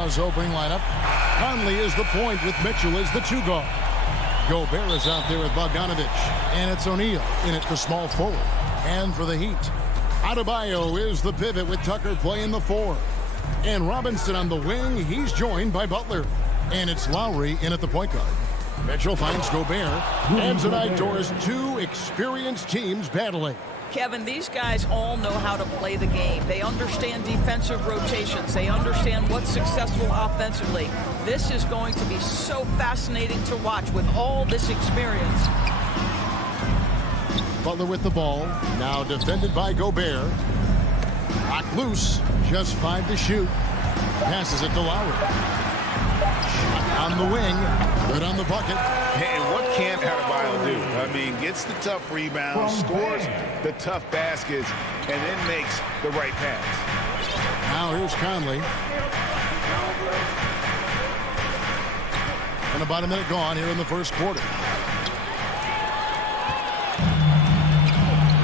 Opening lineup. Conley is the point with Mitchell as the 2 guard. Gobert is out there with Bogdanovich. And it's O'Neal in at the small forward. And for the Heat, Adebayo is the pivot with Tucker playing the 4. And Robinson on the wing. He's joined by Butler. And it's Lowry in at the point guard. Mitchell finds Gobert. And tonight, Doris, 2 experienced teams battling. Kevin, these guys all know how to play the game. They understand defensive rotations. They understand what's successful offensively. This is going to be so fascinating to watch with all this experience. Butler with the ball. Now defended by Gobert. Knocked loose. Just 5 to shoot. Passes it to Lowry. Shot on the wing. Good on the bucket. And what can't Adebayo do? I mean, gets the tough rebounds, scores the tough baskets, and then makes the right pass. Now here's Conley. And about a minute gone here in the first quarter.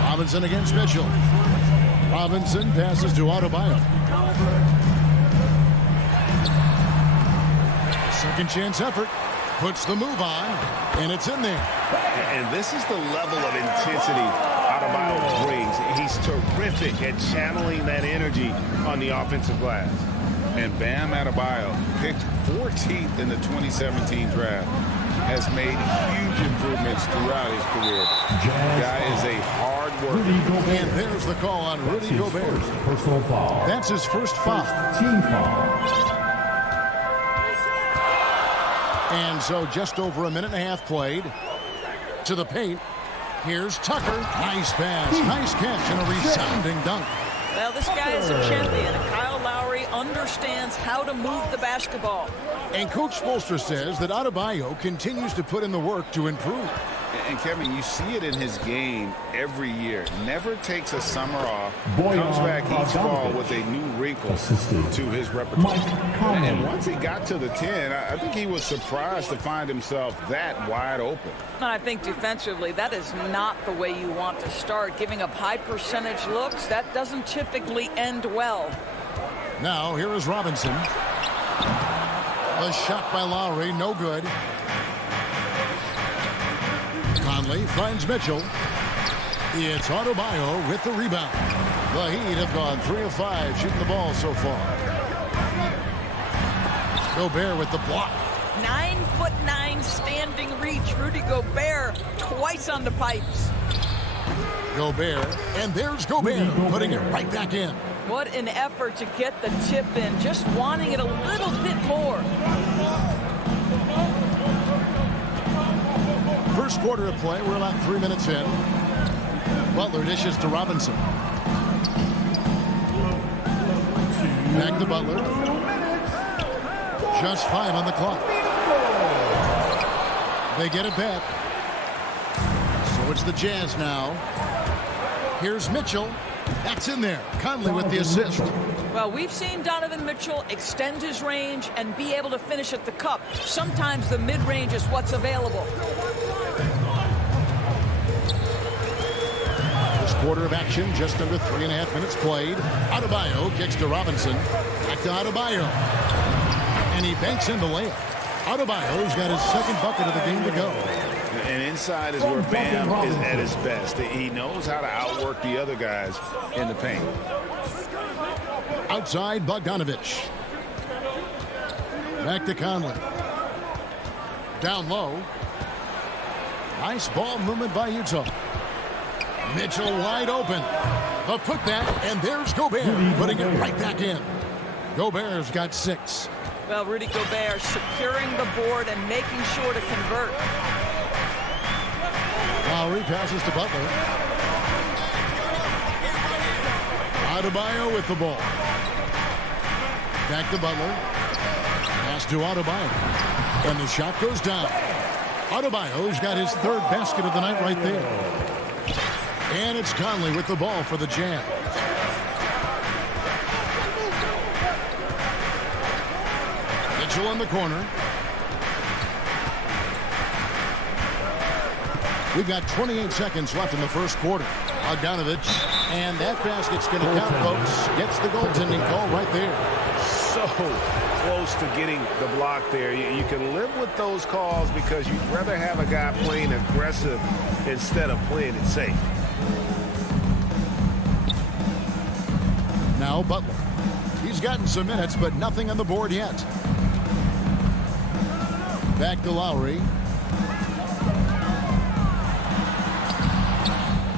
Robinson against Mitchell. Robinson passes to Adebayo. Second chance effort. Puts the move on, and it's in there. And this is the level of intensity Adebayo brings. He's terrific at channeling that energy on the offensive glass. And Bam Adebayo, picked 14th in the 2017 draft, has made huge improvements throughout his career. The guy is a hard worker. And there's the call on Rudy Gobert. Personal foul. That's his first foul. Team foul. And so just over a minute and a half played. To the paint. Here's Tucker. Nice pass. Nice catch and a resounding dunk. Well, this guy is a champion. Kyle Lowry understands how to move the basketball. And Coach Spoelstra says that Adebayo continues to put in the work to improve. And Kevin, you see it in his game every year. Never takes a summer off. Comes back each fall with a new wrinkle to his repertoire. And once he got to the 10, I think he was surprised to find himself that wide open. I think defensively, that is not the way you want to start. Giving up high percentage looks, that doesn't typically end well. Now, here is Robinson. A shot by Lowry, no good. Conley finds Mitchell. It's Adebayo with the rebound. The Heat have gone 3 of 5 shooting the ball so far. Gobert with the block. 9'9" standing reach. Rudy Gobert twice on the pipes. Gobert, and there's Gobert putting it right back in. What an effort to get the tip in. Just wanting it a little bit more. First quarter of play, we're about 3 minutes in. Butler dishes to Robinson. Back to Butler. Just 5 on the clock. They get it back. So it's the Jazz now. Here's Mitchell. That's in there. Conley with the assist. Well, we've seen Donovan Mitchell extend his range and be able to finish at the cup. Sometimes the mid-range is what's available. First quarter of action, just under 3.5 minutes played. Adebayo kicks to Robinson. Back to Adebayo. And he banks in the layup. Adebayo's got his second bucket of the game to go. And inside is where Bam is at his best. He knows how to outwork the other guys in the paint. Outside, Bogdanovich. Back to Conley. Down low. Nice ball movement by Utah. Mitchell wide open. The putback, and there's Gobert putting it right back in. Gobert's got 6. Well, Rudy Gobert securing the board and making sure to convert. Lowry passes to Butler. Adebayo with the ball. Back to Butler. Pass to Adebayo. And the shot goes down. Adebayo's got his 3rd basket of the night right there. And it's Conley with the ball for the Jazz. Mitchell in the corner. We've got 28 seconds left in the first quarter. Bogdanovich, and that basket's going to count, folks. Gets the goaltending call right there. So so close to getting the block there. You can live with those calls because you'd rather have a guy playing aggressive instead of playing it safe. Now Butler. He's gotten some minutes, but nothing on the board yet. Back to Lowry.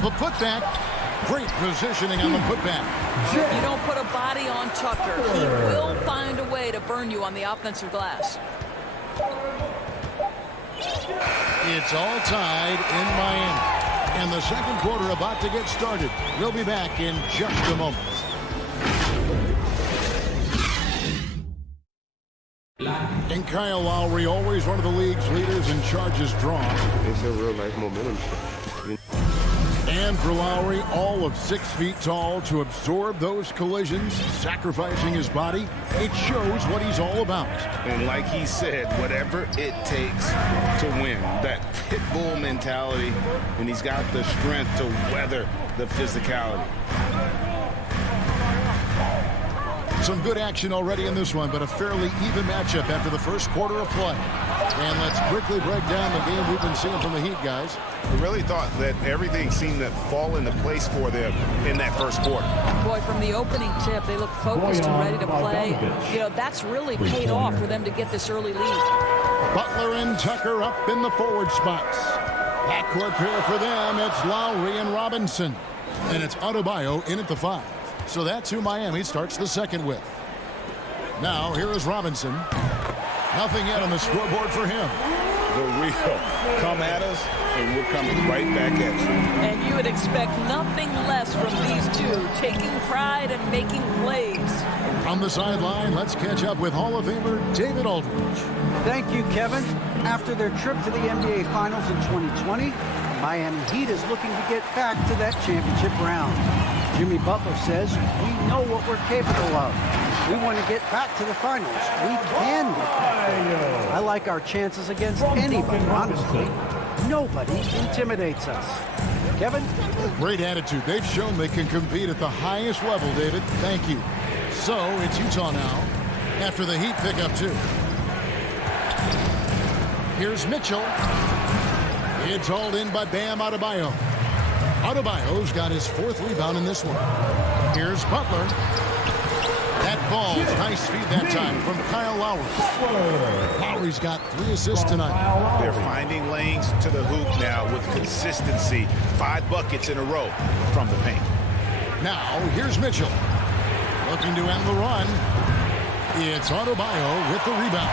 The putback. Great positioning on the putback. You don't put a body on Tucker. He will find a way to burn you on the offensive glass. It's all tied in Miami. And the second quarter about to get started. We'll be back in just a moment. And Kyle Lowry, always one of the league's leaders in charges drawn. It's a real nice momentum. And for Lowry, all of 6 feet tall to absorb those collisions, sacrificing his body, it shows what he's all about. And like he said, whatever it takes to win, that pit bull mentality, and he's got the strength to weather the physicality. Some good action already in this one, but a fairly even matchup after the first quarter of play. And let's quickly break down the game we've been seeing from the Heat, guys. I really thought that everything seemed to fall into place for them in that first quarter. Boy, from the opening tip, they look focused and ready to play. You know, that's really paid off for them to get this early lead. Butler and Tucker up in the forward spots. Backcourt pair for them, it's Lowry and Robinson. And it's Adebayo in at the 5. So that's who Miami starts the second with. Now, here is Robinson. Nothing yet on the scoreboard for him. The real come at us, and we're coming right back at you. And you would expect nothing less from these two, taking pride and making plays. On the sideline, let's catch up with Hall of Famer David Aldridge. Thank you, Kevin. After their trip to the NBA Finals in 2020, Miami Heat is looking to get back to that championship round. Jimmy Butler says, we know what we're capable of. We want to get back to the finals. We can get back. I like our chances against anybody, honestly. Nobody intimidates us. Kevin? Great attitude. They've shown they can compete at the highest level, David. Thank you. So it's Utah now after the Heat pick up 2. Here's Mitchell. It's hauled in by Bam Adebayo. Adebayo's got his 4th rebound in this one. Here's Butler. That ball's nice feed that time from Kyle Lowry. Lowry's got 3 assists tonight. They're finding lanes to the hoop now with consistency. 5 buckets in a row from the paint. Now, here's Mitchell. Looking to end the run. It's Adebayo with the rebound.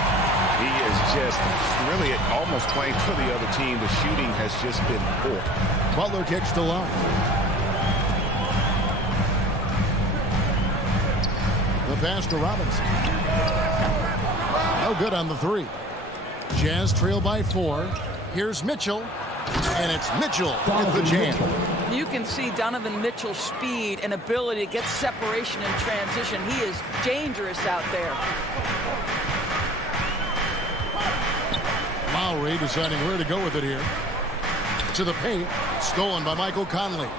He is just really almost playing for the other team. The shooting has just been poor. Butler kicks to Lowry. The pass to Robinson. No good on the 3. Jazz trail by 4. Here's Mitchell. And it's Mitchell with the jam. You can see Donovan Mitchell's speed and ability to get separation in transition. He is dangerous out there. Lowry deciding where to go with it here. To the paint. Stolen by Michael Conley.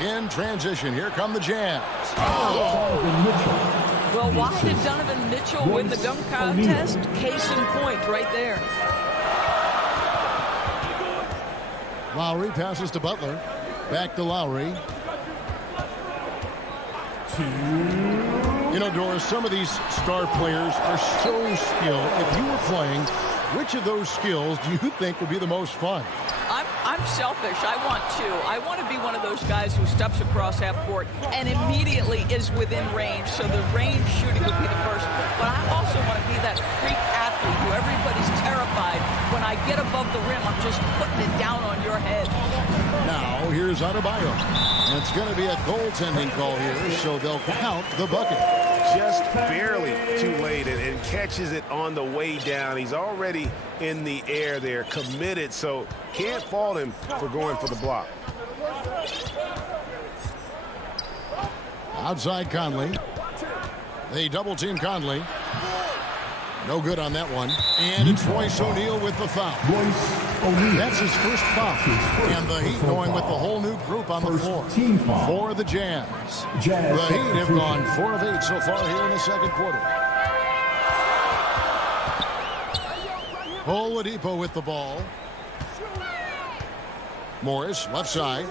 In transition, here come the Jazz. Well, why did Donovan Mitchell win the dunk contest? Case in point right there. Lowry passes to Butler. Back to Lowry. You know, Doris, some of these star players are so skilled. If you were playing, which of those skills do you think would be the most fun? I'm selfish. I want to. I want to be one of those guys who steps across half court and immediately is within range. So the range shooting would be the first. But I also want to be that freak athlete who everybody's terrified. When I get above the rim, I'm just putting it down on your head. Now, here's Adebayo. And it's going to be a goaltending call here, so they'll count the bucket. Just barely too late and catches it on the way down. He's already in the air there, committed, so can't fault him for going for the block. Outside Conley. They double team Conley. No good on that one. And it's Royce O'Neal with the foul. That's his first foul. And the Heat going with the whole new group on the floor for the Jazz. The Heat have gone 4 of 8 so far here in the second quarter. Oladipo with the ball. Morris, left side.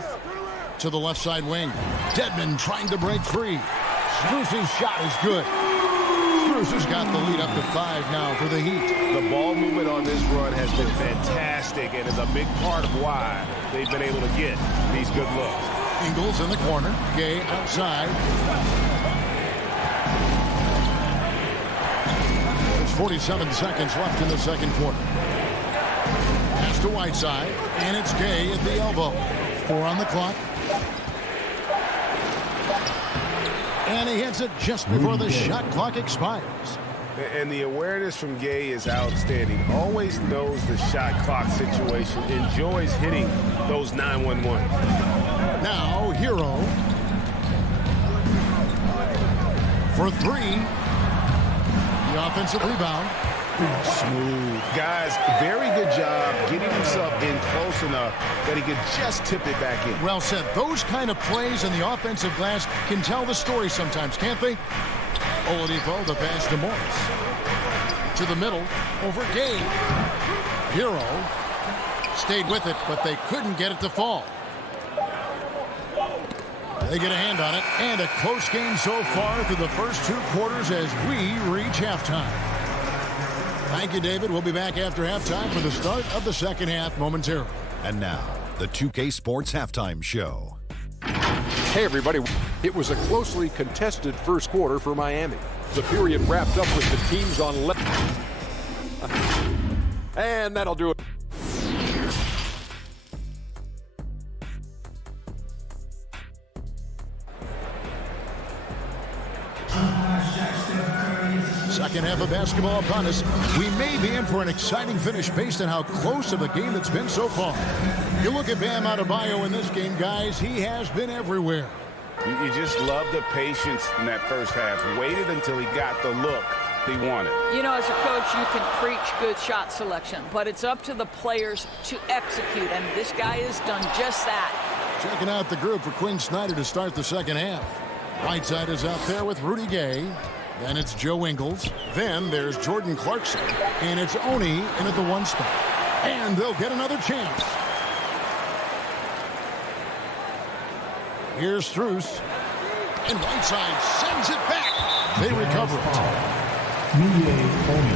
To the left side wing. Dedmon trying to break free. Strus's shot is good. Strus has got the lead up to 5 now for the Heat. The ball movement on this run has been fantastic and is a big part of why they've been able to get these good looks. Ingles in the corner. Gay outside. There's 47 seconds left in the second quarter. Pass to Whiteside, and it's Gay at the elbow. 4 on the clock. And he hits it just before the shot clock expires. And the awareness from Gay is outstanding. Always knows the shot clock situation. Enjoys hitting those 9-1-1. Now, Hero. For 3. The offensive rebound. Smooth. Guys, very good job getting himself in close enough that he could just tip it back in. Well said. Those kind of plays in the offensive glass can tell the story sometimes, can't they? Oladipo, the pass to Morris. To the middle, over Gay. Hero stayed with it, but they couldn't get it to fall. They get a hand on it, and a close game so far through the first 2 quarters as we reach halftime. Thank you, David. We'll be back after halftime for the start of the second half momentarily. And now, the 2K Sports Halftime Show. Hey, everybody. It was a closely contested first quarter for Miami. The period wrapped up with the teams on left. And that'll do it. Second half of basketball upon us. We may be in for an exciting finish based on how close of a game it's been so far. You look at Bam Adebayo in this game, guys. He has been everywhere. You just love the patience in that first half. Waited until he got the look he wanted. You know, as a coach, you can preach good shot selection, but it's up to the players to execute, and this guy has done just that. Checking out the group for Quinn Snyder to start the second half. Whiteside is out there with Rudy Gay. Then it's Joe Ingles. Then there's Jordan Clarkson. And it's Oni in at the 1 spot. And they'll get another chance. Here's Strus. And Whiteside sends it back. They recover it. Oni.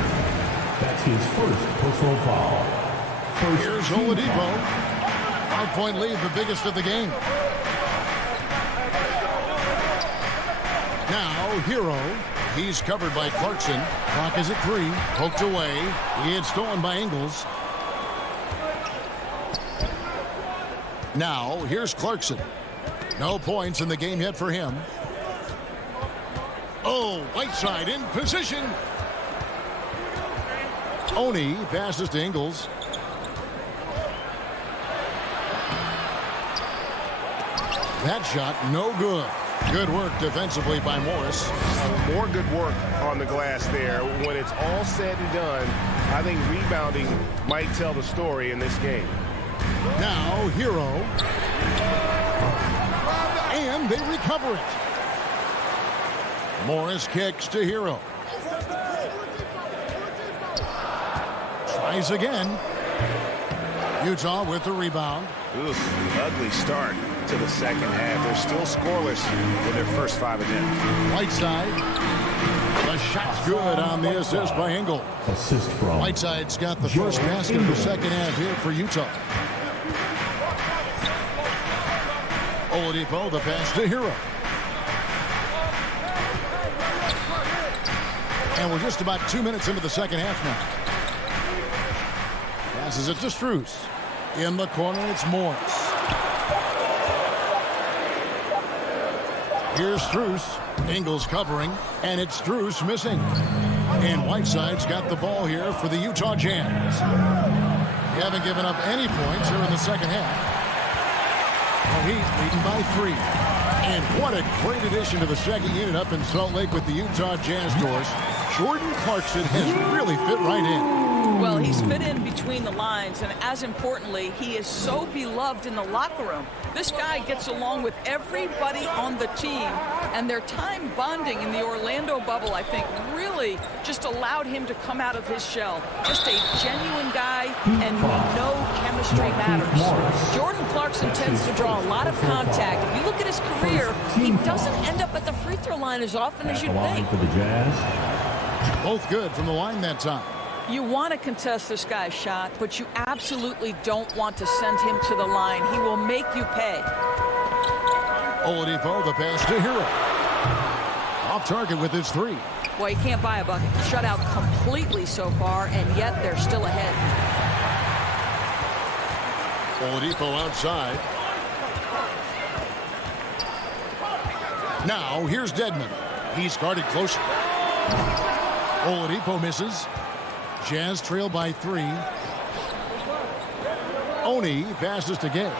That's his first personal foul. Here's Oladipo. 5-point lead, the biggest of the game. Now, Hero. He's covered by Clarkson. Clock is at 3. Poked away. He had stolen by Ingles. Now, here's Clarkson. No points in the game yet for him. Oh, Whiteside in position. Oni passes to Ingles. That shot, no good. Good work defensively by Morris. More good work on the glass there. When it's all said and done, I think rebounding might tell the story in this game. Now, Hero. And they recover it. Morris kicks to Hero. Tries again. Utah with the rebound. Oof, ugly start to the second half. They're still scoreless in their first 5 attempts. Whiteside. The shot's good on the assist by Ingles. Assist from Whiteside's got the first basket of the second half here for Utah. Oladipo, the pass to Hero. And we're just about 2 minutes into the second half now. Passes it to Strus. In the corner, it's Morris. Here's Strus. Ingles covering, and it's Strus missing. And Whiteside's got the ball here for the Utah Jazz. They haven't given up any points here in the second half. The Heat leading by 3. And what a great addition to the second unit up in Salt Lake with the Utah Jazz doors. Jordan Clarkson has really fit right in. Well, he's fit in between the lines, and as importantly, he is so beloved in the locker room. This guy gets along with everybody on the team, and their time bonding in the Orlando bubble, I think, really just allowed him to come out of his shell. Just a genuine guy, and we know chemistry matters. Jordan Clarkson tends to draw a lot of contact. If you look at his career, he doesn't end up at the free throw line as often as you'd think. For the Jazz. Both good from the line that time. You want to contest this guy's shot, but you absolutely don't want to send him to the line. He will make you pay. Oladipo, the pass to Hero. Off target with his three. Well, you can't buy a bucket. Shut out completely so far, and yet they're still ahead. Oladipo outside. Now, here's Dedmon. He's guarded closer. Oladipo misses. Jazz trail by 3. Oni passes to Gay.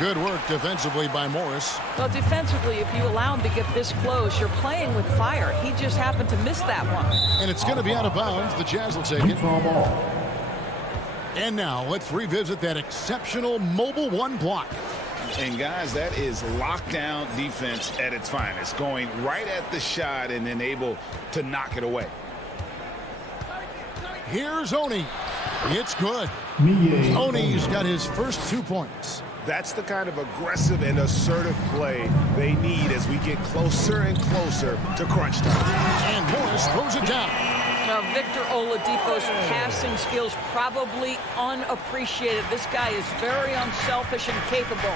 Good work defensively by Morris. Well, defensively, if you allow him to get this close, you're playing with fire. He just happened to miss that one. And it's going to be out of bounds. The Jazz will take it. And now let's revisit that exceptional mobile one block. And guys, that is lockdown defense at its finest. Going right at the shot and then able to knock it away. Here's Oni. It's good. Oni's got his first 2 points. That's the kind of aggressive and assertive play they need as we get closer and closer to crunch time. And Morris throws it down. Now, Victor Oladipo's passing skills probably unappreciated. This guy is very unselfish and capable.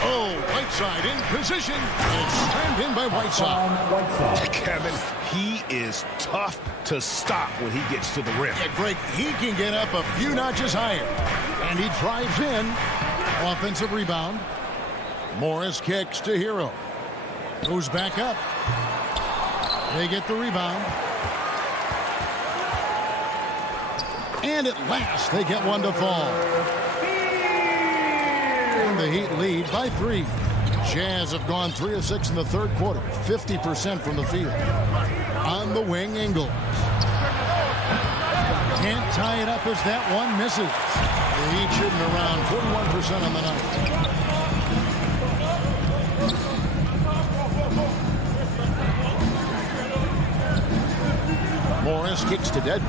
Oh, Whiteside in position. And it's slammed in by Whiteside. Kevin, he is tough to stop when he gets to the rim. Yeah, Greg, he can get up a few notches higher. And he drives in. Offensive rebound. Morris kicks to Hero. Goes back up. They get the rebound. And at last, they get one to fall. And the Heat lead by 3. Jazz have gone 3 of 6 in the third quarter. 50% from the field. On the wing, Ingles. Can't tie it up as that one misses. The Heat shooting around 41% on the night. Morris kicks to Dedmon.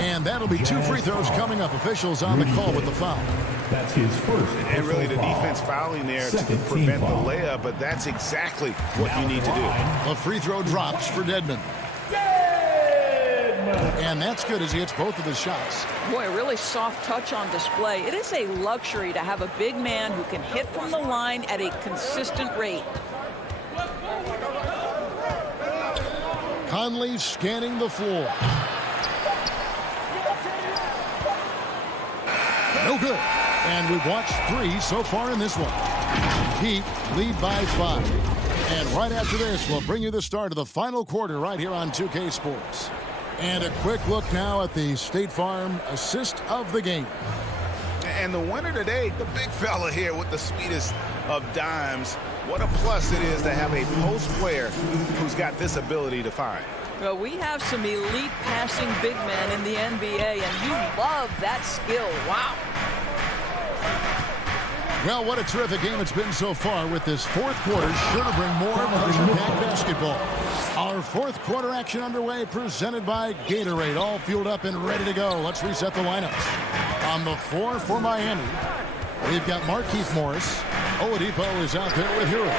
And that'll be 2 free throws coming up. Officials on the call with the foul. That's his first. And really the defense fouling there to prevent the layup, but that's exactly what you need to do. A free throw drops for Dedmon. And that's good as he hits both of his shots. Boy, a really soft touch on display. It is a luxury to have a big man who can hit from the line at a consistent rate. Conley scanning the floor. No good. And we've watched 3 so far in this one. Heat lead by 5. And right after this, we'll bring you the start of the final quarter right here on 2K Sports. And a quick look now at the State Farm assist of the game. And the winner today, the big fella here with the sweetest of dimes. What a plus it is to have a post player who's got this ability to find. Well, we have some elite passing big men in the NBA, and you love that skill. Wow. Well, what a terrific game it's been so far, with this fourth quarter sure to bring more pressure-packed basketball. Our fourth quarter action underway, presented by Gatorade. All fueled up and ready to go. Let's reset the lineups. On the floor for Miami, we've got Markieff Morris. Oladipo is out there with Hero.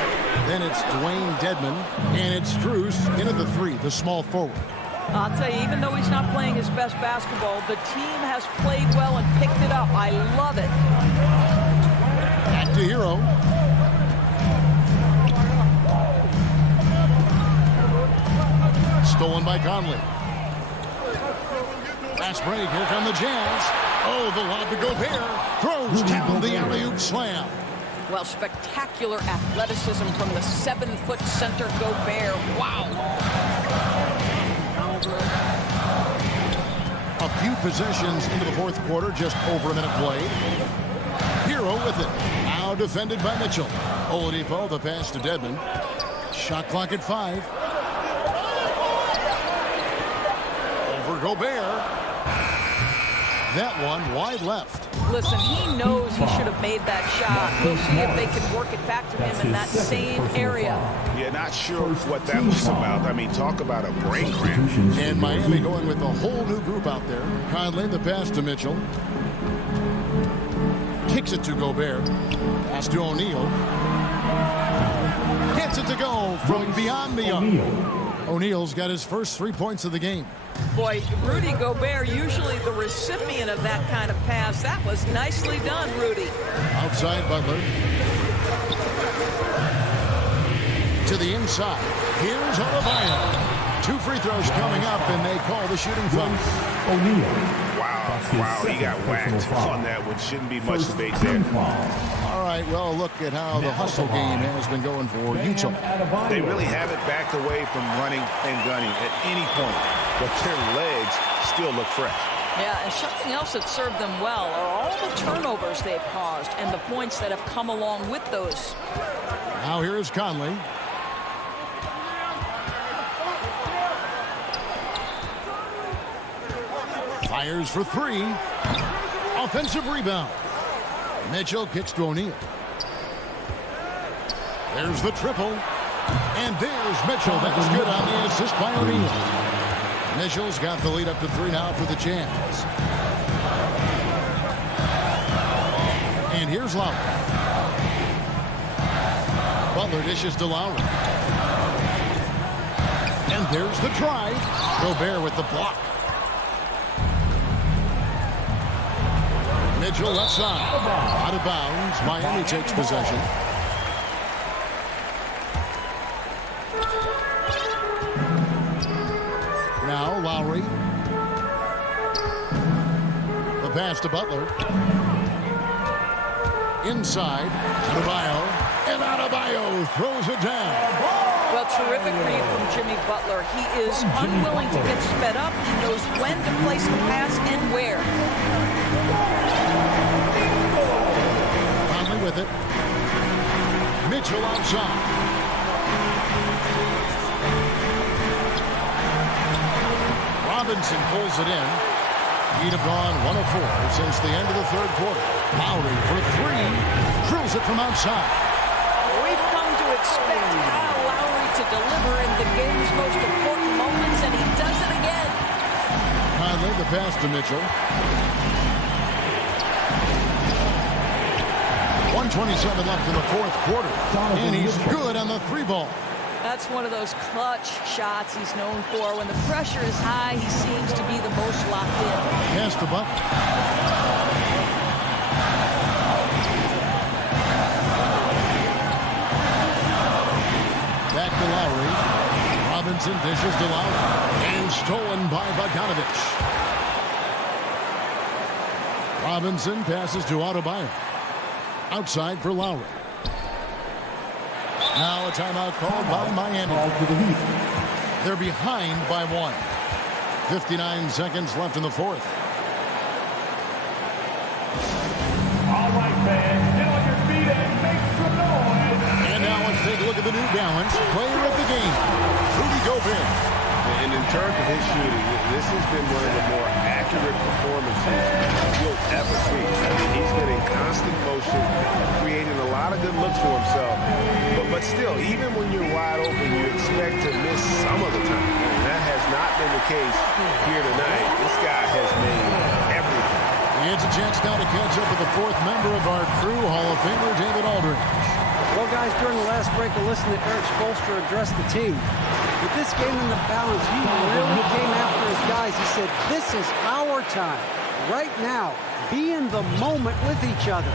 Then it's Dwayne Dedmon, and it's Strus into the 3, the small forward. I'll tell you, even though he's not playing his best basketball, the team has played well and picked it up. I love it. Back to Hero. Stolen by Conley. Fast break. Here come the Jazz. Oh, the lob to Gobert. Throws down the alley-oop slam. Well, spectacular athleticism from the 7-foot center Gobert. Wow. A few possessions into the fourth quarter, just over a minute played. Hero with it. Now defended by Mitchell. Oladipo, the pass to Dedmon. Shot clock at 5. Over Gobert. That one wide left. Listen, he knows he should have made that shot. We'll see if they can work it back to him in that same area. Yeah, not sure what that was about. I mean, talk about a brain cramp. And Miami going with a whole new group out there. Conley, the pass to Mitchell. Kicks it to Gobert. Pass to O'Neal. Gets it to go from beyond the arc. O'Neal's got his first 3 points of the game. Boy, Rudy Gobert, usually the recipient of that kind of pass. That was nicely done, Rudy. Outside Butler. To the inside. Here's Adebayo. 2 free throws coming up, and they call the shooting foul. Wow, he got whacked on that one. Shouldn't be much debate there. All right, well, look at how the hustle game has been going for Utah. They really haven't backed away from running and gunning at any point, but their legs still look fresh. Yeah, and something else that served them well are all the turnovers they've caused and the points that have come along with those. Now here's Conley. Fires for 3. Offensive rebound. Mitchell kicks to O'Neal. There's the triple. And there's Mitchell. That's good on the assist by O'Neal. Mitchell's got the lead up to 3 now for the Jazz. And here's Lowry. Butler dishes to Lowry. And there's the try. Gobert with the block. Mitchell left side. Out of bounds. Miami takes possession. Now Lowry. The pass to Butler. Inside. Adebayo. And Adebayo throws it down. Well, terrific read from Jimmy Butler. He is unwilling to get sped up. He knows when to place the pass and where. Conley with it. Mitchell outside. Robinson pulls it in. He'd have gone 1 of 4 since the end of the third quarter. Lowry for 3. Drills it from outside. We've come to expect Kyle Lowry to deliver in the game's most important moments, and he does it again. Conley, the pass to Mitchell. 1:27 left in the fourth quarter. And he's good on the 3 ball. That's one of those clutch shots he's known for. When the pressure is high, he seems to be the most locked in. Pass to Butler. Back to Lowry. Robinson dishes to Lowry. And stolen by Bogdanovich. Robinson passes to Adebayo. Outside for Lowry. Now a timeout called by Miami. They're behind by 1. 59 seconds left in the fourth. All right, fans, get on your feet and make some noise. And now let's take a look at the New Balance player of the game, Rudy Gobert. And in terms of his shooting, this has been one of the more accurate performances you'll ever see. I mean, he's been in constant motion, creating a lot of good looks for himself. But still, even when you're wide open, you expect to miss some of the time. And that has not been the case here tonight. This guy has made everything. He gets a chance now to catch up with the 4th member of our crew, Hall of Famer David Aldridge. Well, guys, during the last break, I listened to Eric Spoelstra address the team. With this game in the balance, he really came after his guys. He said, this is our time. Right now, be in the moment with each other.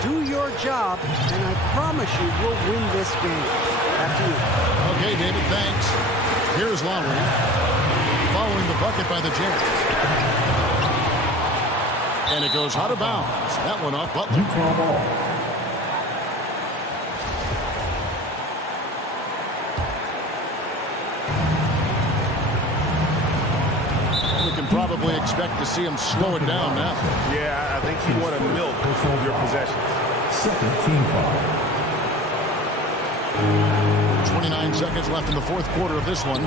Do your job, and I promise you we'll win this game. Back to you. Okay, David, thanks. Here's Lowry. Following the bucket by the Jazz. And it goes out of bounds. That one off Butler. Utah ball. You can probably expect to see him slow it down now. Yeah, I think you want to milk your possessions. Second team foul. 29 seconds left in the fourth quarter of this one.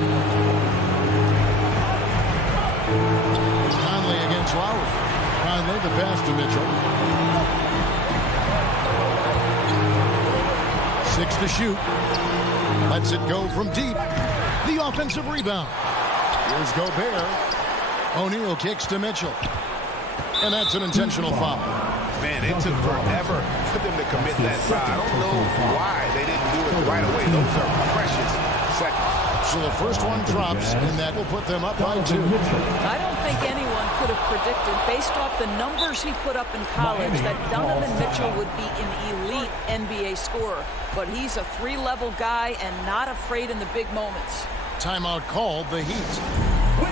Conley against Lowry. Conley, the pass to Mitchell. 6 to shoot. Lets it go from deep. The offensive rebound. Here's Gobert. O'Neal kicks to Mitchell. And that's an intentional foul. Man, it took forever for them to commit that foul. I don't know why they didn't do it right away. Those are precious seconds. So the first one drops, and that will put them up by 2. I don't think anyone could have predicted, based off the numbers he put up in college, that Donovan Mitchell would be an elite NBA scorer. But he's a 3-level guy and not afraid in the big moments. Timeout called, the Heat.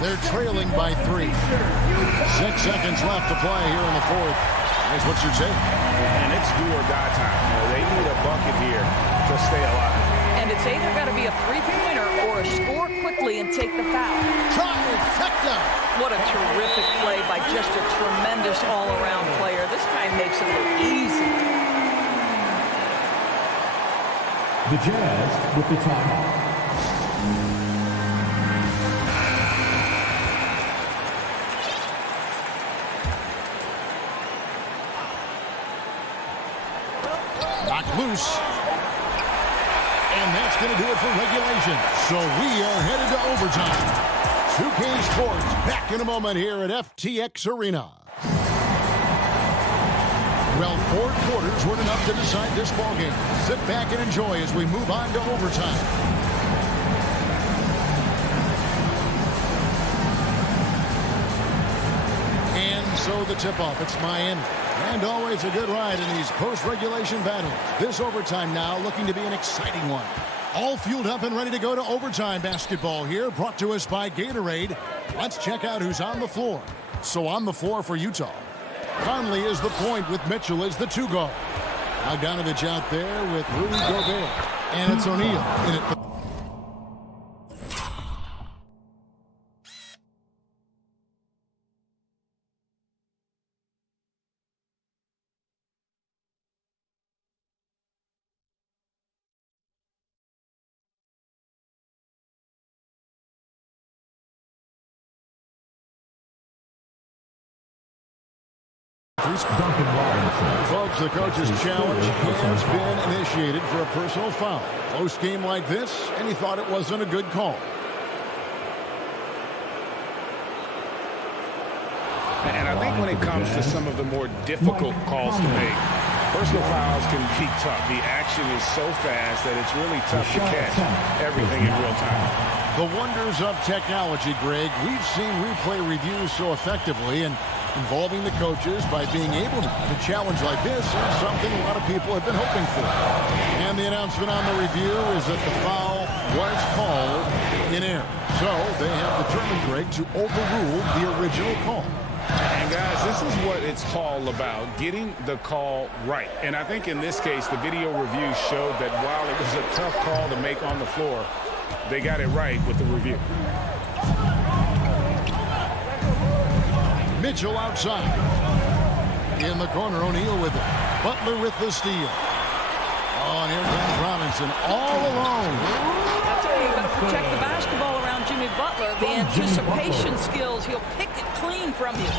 They're trailing by 3. 6 seconds left to play here in the fourth. Here's what you're saying. And it's do or die time. You know, they need a bucket here to stay alive. And it's either got to be a three-pointer or score quickly and take the foul. Trifecta. What a terrific play by just a tremendous all-around player. This guy makes it look easy. The Jazz with the timeout. Knocked loose. And that's going to do it for regulation. So we are headed to overtime. 2K Sports back in a moment here at FTX Arena. Well, 4 quarters weren't enough to decide this ballgame. Sit back and enjoy as we move on to overtime. And so the tip-off, it's Miami. And always a good ride in these post-regulation battles. This overtime now looking to be an exciting one. All fueled up and ready to go to overtime basketball here, brought to us by Gatorade. Let's check out who's on the floor. So on the floor for Utah, Conley is the point with Mitchell as the 2 guard. Bogdanovich out there with Rudy Gobert. And it's O'Neal in it. Folks, the coach's challenge has been initiated for a personal foul. Close game like this, and he thought it wasn't a good call. And I think when it comes to some of the more difficult calls to make, personal fouls can be tough. The action is so fast that it's really tough to catch everything in real time. The wonders of technology, Greg. We've seen replay reviews so effectively, and involving the coaches by being able to challenge like this is something a lot of people have been hoping for. And the announcement on the review is that the foul was called in error. So they have determined, Greg, to overrule the original call. And guys, this is what it's all about, getting the call right. And I think in this case, the video review showed that while it was a tough call to make on the floor, they got it right with the review. Mitchell outside. In the corner, O'Neal with it. Butler with the steal. Oh, and here comes Robinson all alone. I'll tell you, you've got to protect the basketball around Jimmy Butler. The anticipation skills, he'll pick it clean from you.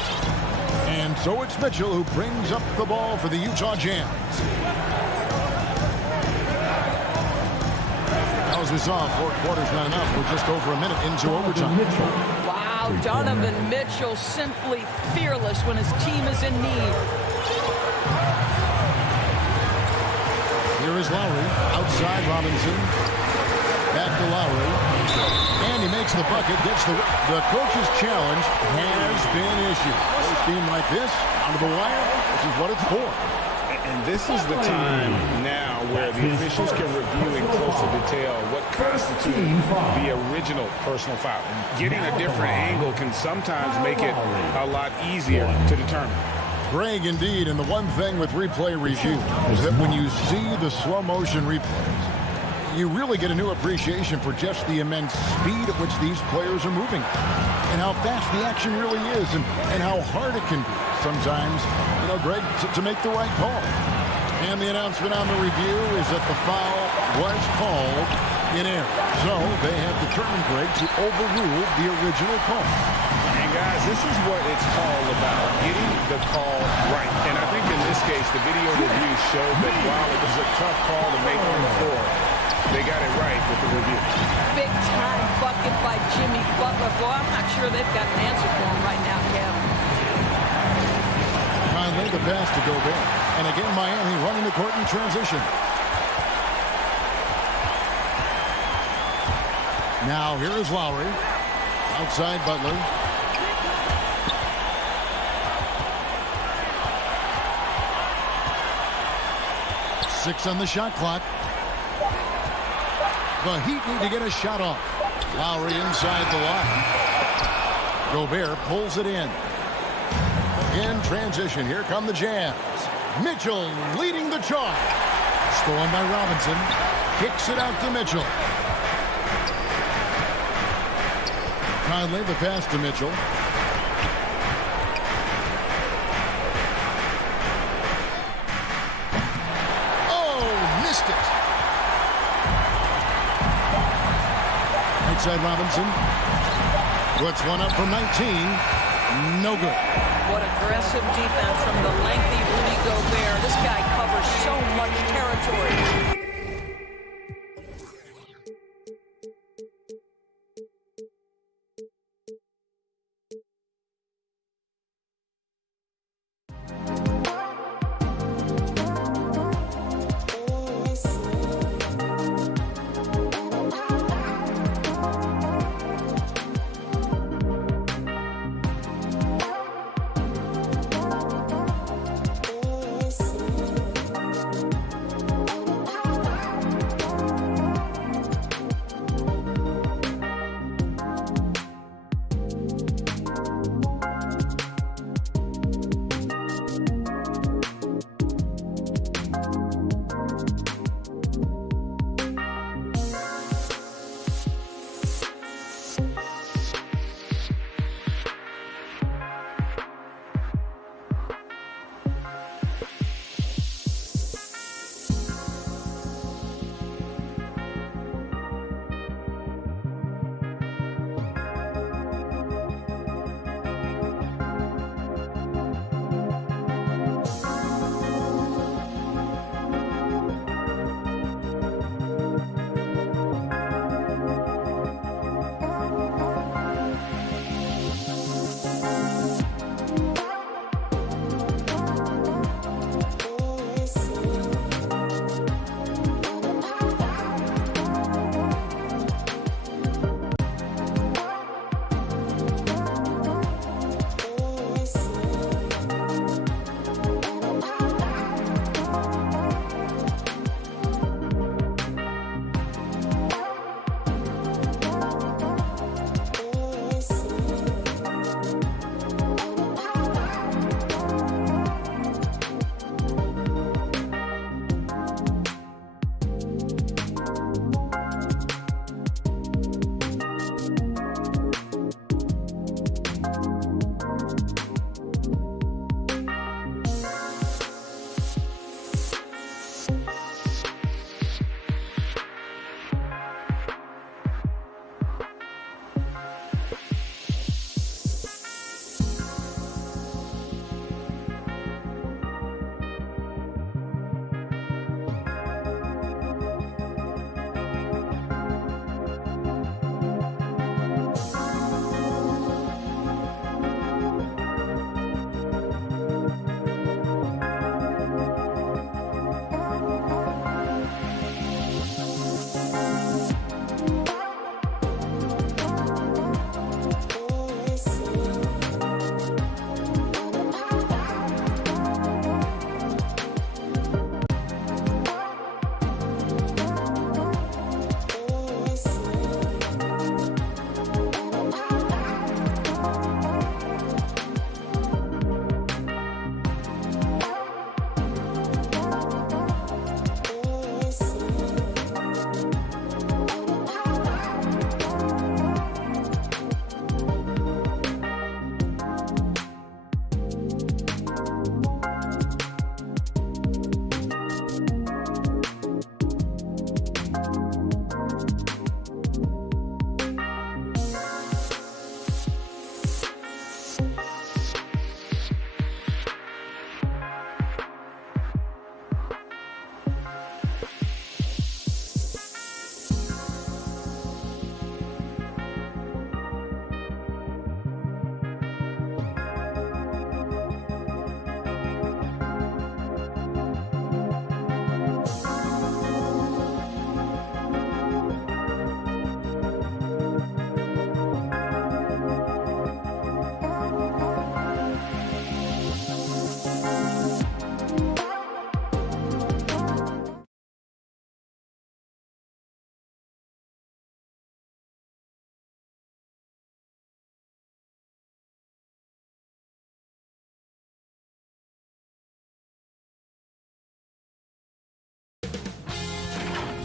And so it's Mitchell who brings up the ball for the Utah Jazz. As we saw, 4 quarters not enough. We're just over a minute into overtime. Wow, Donovan Mitchell simply fearless when his team is in need. Here is Lowry. Outside Robinson. Back to Lowry. And he makes the bucket. Gets the coach's challenge has been issued. First game like this, out of the wire, this is what it's for. And this is the time now where the officials can review in closer detail what constitutes the original personal foul. Getting a different angle can sometimes make it a lot easier to determine. Greg, indeed, and the one thing with replay review is that when you see the slow motion replays, you really get a new appreciation for just the immense speed at which these players are moving and how fast the action really is and how hard it can be sometimes, you know, Greg, to make the right call. And the announcement on the review is that the foul was called in air. So they have determined, Greg, to overrule the original call. And guys, this is what it's all about, getting the call right. And I think in this case, the video review showed that while it was a tough call to make on the floor, they got it right with the review. Big time bucket by Jimmy Butler. Boy, I'm not sure they've got an answer for him right now, Kev. Conley, the pass to Gobert. And again, Miami running the court in transition. Now here is Lowry. Outside Butler. Six on the shot clock. The Heat need to get a shot off. Lowry inside the line. Gobert pulls it in. In transition, here come the Jazz. Mitchell leading the charge. Stolen by Robinson. Kicks it out to Mitchell. Conley, the pass to Mitchell. Oh, missed it. Outside Robinson. Puts one up from 19. No good. What aggressive defense from the lengthy Rudy Gobert. This guy covers so much territory.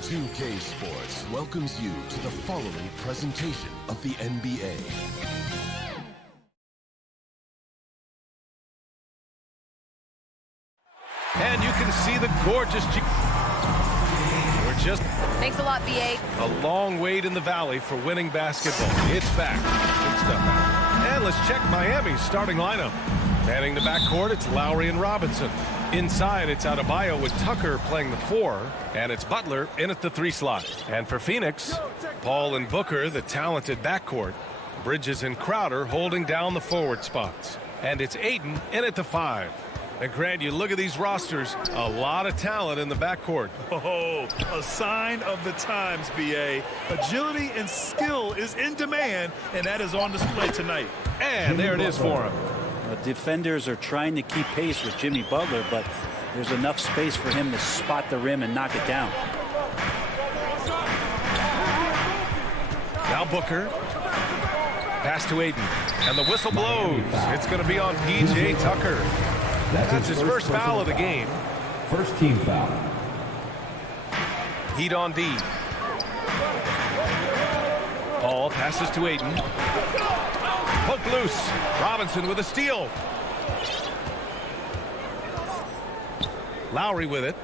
2K Sports welcomes you to the following presentation of the NBA. And you can see the gorgeous We're just thanks a lot, BA. A long wait in the valley for winning basketball. It's back. Good stuff. And let's check Miami's starting lineup. Manning the backcourt, it's Lowry and Robinson. Inside, it's Adebayo with Tucker playing the 4, and it's Butler in at the 3 slot. And for Phoenix, Paul and Booker, the talented backcourt. Bridges and Crowder holding down the forward spots. And it's Ayton in at the 5. And Grant, you look at these rosters, a lot of talent in the backcourt. Oh, a sign of the times, BA. Agility and skill is in demand, and that is on display tonight. And there it is for him. Defenders are trying to keep pace with Jimmy Butler, but there's enough space for him to spot the rim and knock it down. Now Booker. Pass to Ayton. And the whistle blows. It's going to be on P.J. Tucker. That's his first foul of the game. First team foul. Heat on D. Paul passes to Ayton. Poke loose. Robinson with a steal. Lowry with it.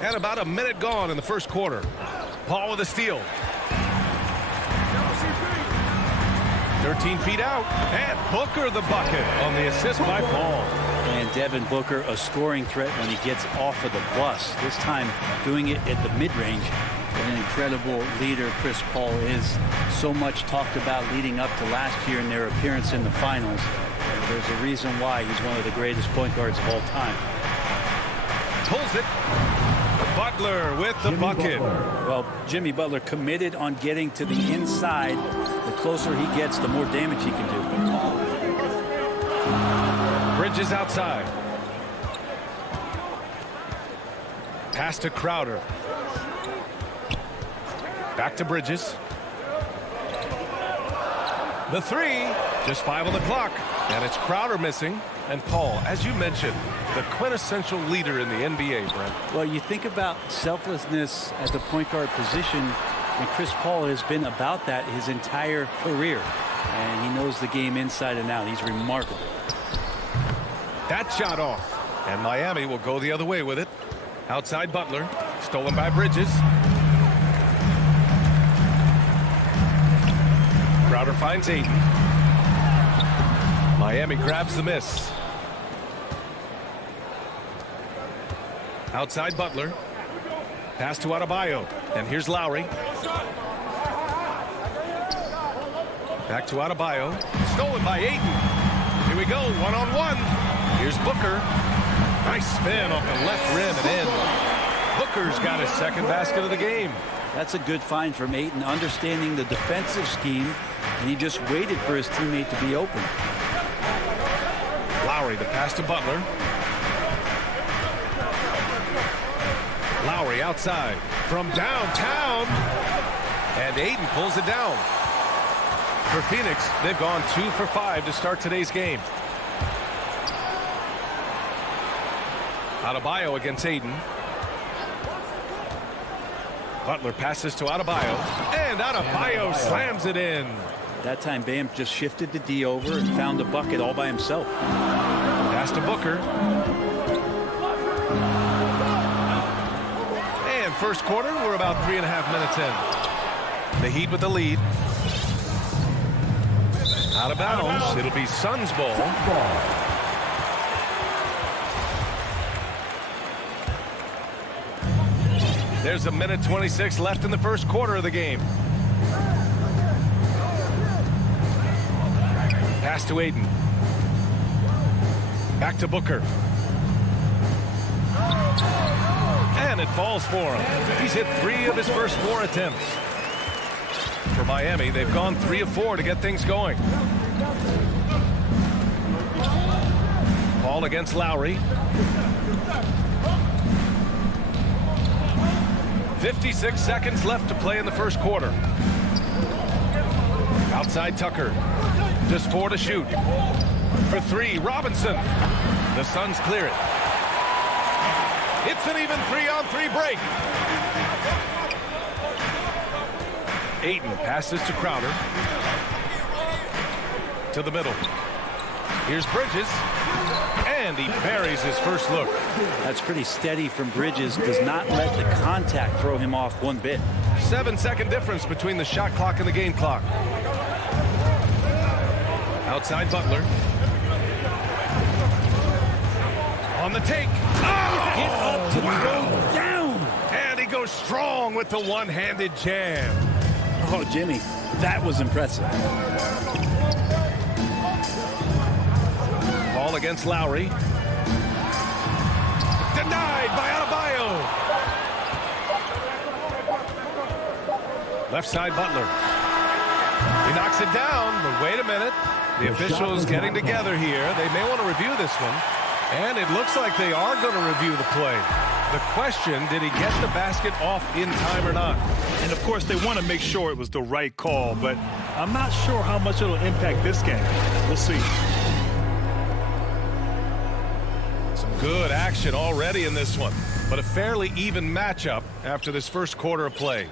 And about a minute gone in the first quarter. Paul with a steal. 13 feet out. And Booker the bucket on the assist by Paul. And Devin Booker, a scoring threat when he gets off of the bus. This time doing it at the mid-range. An incredible leader Chris Paul is. So much talked about leading up to last year in their appearance in the finals. And there's a reason why he's one of the greatest point guards of all time. Pulls it. Butler with the bucket. Well, Jimmy Butler committed on getting to the inside. The closer he gets, the more damage he can do. Bridges outside. Pass to Crowder. Back to Bridges. The 3. Just 5 on the clock. And it's Crowder missing. And Paul, as you mentioned, the quintessential leader in the NBA, Brent. Well, you think about selflessness at the point guard position, and Chris Paul has been about that his entire career. And he knows the game inside and out. He's remarkable. That shot off. And Miami will go the other way with it. Outside Butler. Stolen by Bridges. Crowder finds Ayton. Miami grabs the miss. Outside Butler. Pass to Adebayo. And here's Lowry. Back to Adebayo. Stolen by Ayton. Here we go. One-on-one. Here's Booker. Nice spin off the left rim and in. Booker's got his second basket of the game. That's a good find from Ayton, understanding the defensive scheme, and he just waited for his teammate to be open. Lowry, the pass to Butler. Lowry outside from downtown. And Ayton pulls it down. For Phoenix, they've gone 2 for 5 to start today's game. Adebayo against Ayton. Butler passes to Adebayo. And Adebayo slams it in. That time, Bam just shifted the D over and found a bucket all by himself. Pass to Booker. And first quarter, we're about 3.5 minutes in. The Heat with the lead. Out of bounds. It'll be Suns ball. There's 1:26 left in the first quarter of the game. Pass to Ayton. Back to Booker. And it falls for him. He's hit 3 of his first 4 attempts. For Miami, they've gone 3 of 4 to get things going. Paul against Lowry. 56 seconds left to play in the first quarter. Outside Tucker. Just 4 to shoot. For 3, Robinson. The Suns clear it. It's an even 3-on-3 break. Ayton passes to Crowder. To the middle. Here's Bridges. And he buries his first look. That's pretty steady from Bridges. Does not let the contact throw him off one bit. 7-second difference between the shot clock and the game clock. Outside Butler. On the take. Oh! Get up to go down. And he goes strong with the one-handed jam. Oh, Jimmy, that was impressive. Ball against Lowry. Denied by Adebayo. Left side Butler. He knocks it down, but wait a minute. The officials getting together here. They may want to review this one. And it looks like they are going to review the play. The question, did he get the basket off in time or not? And, of course, they want to make sure it was the right call, but I'm not sure how much it'll impact this game. We'll see. Some good action already in this one, but a fairly even matchup after this first quarter of play.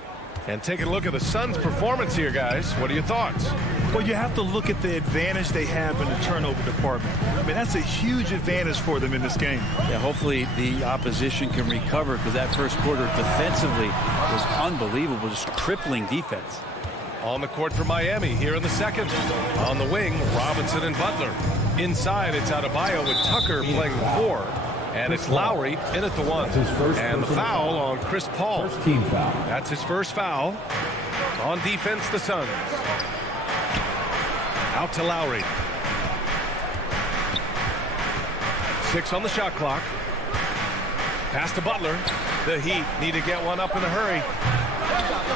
And taking a look at the Suns' performance here, guys. What are your thoughts? Well, you have to look at the advantage they have in the turnover department. I mean, that's a huge advantage for them in this game. Yeah, hopefully the opposition can recover, because that first quarter defensively was unbelievable, just crippling defense. On the court for Miami here in the second. On the wing, Robinson and Butler. Inside, it's Adebayo with Tucker playing the 4. And it's Lowry in at the 1. And the foul on Chris Paul. Team foul. That's his first foul. On defense, the Suns. Out to Lowry. 6 on the shot clock. Pass to Butler. The Heat need to get one up in a hurry.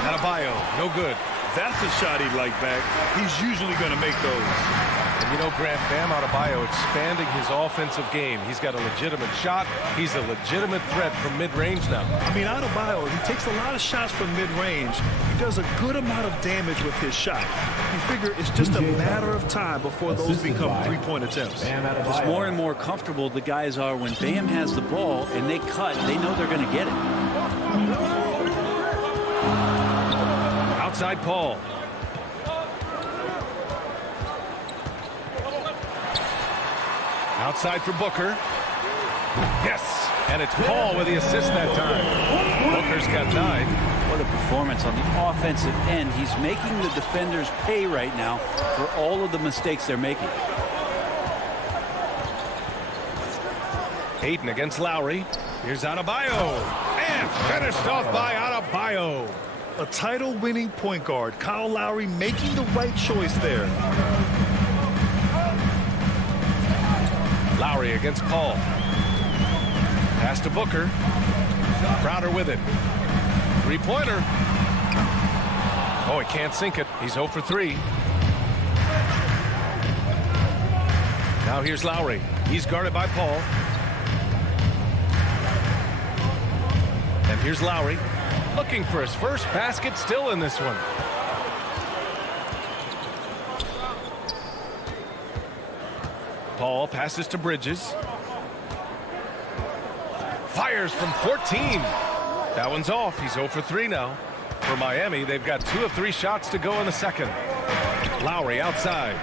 Adebayo, no good. That's a shot he'd like back. He's usually going to make those. And you know, Grant, Bam Adebayo expanding his offensive game. He's got a legitimate shot. He's a legitimate threat from mid-range now. I mean, Adebayo, he takes a lot of shots from mid-range. He does a good amount of damage with his shot. You figure it's just a matter of time before those become three-point attempts. It's more and more comfortable the guys are when Bam has the ball and they cut. They know they're going to get it. Outside Paul. Outside for Booker. Yes. And it's Paul with the assist that time. Booker's got 9. What a performance on the offensive end. He's making the defenders pay right now for all of the mistakes they're making. Ayton against Lowry. Here's Adebayo. And finished off by Adebayo. A title-winning point guard, Kyle Lowry, making the right choice there. Lowry against Paul. Pass to Booker. Crowder with it. Three-pointer. Oh, he can't sink it. He's 0 for 3. Now here's Lowry. He's guarded by Paul. And here's Lowry. Looking for his first basket, still in this one. Paul passes to Bridges. Fires from 14. That one's off. He's 0 for 3 now. For Miami, they've got 2 of 3 shots to go in the second. Lowry outside.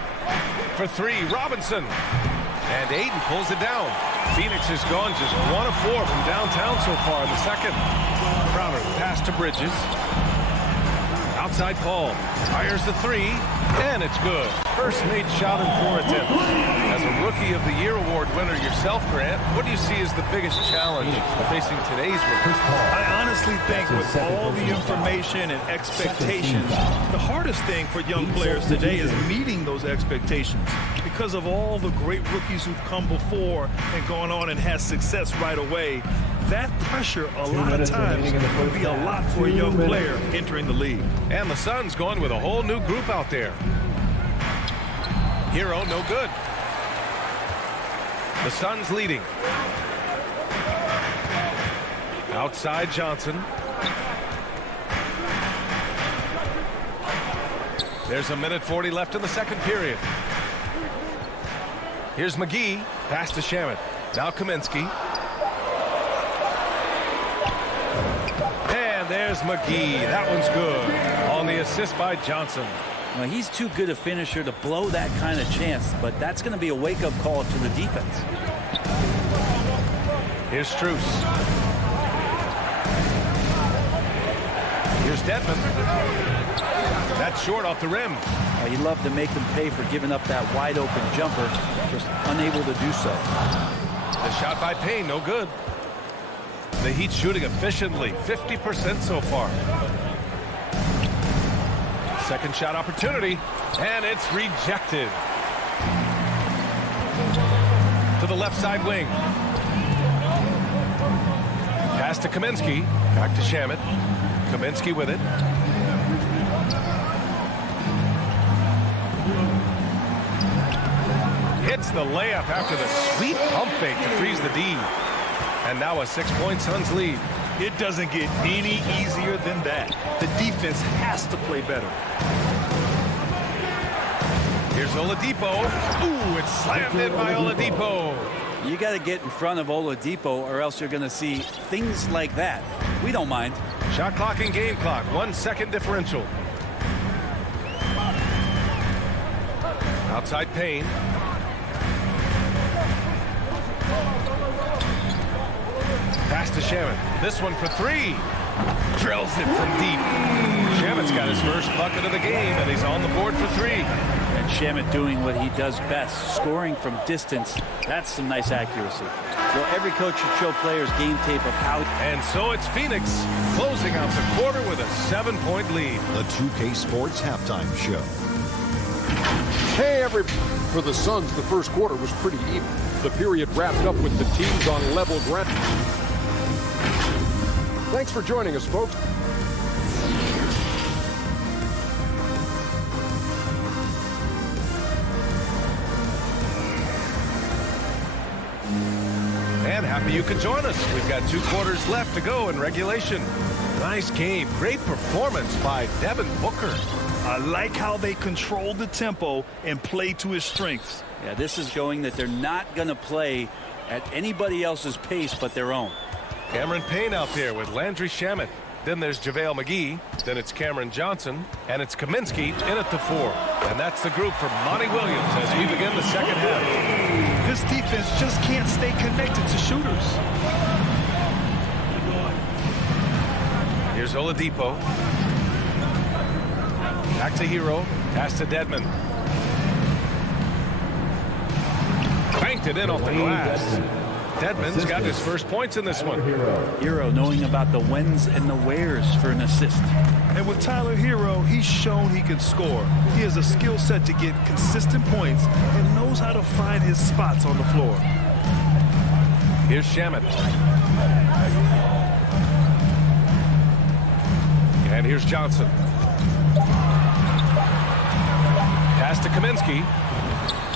For 3, Robinson. And Ayton pulls it down. Phoenix has gone just 1 of 4 from downtown so far in the second. Crowder pass to Bridges. Outside Paul. Fires the 3. And it's good. First made shot in 4 attempts. As a Rookie of the Year award winner yourself, Grant, what do you see as the biggest challenge facing today's rookies? I honestly think with all the information and expectations, the hardest thing for young players today is meeting those expectations. Because of all the great rookies who've come before and gone on and had success right away, that pressure a lot of times would be a lot for a young player entering the league. And the Suns going with a whole new group out there. Hero, no good. The Suns leading. Outside Johnson. There's a minute 40 left in the second period. Here's McGee. Pass to Shamet. Now Kaminsky. There's McGee. That one's good. On the assist by Johnson. Well, he's too good a finisher to blow that kind of chance, but that's going to be a wake-up call to the defense. Here's Strus. Here's Dedmon. That's short off the rim. He'd love to make them pay for giving up that wide-open jumper, just unable to do so. The shot by Payne, no good. The Heat shooting efficiently, 50% so far. Second shot opportunity, and it's rejected. To the left side wing. Pass to Kaminsky. Back to Shamet. Kaminsky with it. Hits the layup after the sweet pump fake to freeze the D. And now a 6-point Suns lead. It doesn't get any easier than that. The defense has to play better. Here's Oladipo. Ooh, it's slammed in by Oladipo. You got to get in front of Oladipo or else you're going to see things like that. We don't mind. Shot clock and game clock. 1 second differential. Outside Payne. Pass to Shamet. This one for three. Drills it from deep. Shamet's got his first bucket of the game, and he's on the board for three. And Shamet doing what he does best, scoring from distance. That's some nice accuracy. Well, every coach should show players game tape of how. And so it's Phoenix closing out the quarter with a 7-point lead. The 2K Sports Halftime Show. Hey, everybody. For the Suns, the first quarter was pretty even. The period wrapped up with the teams on level ground. Thanks for joining us, folks. And happy you could join us. We've got 2 quarters left to go in regulation. Nice game. Great performance by Devin Booker. I like how they control the tempo and play to his strengths. Yeah, this is showing that they're not going to play at anybody else's pace but their own. Cameron Payne out there with Landry Shamet. Then there's JaVale McGee. Then it's Cameron Johnson. And it's Kaminsky in at the 4. And that's the group for Monty Williams as we begin the second half. This defense just can't stay connected to shooters. Here's Oladipo. Back to Hero. Pass to Dedmon. Banked it in off the glass. Dedmon's got his first points in this one. Hero knowing about the whens and the wheres for an assist. And with Tyler Hero, he's shown he can score. He has a skill set to get consistent points and knows how to find his spots on the floor. Here's Shamet. And here's Johnson. Pass to Kaminsky.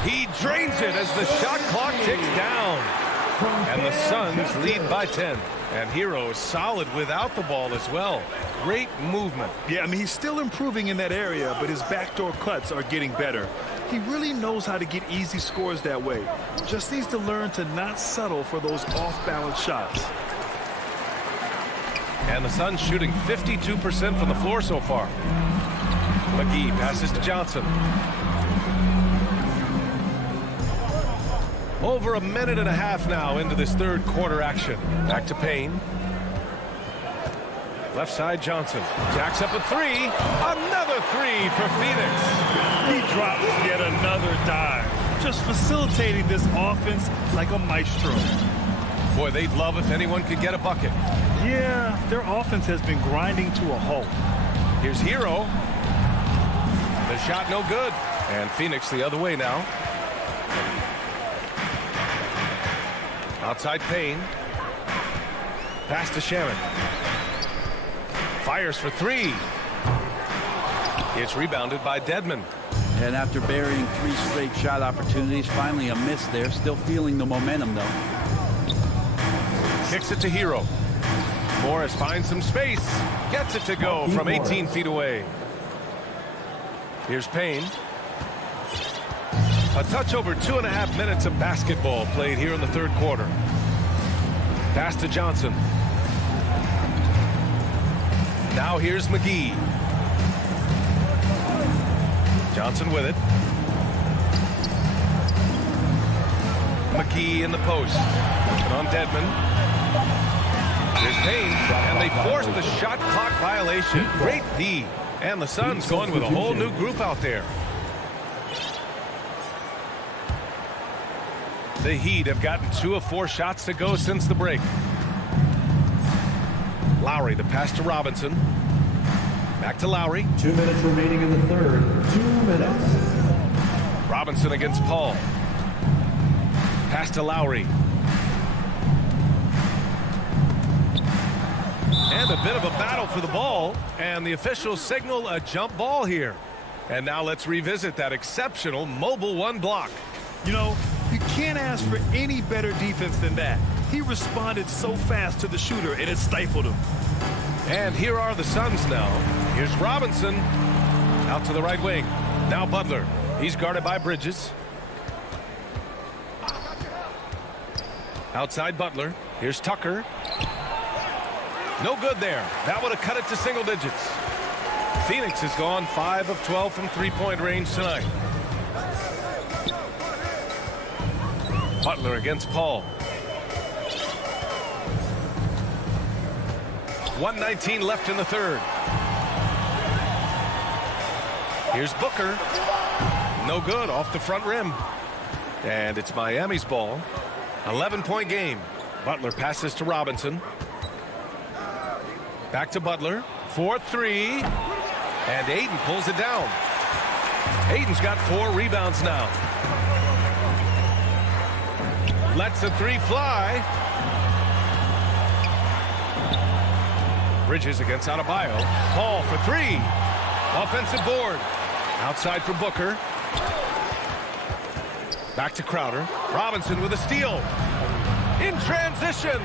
He drains it as the shot clock ticks down. And the Suns lead by 10. And Hero is solid without the ball as well. Great movement. Yeah, I mean, he's still improving in that area, but his backdoor cuts are getting better. He really knows how to get easy scores that way. Just needs to learn to not settle for those off-balance shots. And the Suns shooting 52% from the floor so far. McGee passes to Johnson. Over a minute and a half now into this third quarter action. Back to Payne. Left side Johnson. Jacks up a 3. Another 3 for Phoenix. He drops yet another dive. Just facilitating this offense like a maestro. Boy, they'd love if anyone could get a bucket. Yeah, their offense has been grinding to a halt. Here's Hero. The shot no good. And Phoenix the other way now. Outside Payne. Pass to Shamet. Fires for 3. It's rebounded by Dedmon. And after burying 3 straight shot opportunities, finally a miss there. Still feeling the momentum, though. Kicks it to Hero. Morris finds some space. Gets it to go from 18 feet away. Here's Payne. A touch over 2.5 minutes of basketball played here in the third quarter. Pass to Johnson. Now here's McGee. Johnson with it. McGee in the post. And on Dedmon. Here's Payne. And they forced the shot clock violation. Great D. And the Suns going with a whole new group out there. The Heat have gotten 2 of 4 shots to go since the break. Lowry, the pass to Robinson. Back to Lowry. 2 minutes remaining in the third. 2 minutes. Robinson against Paul. Pass to Lowry. And a bit of a battle for the ball. And the officials signal a jump ball here. And now let's revisit that exceptional mobile 1 block. You know, you can't ask for any better defense than that. He responded so fast to the shooter, and it stifled him. And here are the Suns now. Here's Robinson out to the right wing. Now Butler. He's guarded by Bridges. Outside Butler. Here's Tucker. No good there. That would have cut it to single digits. Phoenix has gone 5 of 12 from three-point range tonight. Butler against Paul. 1:19 left in the third. Here's Booker. No good, off the front rim. And it's Miami's ball. 11-point game. Butler passes to Robinson. Back to Butler. 4-3. And Ayton pulls it down. Ayton's got 4 rebounds now. Lets the 3 fly. Bridges against Adebayo. Paul for 3. Offensive board. Outside for Booker. Back to Crowder. Robinson with a steal. In transition.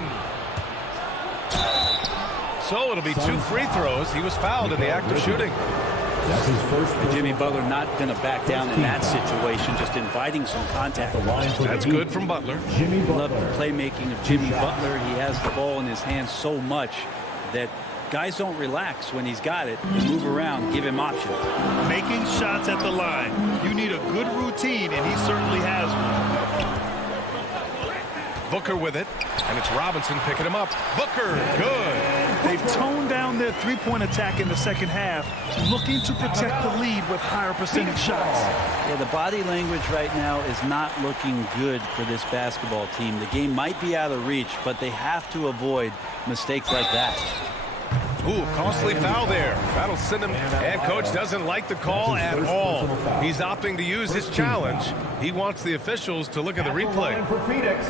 So it'll be 2 free throws. He was fouled in the act of shooting. That's his first. Jimmy Butler not going to back down in that situation, just inviting some contact. That's good from Butler. Jimmy Butler. Love the playmaking of Jimmy Butler. He has the ball in his hands so much that guys don't relax when he's got it. You move around, give him options. Making shots at the line. You need a good routine, and he certainly has one. Booker with it, and it's Robinson picking him up. Booker, good. They've toned down their three-point attack in the second half, looking to protect the lead with higher percentage shots. Yeah, the body language right now is not looking good for this basketball team. The game might be out of reach, but they have to avoid mistakes like that. Ooh, costly foul there. That'll send him. And coach doesn't like the call at all. He's opting to use his challenge. He wants the officials to look at the replay. For Phoenix.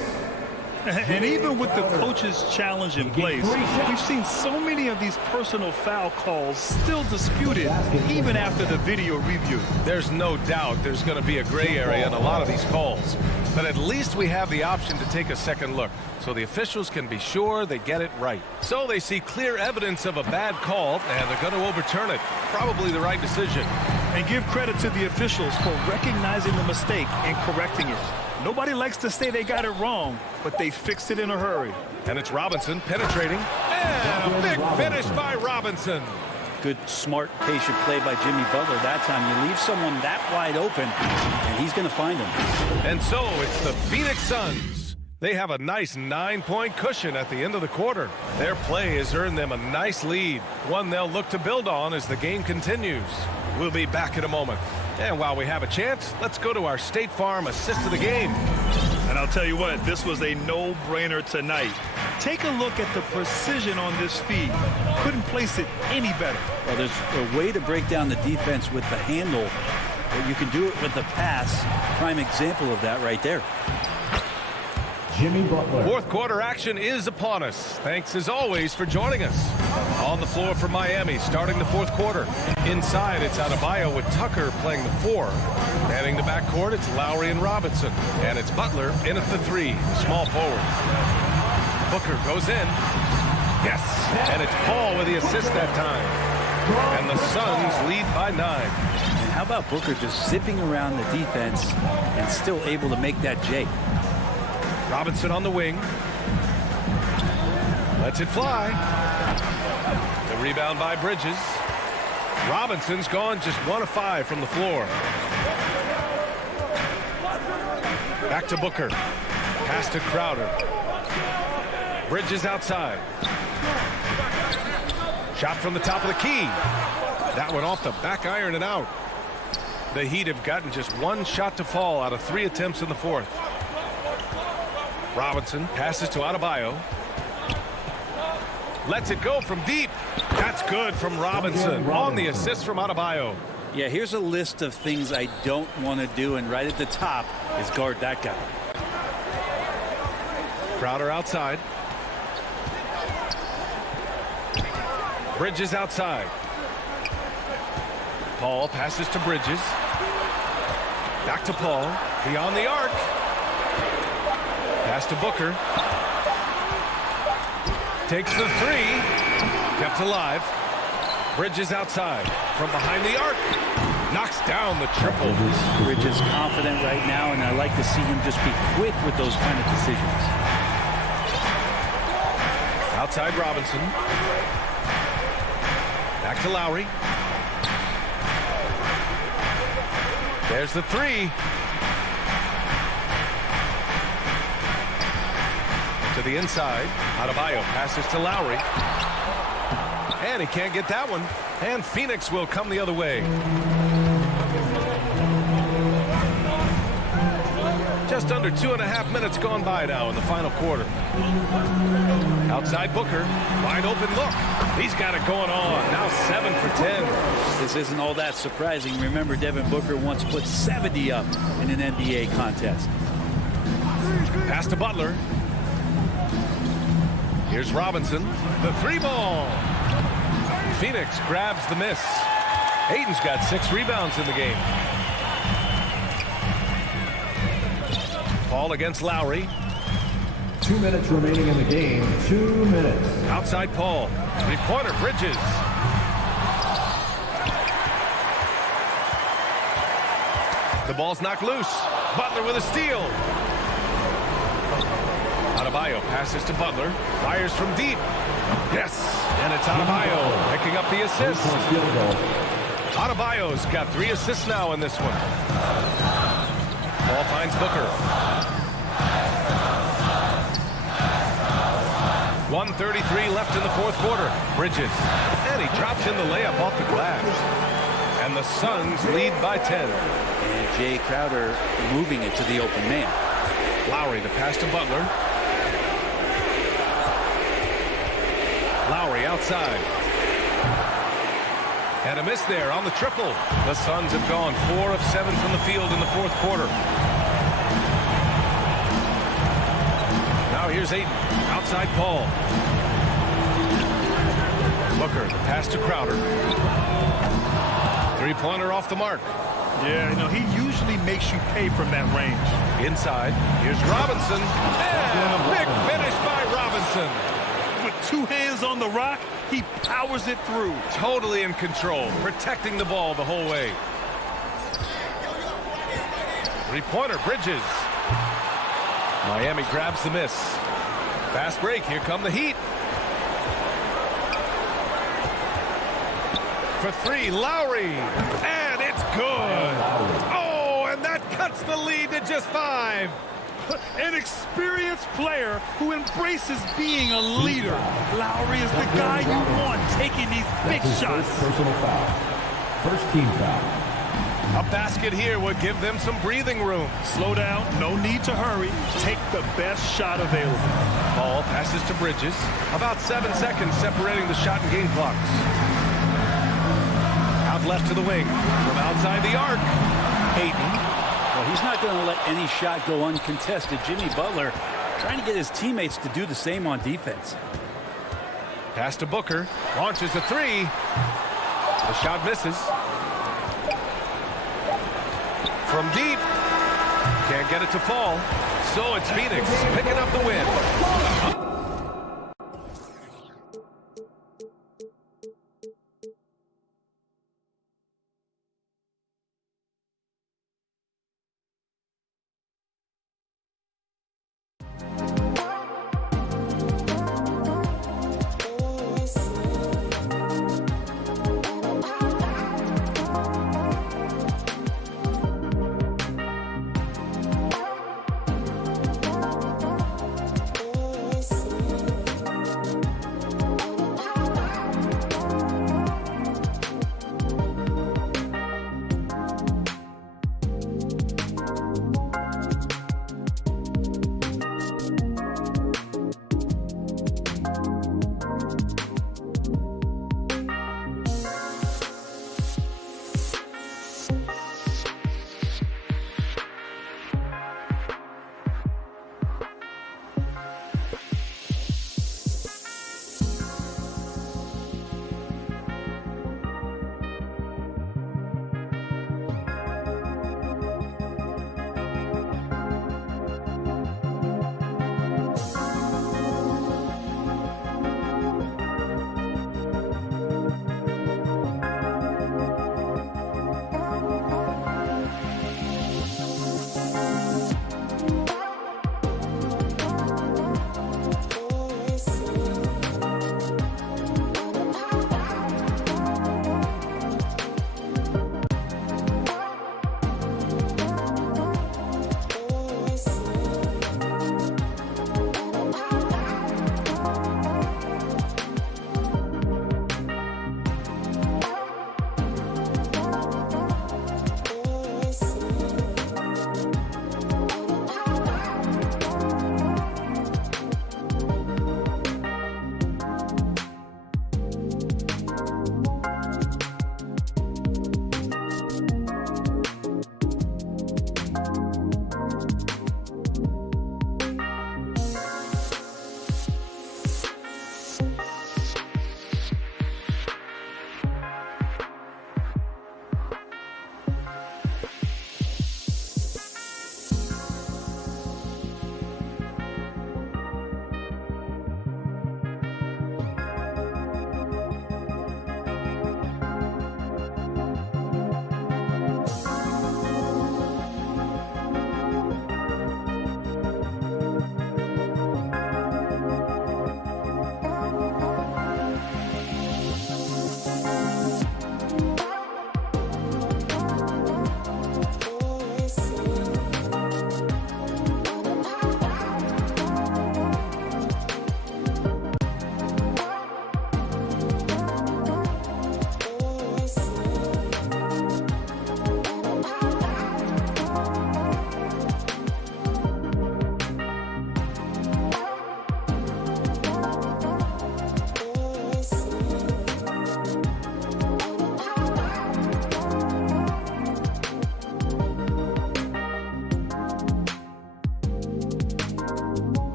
And even with the coach's challenge in place, we've seen so many of these personal foul calls still disputed even after the video review. There's no doubt there's going to be a gray area in a lot of these calls. But at least we have the option to take a second look so the officials can be sure they get it right. So they see clear evidence of a bad call, and they're going to overturn it. Probably the right decision. And give credit to the officials for recognizing the mistake and correcting it. Nobody likes to say they got it wrong, but they fixed it in a hurry. And it's Robinson penetrating. And a big finish by Robinson. Good, smart, patient play by Jimmy Butler that time. You leave someone that wide open, and he's going to find him. And so it's the Phoenix Suns. They have a nice 9-point cushion at the end of the quarter. Their play has earned them a nice lead, one they'll look to build on as the game continues. We'll be back in a moment. And while we have a chance, let's go to our State Farm assist of the game. And I'll tell you what, this was a no-brainer tonight. Take a look at the precision on this feed. Couldn't place it any better. Well, there's a way to break down the defense with the handle, but you can do it with the pass. Prime example of that right there. Jimmy Butler. Fourth quarter action is upon us. Thanks as always for joining us. On the floor for Miami, starting the fourth quarter. Inside, it's Adebayo with Tucker playing the 4. Manning the backcourt, it's Lowry and Robinson. And it's Butler in at the 3, small forward. Booker goes in. Yes, and it's Paul with the assist that time. And the Suns lead by 9. And how about Booker just zipping around the defense and still able to make that J? Robinson on the wing. Lets it fly. The rebound by Bridges. Robinson's gone just 1 of 5 from the floor. Back to Booker. Pass to Crowder. Bridges outside. Shot from the top of the key. That went off the back iron and out. The Heat have gotten just 1 shot to fall out of 3 attempts in the fourth. Robinson passes to Adebayo. Lets it go from deep. That's good from Robinson on the assist from Adebayo. Yeah, here's a list of things I don't want to do, and right at the top is guard that guy. Crowder outside. Bridges outside. Paul passes to Bridges. Back to Paul. Beyond the arc. Pass to Booker. Takes the 3. Kept alive. Bridges outside. From behind the arc. Knocks down the triple. Bridges confident right now, and I like to see him just be quick with those kind of decisions. Outside Robinson. Back to Lowry. There's the 3. To the inside. Adebayo passes to Lowry. And he can't get that one. And Phoenix will come the other way. Just under 2.5 minutes gone by now in the final quarter. Outside Booker. Wide open look. He's got it going on. Now 7 for 10. This isn't all that surprising. Remember, Devin Booker once put 70 up in an NBA contest. Pass to Butler. Here's Robinson. The 3-ball. Phoenix grabs the miss. Ayton's got 6 rebounds in the game. Paul against Lowry. 2 minutes remaining in the game. 2 minutes. Outside Paul. 3-pointer Bridges. The ball's knocked loose. Butler with a steal. Adebayo passes to Butler. Fires from deep. Yes. And it's Adebayo picking up the assist. Adebayo's got 3 assists now in this one. Ball finds Booker. 1:33 left in the fourth quarter. Bridges. And he drops in the layup off the glass. And the Suns lead by 10. And Jay Crowder moving it to the open man. Lowry, the pass to Butler. Lowry outside. And a miss there on the triple. The Suns have gone 4 of 7 from the field in the fourth quarter. Now here's Ayton. Outside Paul. Booker, the pass to Crowder. 3-pointer off the mark. Yeah, you know, he usually makes you pay from that range. Inside, here's Robinson. And a big finish by Robinson. With 2 hands on the rock, he powers it through. Totally in control, protecting the ball the whole way. 3-pointer, Bridges. Miami grabs the miss. Fast break, here come the Heat. For 3, Lowry. And it's good. Oh, and that cuts the lead to just 5. An experienced player who embraces being a leader. Lowry is the guy you want taking these big shots. Personal foul. First team foul. A basket here would give them some breathing room. Slow down, no need to hurry. Take the best shot available. Ball passes to Bridges. About 7 seconds separating the shot and game clocks. Out left to the wing. From outside the arc. Ayton. Well, he's not going to let any shot go uncontested. Jimmy Butler trying to get his teammates to do the same on defense. Pass to Booker. Launches a 3. The shot misses. From deep. Can't get it to fall. So it's Phoenix picking up the win.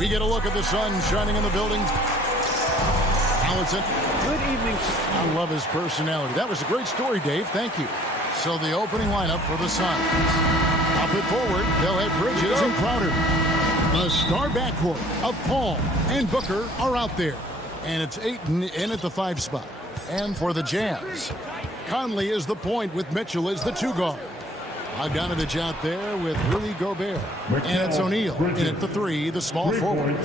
We get a look at the sun shining in the building. Allison. Good evening. I love his personality. That was a great story, Dave. Thank you. So the opening lineup for the Suns. Up and forward, they'll have Bridges and Crowder. The star backcourt of Paul and Booker are out there. And it's Ayton in at the 5 spot. And for the Jazz, Conley is the point with Mitchell as the 2 guard. Bogdanovich out there with Rudy Gobert. And it's O'Neal in at the 3, the small forward.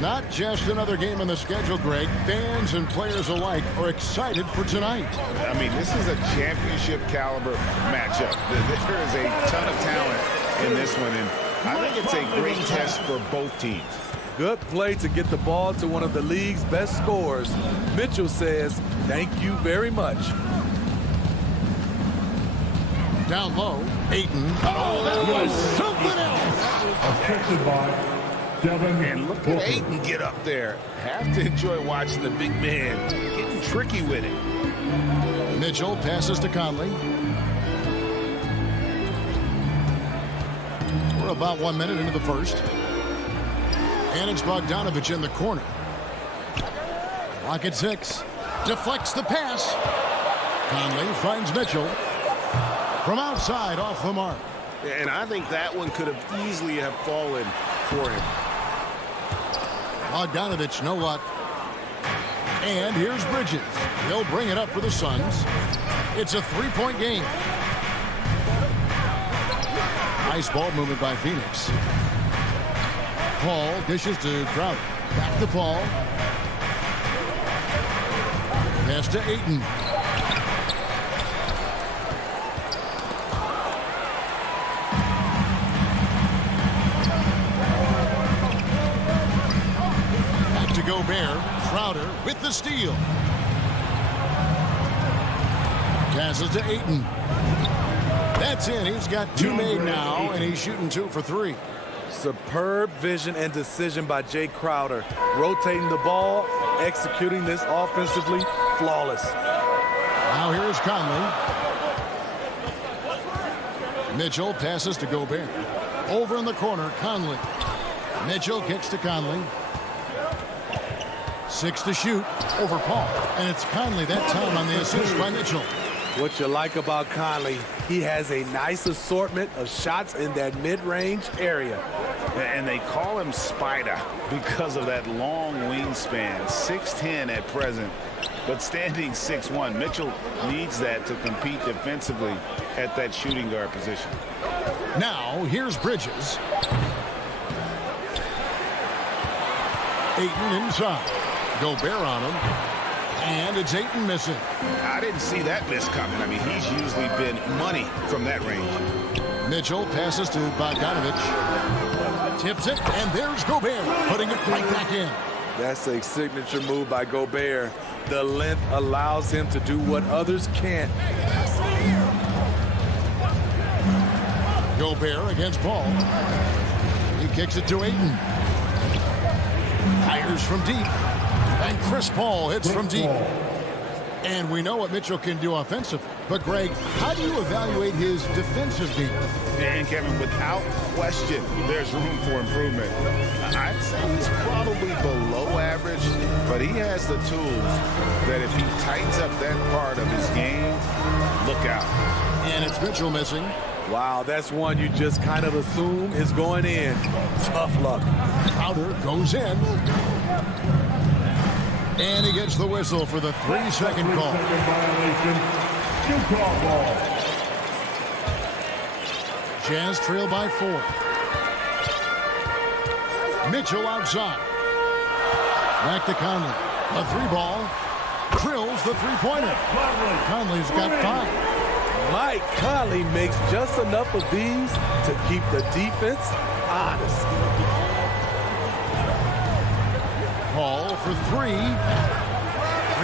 Not just another game on the schedule, Greg. Fans and players alike are excited for tonight. I mean, this is a championship caliber matchup. There is a ton of talent in this one, and I think it's a great test for both teams. Good play to get the ball to one of the league's best scorers. Mitchell says, thank you very much. Down low, Ayton. Oh, that was something else. And look at Ayton get up there. Have to enjoy watching the big man getting tricky with it. Mitchell passes to Conley. We're about 1 minute into the first. And it's Bogdanovich in the corner. Clock at 6. Deflects the pass. Conley finds Mitchell. From outside, off the mark. And I think that one could have easily have fallen for him. Bogdanovich, no luck. And here's Bridges. He'll bring it up for the Suns. It's a 3-point game. Nice ball movement by Phoenix. Paul dishes to Crowder. Back to Paul. Pass to Ayton. Back to Gobert. Crowder with the steal. Passes to Ayton. That's in. He's got 2 made now, and he's shooting 2 for 3. Superb vision and decision by Jay Crowder. Rotating the ball, executing this offensively, flawless. Now here is Conley. Mitchell passes to Gobert. Over in the corner, Conley. Mitchell kicks to Conley. 6 to shoot over Paul. And it's Conley that time on the assist by Mitchell. What you like about Conley, he has a nice assortment of shots in that mid-range area. And they call him Spider because of that long wingspan. 6'10" at present, but standing 6'1". Mitchell needs that to compete defensively at that shooting guard position. Now, here's Bridges. Ayton inside. Gobert on him. And it's Ayton missing. I didn't see that miss coming. I mean, he's usually been money from that range. Mitchell passes to Bogdanovich. Tips it, and there's Gobert, putting it right back in. That's a signature move by Gobert. The length allows him to do what others can't. Gobert against Paul. He kicks it to Ayton. Fires from deep. And Chris Paul hits from deep. And we know what Mitchell can do offensively. But, Greg, how do you evaluate his defensive game? And, Kevin, without question, there's room for improvement. I'd say he's probably below average, but he has the tools that if he tightens up that part of his game, look out. And it's Mitchell missing. Wow, that's one you just kind of assume is going in. Tough luck. Crowder goes in. And he gets the whistle for the 3-second call. Jazz trail by 4. Mitchell outside. Back to Conley. A 3-ball. Drills the 3-pointer. Conley's got 5. Mike Conley makes just enough of these to keep the defense honest. Paul for 3.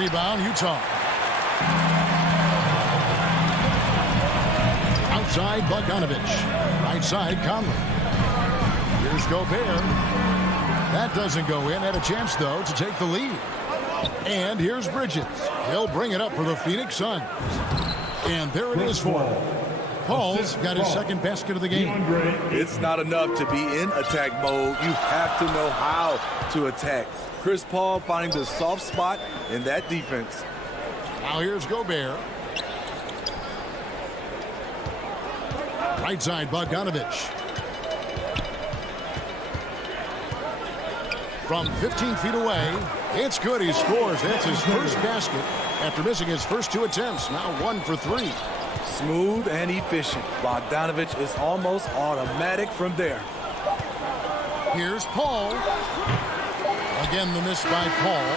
Rebound, Utah. Outside, Bogdanovich. Right side, Conley. Here's Gobert. That doesn't go in. Had a chance, though, to take the lead. And here's Bridges. He'll bring it up for the Phoenix Suns. And there it is for him. Paul's got his second basket of the game. It's not enough to be in attack mode. You have to know how to attack. Chris Paul finding the soft spot in that defense. Now here's Gobert. Right side, Bogdanovich. From 15 feet away, it's good. He scores. That's his first basket after missing his first 2 attempts. Now 1 for 3. Smooth and efficient. Bogdanovich is almost automatic from there. Here's Paul. Again, the miss by Paul.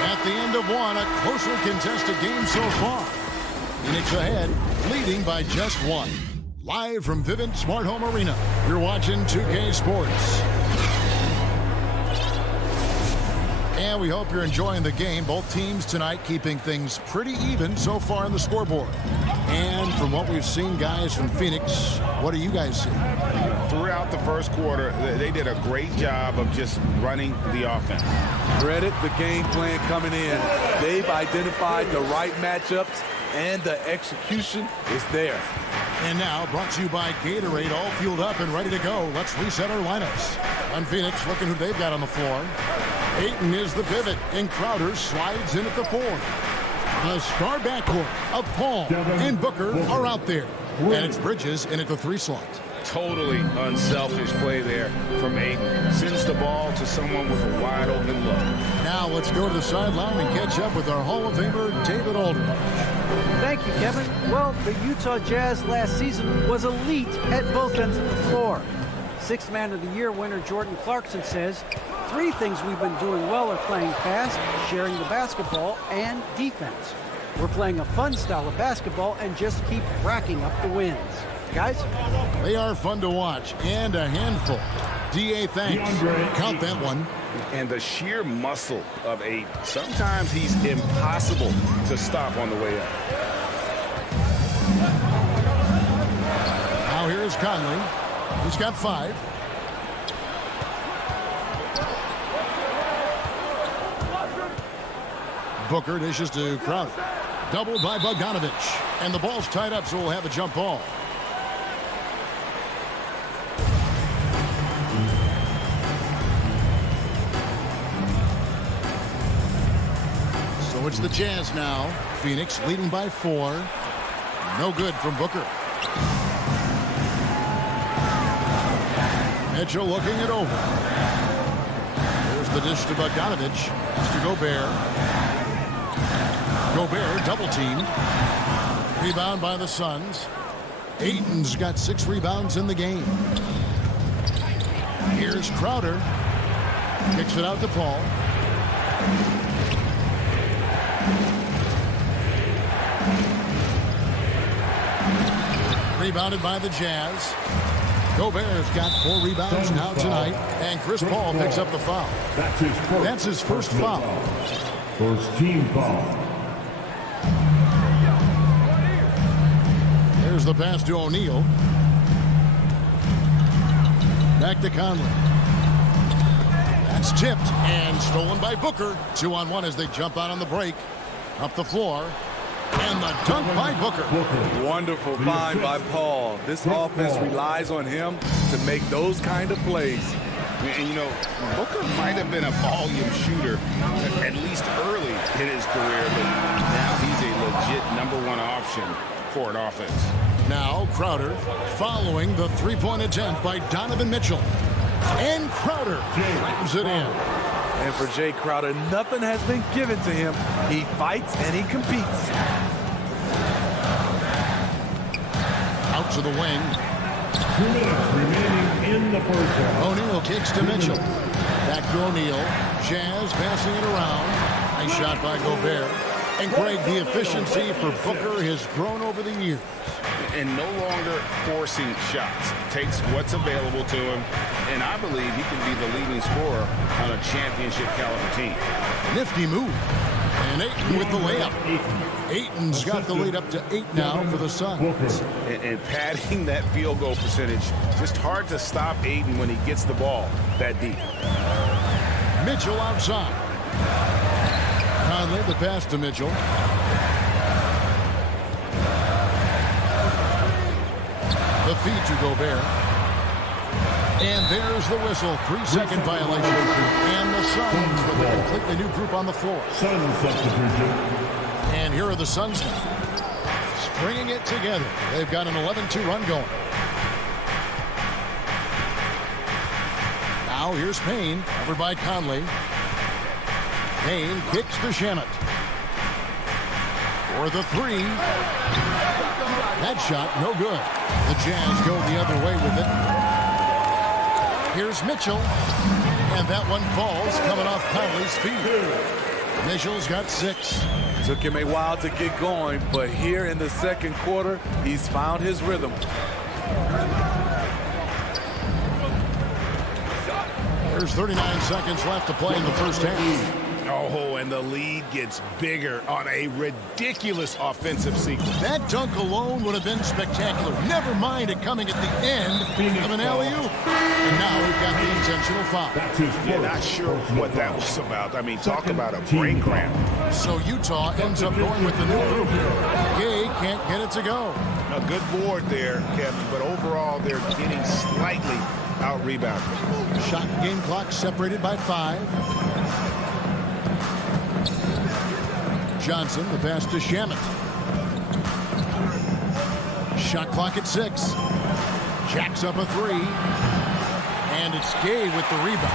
At the end of 1, a closely contested game so far. Phoenix ahead, leading by just 1. Live from Vivint Smart Home Arena, you're watching 2K Sports. And we hope you're enjoying the game. Both teams tonight keeping things pretty even so far on the scoreboard. And from what we've seen, guys, from Phoenix, what do you guys see? Throughout the first quarter, they did a great job of just running the offense. Credit the game plan coming in. They've identified the right matchups, and the execution is there. And now, brought to you by Gatorade, all fueled up and ready to go. Let's reset our lineups. On Phoenix, looking who they've got on the floor. Ayton is the pivot, and Crowder slides in at the 4. The star backcourt of Paul and Booker are out there. And it's Bridges in at the 3 slot. Totally unselfish play there from Ayton. Sends the ball to someone with a wide open look. Now let's go to the sideline and catch up with our Hall of Famer, David Aldridge. Thank you, Kevin. Well, the Utah Jazz last season was elite at both ends of the floor. 6th Man of the Year winner Jordan Clarkson says, 3 things we've been doing well are playing fast, sharing the basketball, and defense. We're playing a fun style of basketball and just keep racking up the wins. Guys? They are fun to watch and a handful. D.A. thanks. Count that one. And the sheer muscle of Ayton. Sometimes he's impossible to stop on the way up. Now here's Conley. He's got 5. Booker dishes to Crowder. Doubled by Bogdanovich. And the ball's tied up, so we'll have a jump ball. So it's the Jazz now. Phoenix leading by 4. No good from Booker. Mitchell looking it over. There's the dish to Bogdanovich. It's to Gobert. Gobert double teamed. Rebound by the Suns. Ayton's got 6 rebounds in the game. Here's Crowder. Kicks it out to Paul. Rebounded by the Jazz. Gobert's got 4 rebounds now tonight, and Chris Paul picks up the foul. That's his first foul. First team foul. There's the pass to O'Neal. Back to Conley. That's tipped and stolen by Booker. 2-on-1 as they jump out on the break. Up the floor. And the dunk by Booker. Wonderful find by Paul. This offense relies on him to make those kind of plays. And, you know, Booker might have been a volume shooter, at least early in his career, but now he's a legit #1 option for an offense. Now Crowder following the 3-point attempt by Donovan Mitchell. And Crowder slams it in. And for Jay Crowder, nothing has been given to him. He fights and he competes. Out to the wing. 2 minutes remaining in the first half. O'Neal kicks to Mitchell. Back to O'Neal. Jazz passing it around. Nice shot by Gobert. And Greg, the efficiency for Booker has grown over the years. And no longer forcing shots. Takes what's available to him. And I believe he can be the leading scorer on a championship caliber team. Nifty move. And Ayton with the layup. Ayton's got the lead up to 8 now for the Suns. And padding that field goal percentage. Just hard to stop Ayton when he gets the ball that deep. Mitchell outside. Conley the pass to Mitchell. The feed to Gobert. And there's the whistle. 3-second violation. And the Suns with a completely new group on the floor. Suns substitution. And here are the Suns now. Stringing it together. They've got an 11-2 run going. Now here's Payne. Over by Conley. Payne kicks to Shamet. For the three. That shot, no good. The Jazz go the other way with it. Here's Mitchell. And that one falls, coming off Conley's feet. Mitchell's got 6. Took him a while to get going, but here in the second quarter, he's found his rhythm. There's 39 seconds left to play in the first half. Oh, and the lead gets bigger on a ridiculous offensive sequence. That dunk alone would have been spectacular. Never mind it coming at the end of an alley-oop. And now we've got the intentional foul. Yeah, not sure what that was about. I mean, talk about a brain cramp. So Utah ends up going with the new group. Gay can't get it to go. A good board there, Kevin, but overall they're getting slightly out-rebounded. Shot game clock separated by 5. Johnson, the pass to Shamet. Shot clock at 6. Jacks up a 3. And it's Gay with the rebound.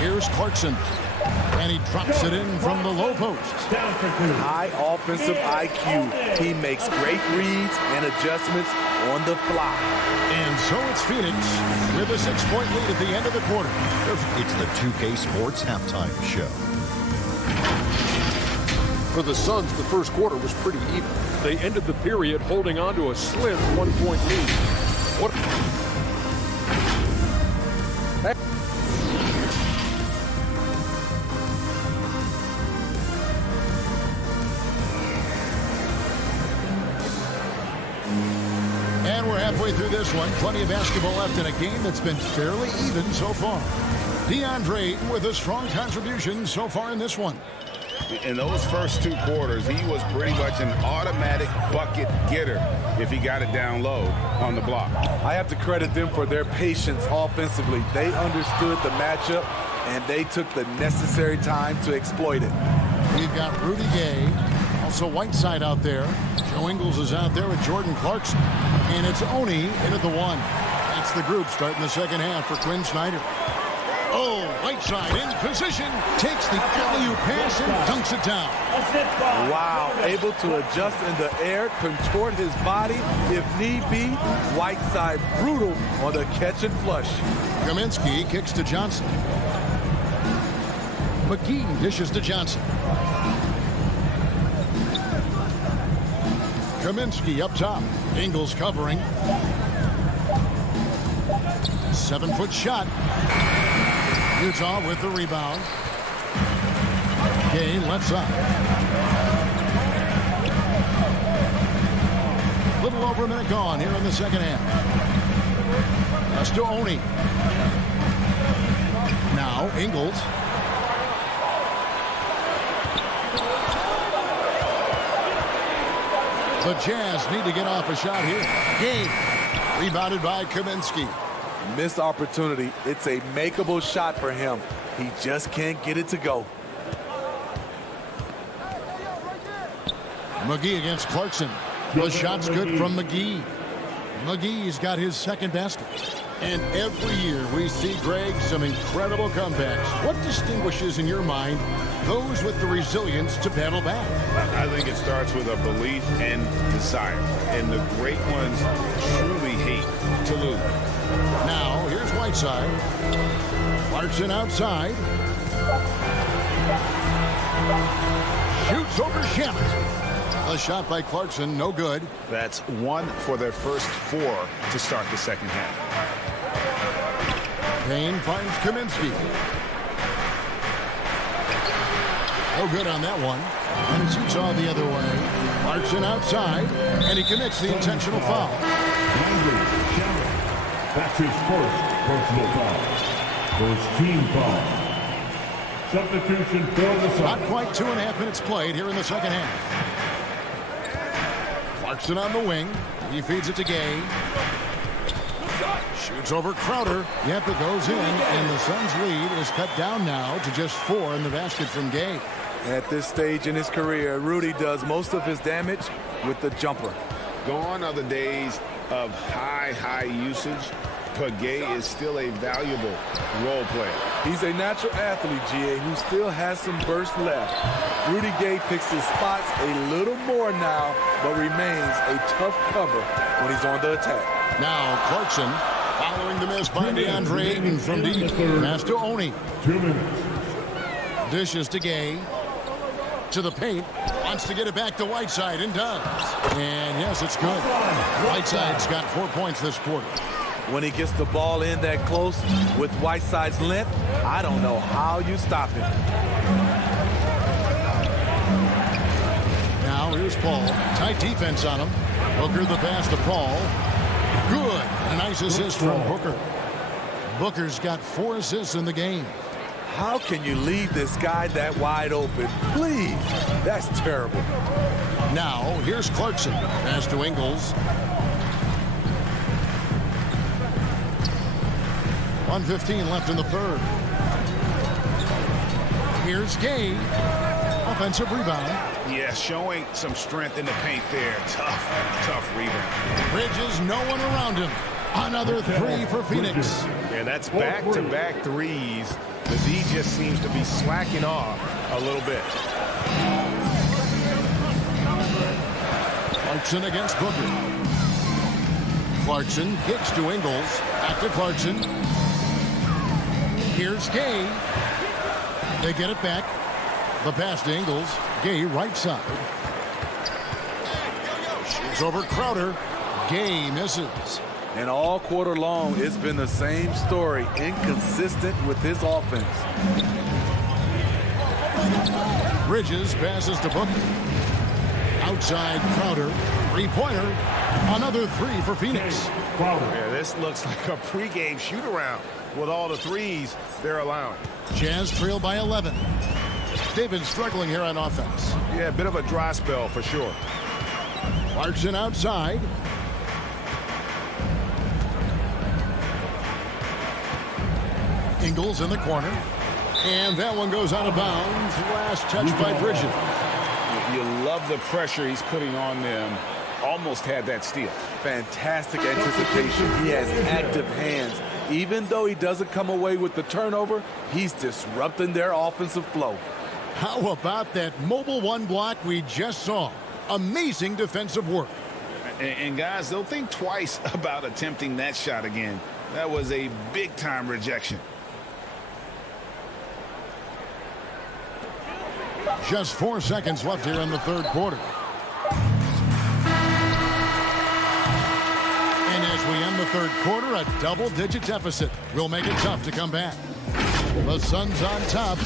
Here's Clarkson. And he drops it in from the low post. High offensive IQ. He makes great reads and adjustments on the fly. And so it's Phoenix with a 6-point lead at the end of the quarter. It's the 2K Sports Halftime Show. For the Suns, the first quarter was pretty even. They ended the period holding on to a slim 1-point lead. What? And we're halfway through this one. Plenty of basketball left in a game that's been fairly even so far. DeAndre with a strong contribution so far in this one. In those first 2 quarters, he was pretty much an automatic bucket getter if he got it down low on the block. I have to credit them for their patience offensively. They understood the matchup, and they took the necessary time to exploit it. We've got Rudy Gay, also Whiteside out there. Joe Ingles is out there with Jordan Clarkson. And it's Oni in at the 1. That's the group starting the second half for Quinn Snyder. Oh, Whiteside in position, takes the alley-oop pass and dunks it down. Wow, able to adjust in the air, contort his body if need be. Whiteside brutal on the catch and flush. Kaminsky kicks to Johnson. McGee dishes to Johnson. Kaminsky up top. Ingles covering. 7-foot shot. Utah with the rebound. Gay left side. Little over a minute gone here in the second half. That's to Oni. Now Ingles. The Jazz need to get off a shot here. Gay rebounded by Kaminsky. Missed opportunity. It's a makeable shot for him. He just can't get it to go. McGee against Clarkson. The shot's good from McGee. McGee's got his second basket. And every year we see, Greg, some incredible comebacks. What distinguishes, in your mind, those with the resilience to battle back? I think it starts with a belief and desire. And the great ones truly hate to lose. Now, here's Whiteside. Clarkson outside. Shoots over Shamet. A shot by Clarkson, no good. That's 1 for their first 4 to start the second half. Payne finds Kaminsky. No good on that one. And it's Utah the other way. Clarkson outside, and he commits the intentional foul. That's his first personal foul. First team foul. Substitution for the Suns. Not quite 2.5 minutes played here in the second half. Clarkson on the wing. He feeds it to Gay. Shoots over Crowder. Yep, it goes in, and the Suns' lead is cut down now to just 4 in the basket from Gay. At this stage in his career, Rudy does most of his damage with the jumper. Gone are the days of high usage, but Gay is still a valuable role player. He's a natural athlete, GA, who still has some burst left. Rudy Gay picks his spots a little more now, but remains a tough cover when he's on the attack. Now Clarkson following the miss by DeAndre Ayton from deep. Pass to Oni. 2 minutes. Dishes to Gay. To the paint. Wants to get it back to Whiteside and does. And yes, it's good. Whiteside's got 4 points this quarter. When he gets the ball in that close with Whiteside's length, I don't know how you stop him. Now here's Paul. Tight defense on him. Booker the pass to Paul. Good. A nice assist from Booker. Booker's got 4 assists in the game. How can you leave this guy that wide open? Please. That's terrible. Now here's Clarkson. Pass to Ingles. 1:15 left in the third. Here's Gay. Offensive rebound. Yeah, showing some strength in the paint there. Tough rebound. Bridges, no one around him. Another 3 for Phoenix. Yeah, that's back-to-back threes. The D just seems to be slacking off a little bit. Clarkson against Booker. Clarkson kicks to Ingles. Back to Clarkson. Here's Gay. They get it back. The pass to Ingles. Gay right side. Shoots over Crowder. Gay misses. And all quarter long, it's been the same story. Inconsistent with his offense. Bridges passes to Booker. Outside Crowder. 3-pointer. Another 3 for Phoenix. Yeah, this looks like a pregame shoot-around with all the threes they're allowing. Jazz trail by 11. They've been struggling here on offense. Yeah, a bit of a dry spell for sure. Clarkson outside. Ingles in the corner. And that one goes out of bounds. Last touch by Bridges. You love the pressure he's putting on them. Almost had that steal. Fantastic anticipation. He has active hands. Even though he doesn't come away with the turnover, he's disrupting their offensive flow. How about that mobile one block we just saw? Amazing defensive work. And guys, they'll think twice about attempting that shot again. That was a big-time rejection. Just 4 seconds left here in the third quarter. And as we end the third quarter, a double-digit deficit will make it tough to come back. The Suns on top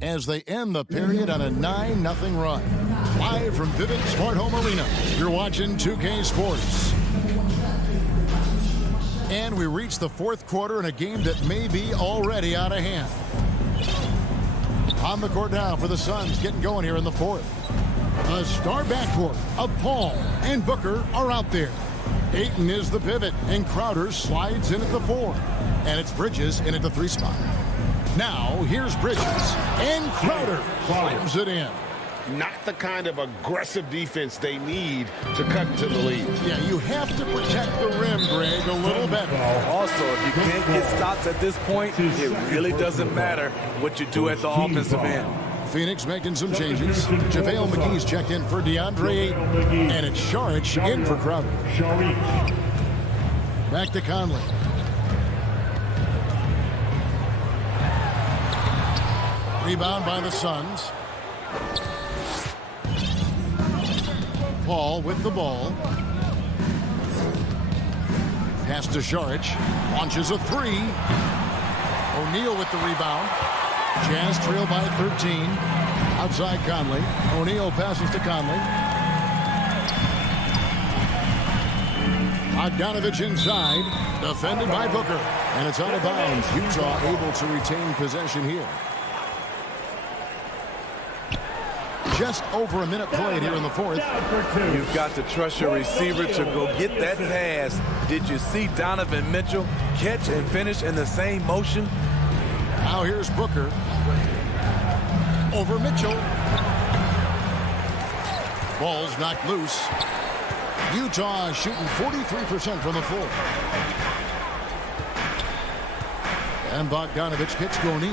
as they end the period on a 9-0 run. Live from Vivint Smart Home Arena, you're watching 2K Sports. And we reach the fourth quarter in a game that may be already out of hand. On the court now for the Suns, getting going here in the fourth. A star backcourt of Paul and Booker are out there. Ayton is the pivot, and Crowder slides in at the 4. And it's Bridges in at the 3 spot. Now, here's Bridges, and Crowder slams it in. Not the kind of aggressive defense they need to cut into the lead. Yeah, you have to protect the rim, Greg, a little better. Also, if you can't get stops at this point, it really doesn't matter what you do at the offensive end. Phoenix making some changes. JaVale McGee's checked in for DeAndre Ayton, and it's Saric in for Crowder. Back to Conley. Rebound by the Suns. Paul with the ball. Pass to Saric. Launches a 3. O'Neal with the rebound. Jazz trail by 13. Outside Conley. O'Neal passes to Conley. Bogdanovich inside. Defended by Booker. And it's out of bounds. Utah able to retain possession here. Just over a minute played here in the fourth. You've got to trust your receiver to go get that pass. Did you see Donovan Mitchell catch and finish in the same motion? Now here's Booker. Over Mitchell. Ball's knocked loose. Utah shooting 43% from the floor. And Bogdanovich gets to O'Neal.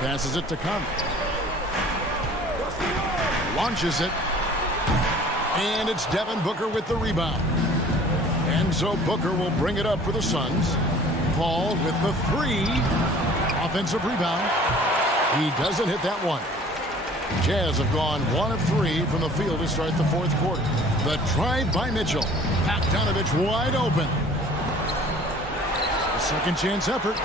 Passes it to Conley. Launches it. And it's Devin Booker with the rebound. And so Booker will bring it up for the Suns. Paul with the three. Offensive rebound. He doesn't hit that one. Jazz have gone 1 of 3 from the field to start the fourth quarter. The drive by Mitchell. Bogdanovich wide open. A second chance effort.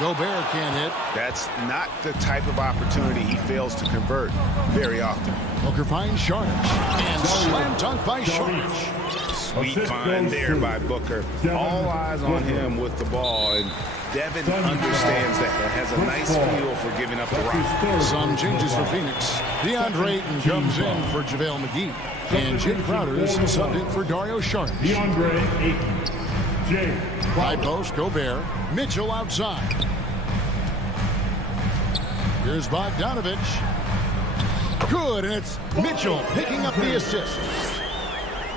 Gobert can't hit. That's not the type of opportunity he fails to convert very often. Booker finds Sharnic. And slam dunk by Sharnic. Sweet find there by Booker. All eyes on him with the ball. And Devin understands that and has a nice feel for giving up the rock. Some changes for Phoenix. DeAndre Ayton comes in for JaVale McGee. And Jay Crowder is subbed in for Dario Saric. DeAndre Ayton. Jay. By post, Gobert. Mitchell outside. Here's Bogdanovich. Good, and it's Mitchell picking up the assist.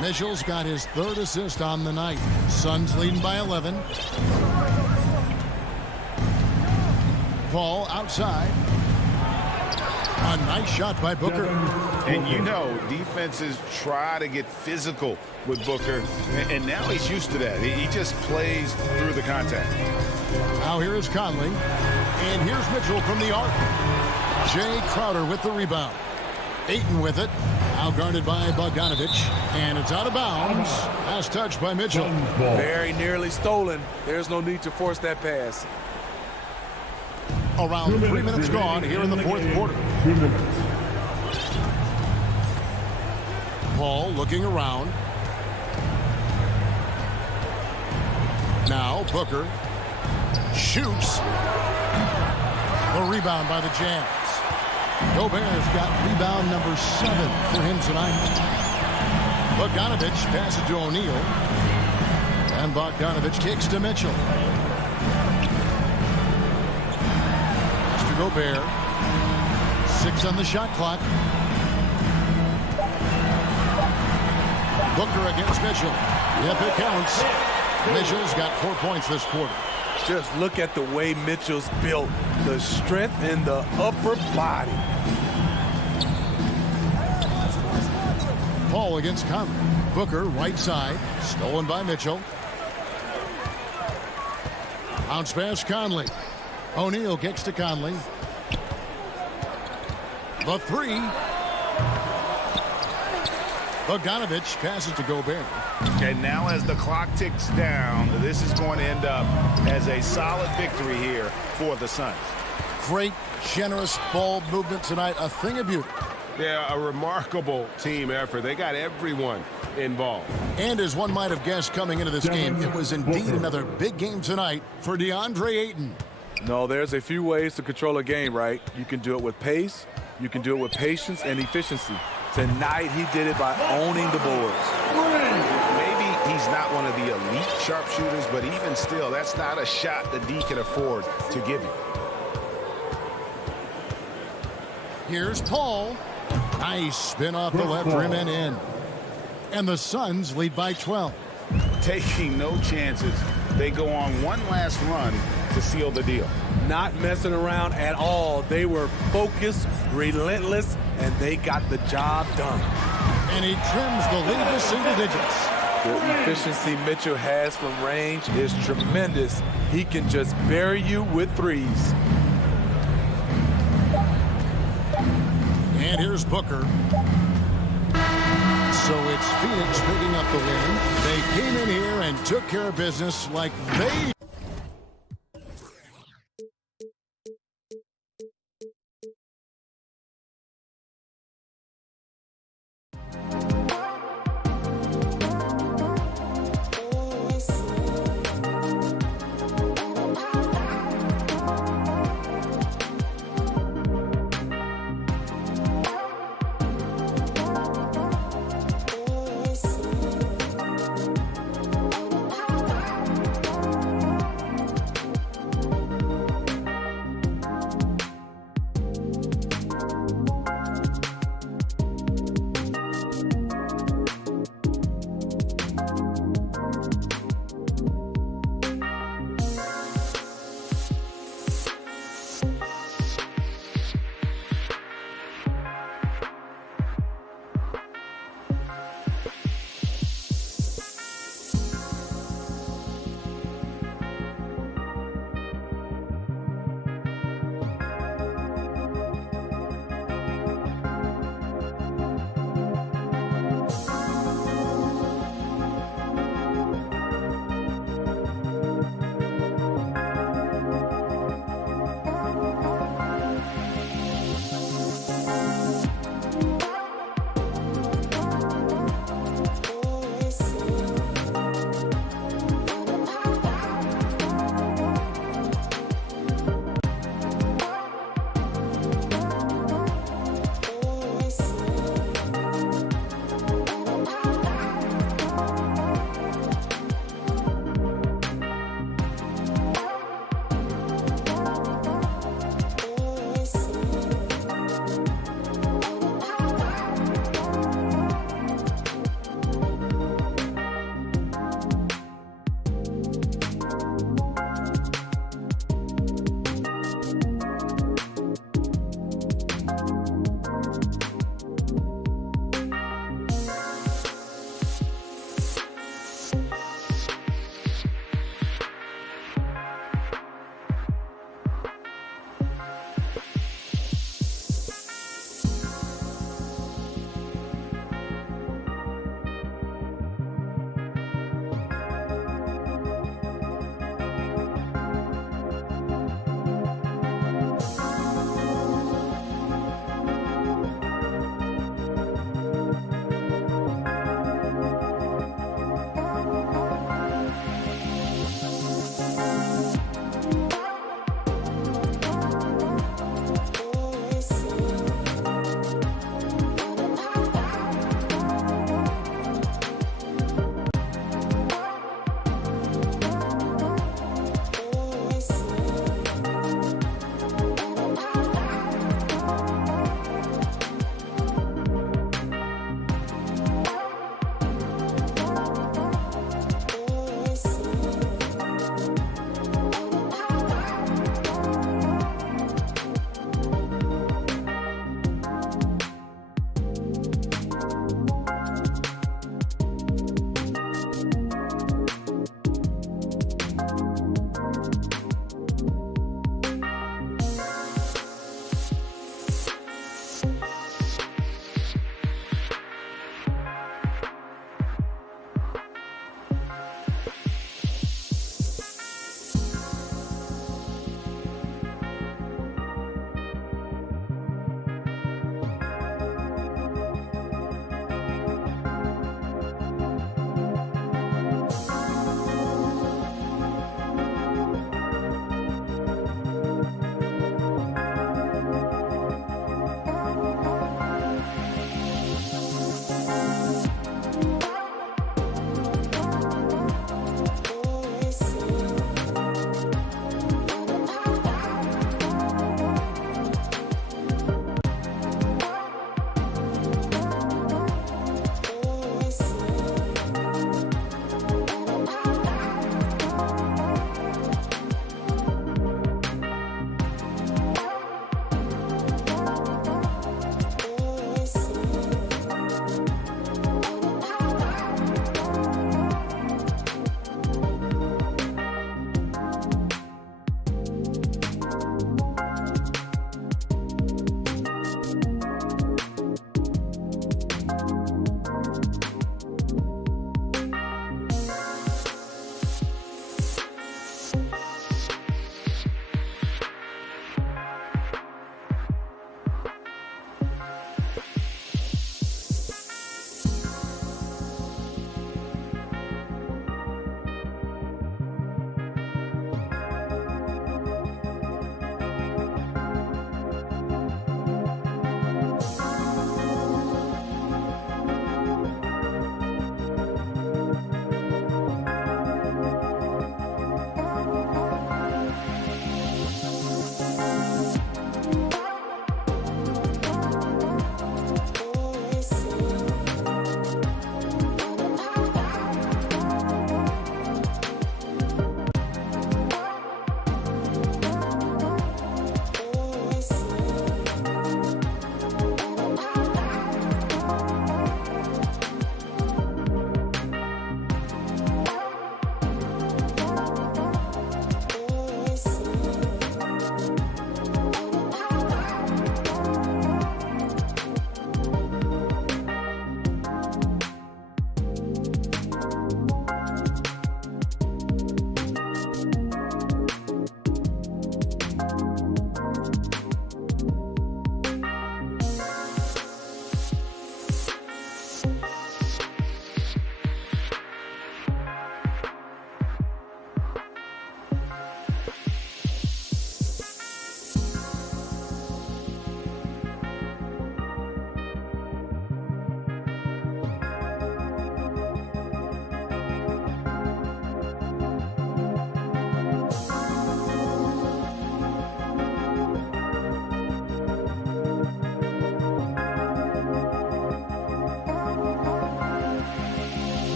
Mitchell's got his third assist on the night. Suns leading by 11. Paul outside. A nice shot by Booker. And you know, defenses try to get physical with Booker, and now he's used to that. He just plays through the contact. Now here is Conley. And here's Mitchell from the arc. Jay Crowder with the rebound. Ayton with it. Now guarded by Bogdanovich. And it's out of bounds. Last touch by Mitchell. Very nearly stolen. There's no need to force that pass. Around 3 minutes gone here in the fourth quarter. 2 minutes. Paul looking around. Now Booker shoots. The rebound by the Jazz. Gobert's got rebound number 7 for him tonight. Bogdanovich passes to O'Neal. And Bogdanovich kicks to Mitchell. Gobert. 6 on the shot clock. Booker against Mitchell. Yep, it counts. Mitchell's got 4 points this quarter. Just look at the way Mitchell's built. The strength in the upper body. Paul against Conley. Booker right side. Stolen by Mitchell. Bounce pass Conley. O'Neal kicks to Conley. The three. Bogdanovich passes to Gobert. And now as the clock ticks down, this is going to end up as a solid victory here for the Suns. Great, generous ball movement tonight. A thing of beauty. Yeah, a remarkable team effort. They got everyone involved. And as one might have guessed coming into this game, it was indeed another big game tonight for DeAndre Ayton. No, there's a few ways to control a game, right? You can do it with pace, you can do it with patience and efficiency. Tonight, he did it by owning the boards. Maybe he's not one of the elite sharpshooters, but even still, that's not a shot that D can afford to give you. Here's Paul. Nice spin off the left rim and in. And the Suns lead by 12. Taking no chances. They go on one last run to seal the deal. Not messing around at all. They were focused, relentless, and they got the job done. And he trims the lead to single digits. The efficiency Mitchell has from range is tremendous. He can just bury you with threes. And here's Booker. So it's Phoenix picking up the win. They came in here and took care of business like they...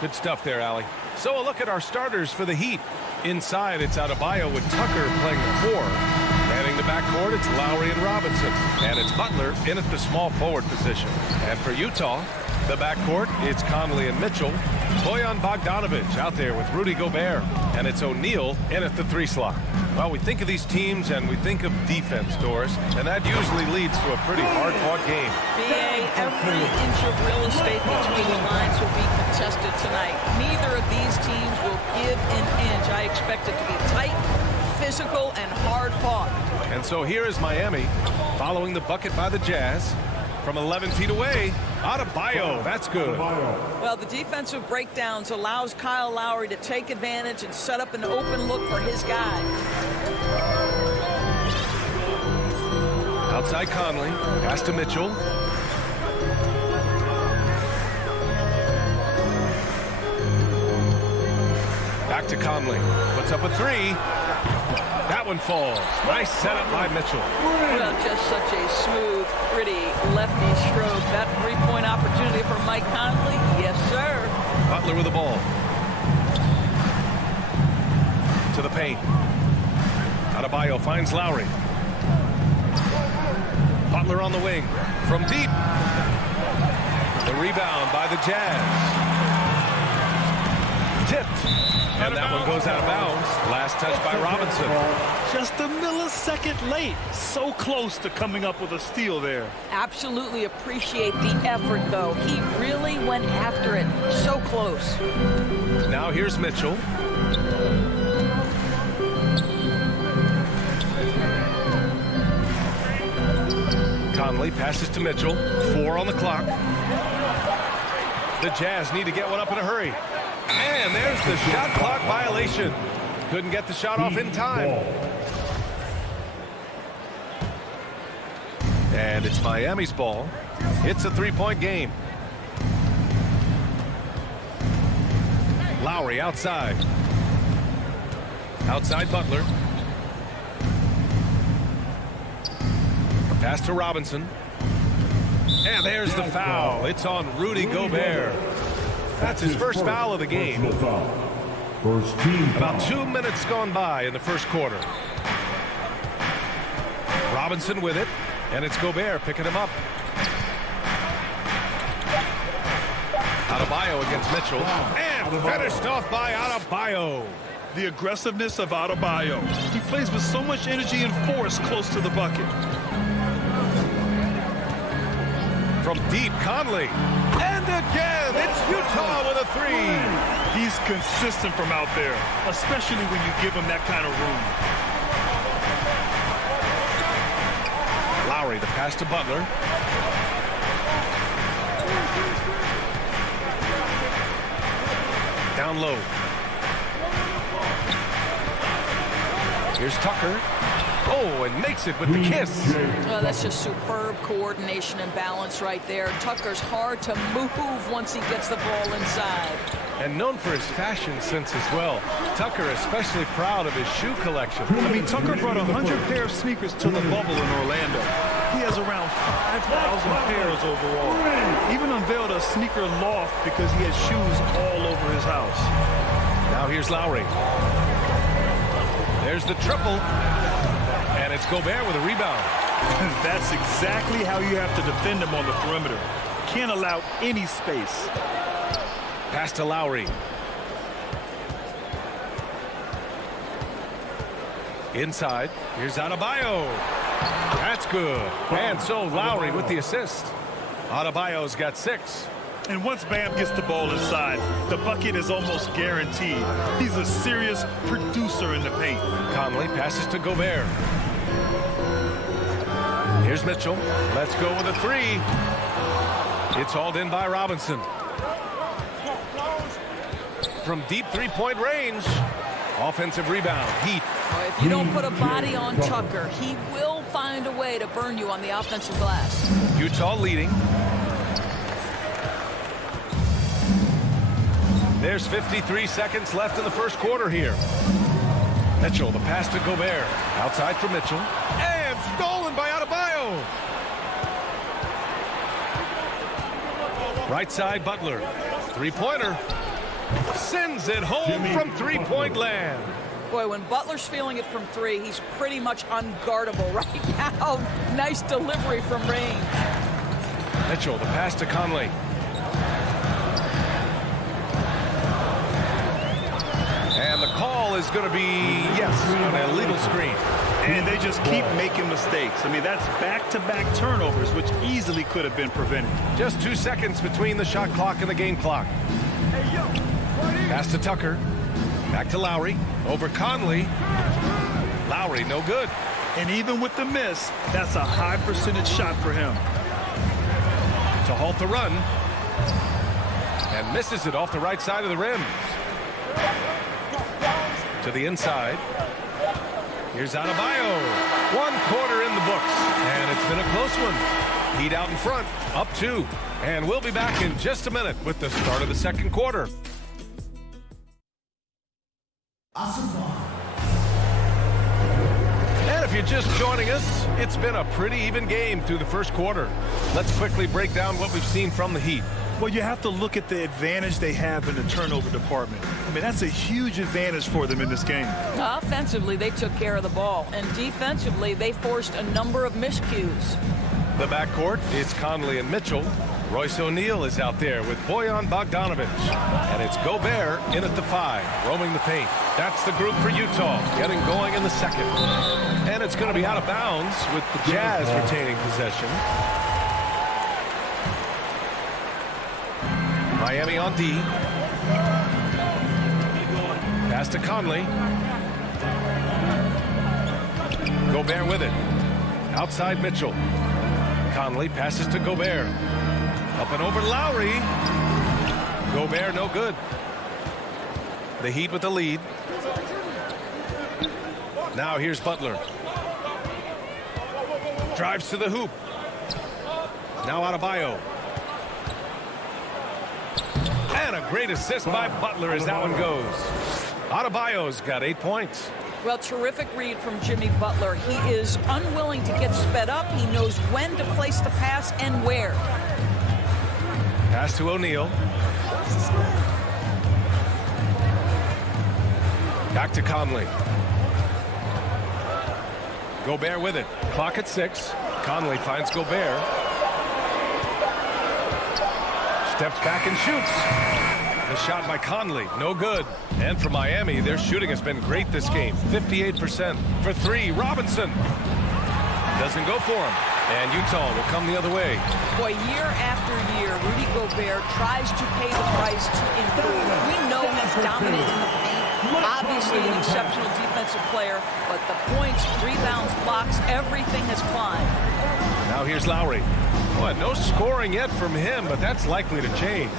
Good stuff there, Allie. So a look at our starters for the Heat. Inside, it's Adebayo with Tucker playing the 4. Manning the backcourt, it's Lowry and Robinson. And it's Butler in at the small forward position. And for Utah, the backcourt, it's Conley and Mitchell. Bojan Bogdanovic out there with Rudy Gobert. And it's O'Neal in at the 3 slot. Well, we think of these teams and we think of defense, Doris, and that usually leads to a pretty hard-fought game. BA, every inch of real estate between the lines will be contested tonight. Neither of these teams will give an inch. I expect it to be tight, physical, and hard-fought. And so here is Miami following the bucket by the Jazz. From 11 feet away, Adebayo, that's good. Well, the defensive breakdowns allows Kyle Lowry to take advantage and set up an open look for his guy. Outside Conley, pass to Mitchell. Back to Conley, puts up a 3. That one falls. Nice setup by Mitchell. Well, just such a smooth, pretty lefty stroke. That 3-point opportunity for Mike Conley. Yes, sir. Butler with the ball. To the paint. Adebayo finds Lowry. Butler on the wing. From deep. The rebound by the Jazz. Tipped. And that one goes out of bounds. Last touch by Robinson. Just a millisecond late. So close to coming up with a steal there. Absolutely appreciate the effort, though. He really went after it. So close. Now here's Mitchell. Conley passes to Mitchell. 4 on the clock. The Jazz need to get one up in a hurry. And there's the shot clock violation. Couldn't get the shot off in time. And it's Miami's ball. It's a 3-point game. Lowry outside. Outside Butler. Pass to Robinson. And there's the foul. It's on Rudy Gobert. That's his first foul of the game. About 2 minutes gone by in the first quarter. Robinson with it, and it's Gobert picking him up. Adebayo against Mitchell, and finished off by Adebayo. The aggressiveness of Adebayo. He plays with so much energy and force close to the bucket. From deep, Conley. And again, it's Utah with a 3. He's consistent from out there, especially when you give him that kind of room. Lowry, the pass to Butler. Down low. Here's Tucker. Oh, and makes it with the kiss. Well, that's just superb coordination and balance right there. Tucker's hard to move once he gets the ball inside. And known for his fashion sense as well. Tucker especially proud of his shoe collection. I mean, Tucker brought 100 pair of sneakers to the bubble in Orlando. He has around 5,000 pairs overall. Even unveiled a sneaker loft because he has shoes all over his house. Now here's Lowry. There's the triple. And it's Gobert with a rebound. That's exactly how you have to defend him on the perimeter. Can't allow any space. Pass to Lowry. Inside. Here's Adebayo. That's good. And so Lowry with the assist. Adebayo's got 6. And once Bam gets the ball inside, the bucket is almost guaranteed. He's a serious producer in the paint. Conley passes to Gobert. Here's Mitchell. Let's go with a 3. It's hauled in by Robinson. From deep 3-point range. Offensive rebound. Heat. If you don't put a body on Tucker, he will find a way to burn you on the offensive glass. Utah leading. There's 53 seconds left in the first quarter here. Mitchell, the pass to Gobert. Outside for Mitchell. And stolen by Adebayo. Right side, Butler. 3-pointer. sends it home from three-point land. Boy, when Butler's feeling it from three, he's pretty much unguardable right now. Nice delivery from range. Mitchell, the pass to Conley. And the call is going to be, yes, an illegal screen. And they just keep making mistakes. I mean, that's back-to-back turnovers, which easily could have been prevented. Just 2 seconds between the shot clock and the game clock. Pass to Tucker. Back to Lowry. Over Conley. Lowry, no good. And even with the miss, that's a high percentage shot for him. To halt the run. And misses it off the right side of the rim. To the inside. Here's Adebayo. 1 quarter in the books. And it's been a close one. Heat out in front. Up 2. And we'll be back in just a minute with the start of the second quarter. And if you're just joining us, it's been a pretty even game through the first quarter. Let's quickly break down what we've seen from the Heat. Well, you have to look at the advantage they have in the turnover department. I mean, that's a huge advantage for them in this game. Offensively, they took care of the ball. And defensively, they forced a number of miscues. The backcourt, it's Conley and Mitchell. Royce O'Neal is out there with Bojan Bogdanovic. And it's Gobert in at the 5, roaming the paint. That's the group for Utah, getting going in the second. And it's going to be out of bounds with the Jazz retaining possession. Miami on D. Pass to Conley. Gobert with it. Outside Mitchell. Conley passes to Gobert. Up and over Lowry. Gobert no good. The Heat with the lead. Now here's Butler. Drives to the hoop. Now Adebayo. And a great assist by Butler as that one goes. Adebayo's got 8 points. Well, terrific read from Jimmy Butler. He is unwilling to get sped up. He knows when to place the pass and where. Pass to O'Neal. Back to Conley. Gobert with it. Clock at 6. Conley finds Gobert. Steps back and shoots. The shot by Conley, no good. And for Miami, their shooting has been great this game. 58% for 3. Robinson doesn't go for him. And Utah will come the other way. Boy, year after year, Rudy Gobert tries to pay the price to improve. We know he's dominant in the paint. Obviously an exceptional defensive player, but the points, rebounds, blocks, everything has climbed. Now here's Lowry. Boy, no scoring yet from him, but that's likely to change.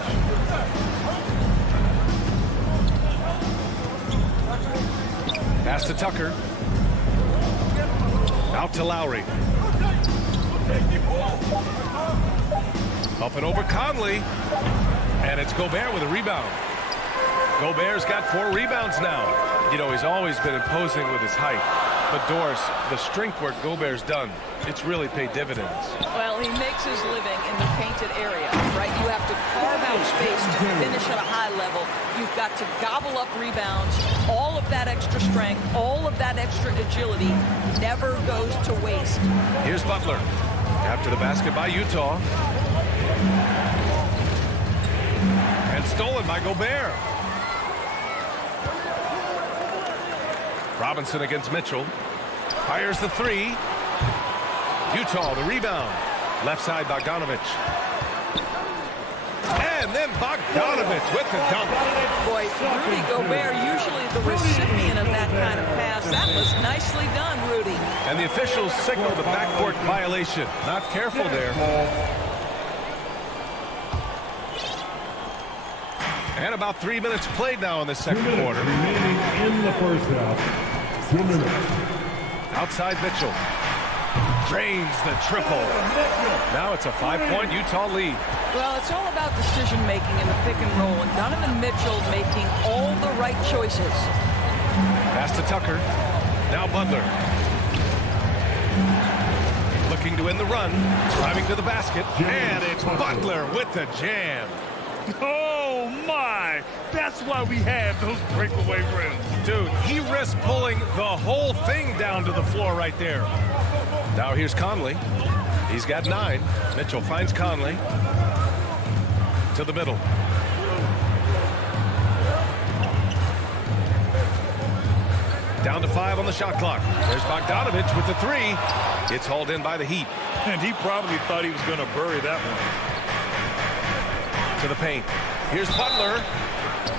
Pass to Tucker. Out to Lowry. Up and over Conley. And it's Gobert with a rebound. Gobert's got 4 rebounds now. You know, he's always been imposing with his height. But Doris, the strength work Gobert's done, it's really paid dividends. Well, he makes his living in the painted area, right? You have to carve out space to finish at a high level. You've got to gobble up rebounds. All of that extra strength, all of that extra agility never goes to waste. Here's Butler. After the basket by Utah. And stolen by Gobert. Robinson against Mitchell. Fires the 3. Utah, the rebound. Left side, Bogdanovic. And then Bogdanovic with the dunk. Boy, Rudy Gobert, usually the recipient of that kind of pass. That was nicely done, Rudy. And the officials signal the backcourt violation. Not careful there. And about 3 minutes played now in the second quarter. Remaining in the first half. 2 minutes. Outside Mitchell. Drains the triple. Now it's a 5-point Utah lead. Well, it's all about decision-making in the pick and roll, and Donovan Mitchell making all the right choices. Pass to Tucker. Now Butler. Looking to win the run. Driving to the basket. And it's Butler with the jam. Oh, my. That's why we have those breakaway rims. Dude, he risked pulling the whole thing down to the floor right there. Now here's Conley. He's got 9. Mitchell finds Conley. To the middle. Down to 5 on the shot clock. There's Bogdanovich with the 3. It's hauled in by the Heat. And he probably thought he was going to bury that one. To the paint. Here's Butler.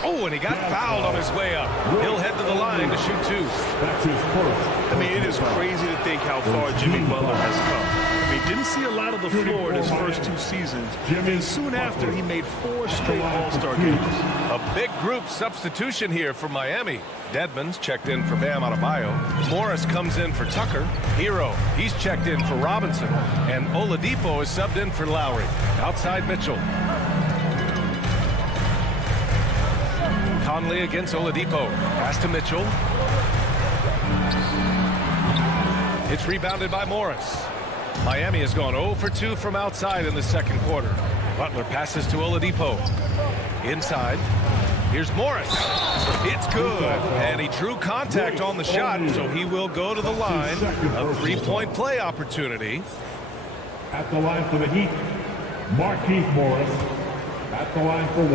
Oh, and he got fouled on his way up. He'll head to the line to shoot 2. That's his first. I mean, it is crazy to think how far Jimmy Butler has come. I mean, didn't see a lot of the floor in his first 2 seasons. And soon after, he made 4 straight All-Star games. A big group substitution here for Miami. Dedmon's checked in for Bam Adebayo. Morris comes in for Tucker. Hero, he's checked in for Robinson. And Oladipo is subbed in for Lowry. Outside Mitchell. Conley against Oladipo. Pass to Mitchell. It's rebounded by Morris. Miami has gone 0 for 2 from outside in the second quarter. Butler passes to Oladipo. Inside. Here's Morris. It's good. And he drew contact on the shot, so he will go to the line. A 3-point play opportunity. At the line for the Heat, Markieff Morris. At the line for 1.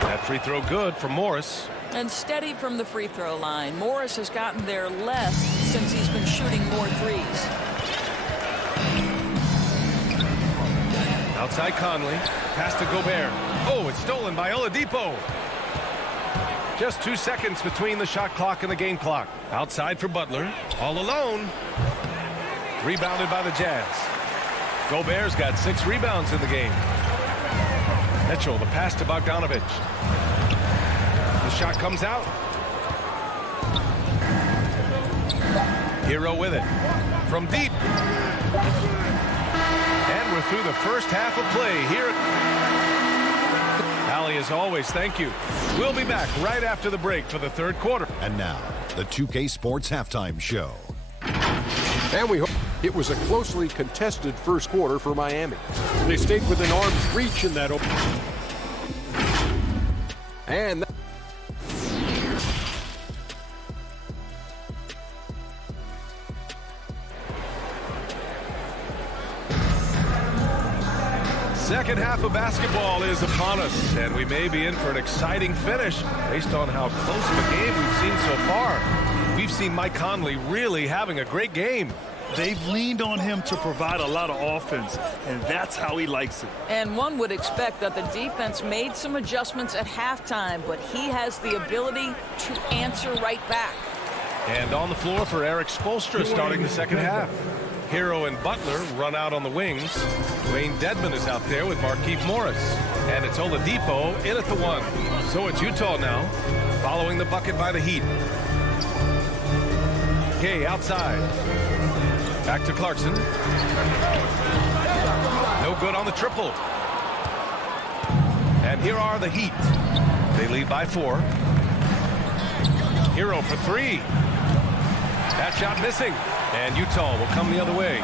That free throw good for Morris. And steady from the free throw line. Morris has gotten there less since he's been shooting more threes. Outside Conley. Pass to Gobert. Oh, it's stolen by Oladipo. Just 2 seconds between the shot clock and the game clock. Outside for Butler. All alone. Rebounded by the Jazz. Gobert's got 6 rebounds in the game. Mitchell, the pass to Bogdanovich. The shot comes out. Hero with it. From deep. And we're through the first half of play here. Allie, as always, thank you. We'll be back right after the break for the third quarter. And now, the 2K Sports Halftime Show. And we hope it was a closely contested first quarter for Miami. They stayed within arm's reach in that open. And second half of basketball is upon us, and we may be in for an exciting finish based on how close of a game we've seen so far. We've seen Mike Conley really having a great game. They've leaned on him to provide a lot of offense, and that's how he likes it. And one would expect that the defense made some adjustments at halftime, but he has the ability to answer right back. And on the floor for Eric Spoelstra starting the second half. Hero and Butler run out on the wings. Wayne Dedmon is out there with Markieff Morris. And it's Oladipo in at the 1. So it's Utah now, following the bucket by the Heat. Gay outside. Back to Clarkson. No good on the triple. And here are the Heat. They lead by 4. Hero for 3. That shot missing. And Utah will come the other way.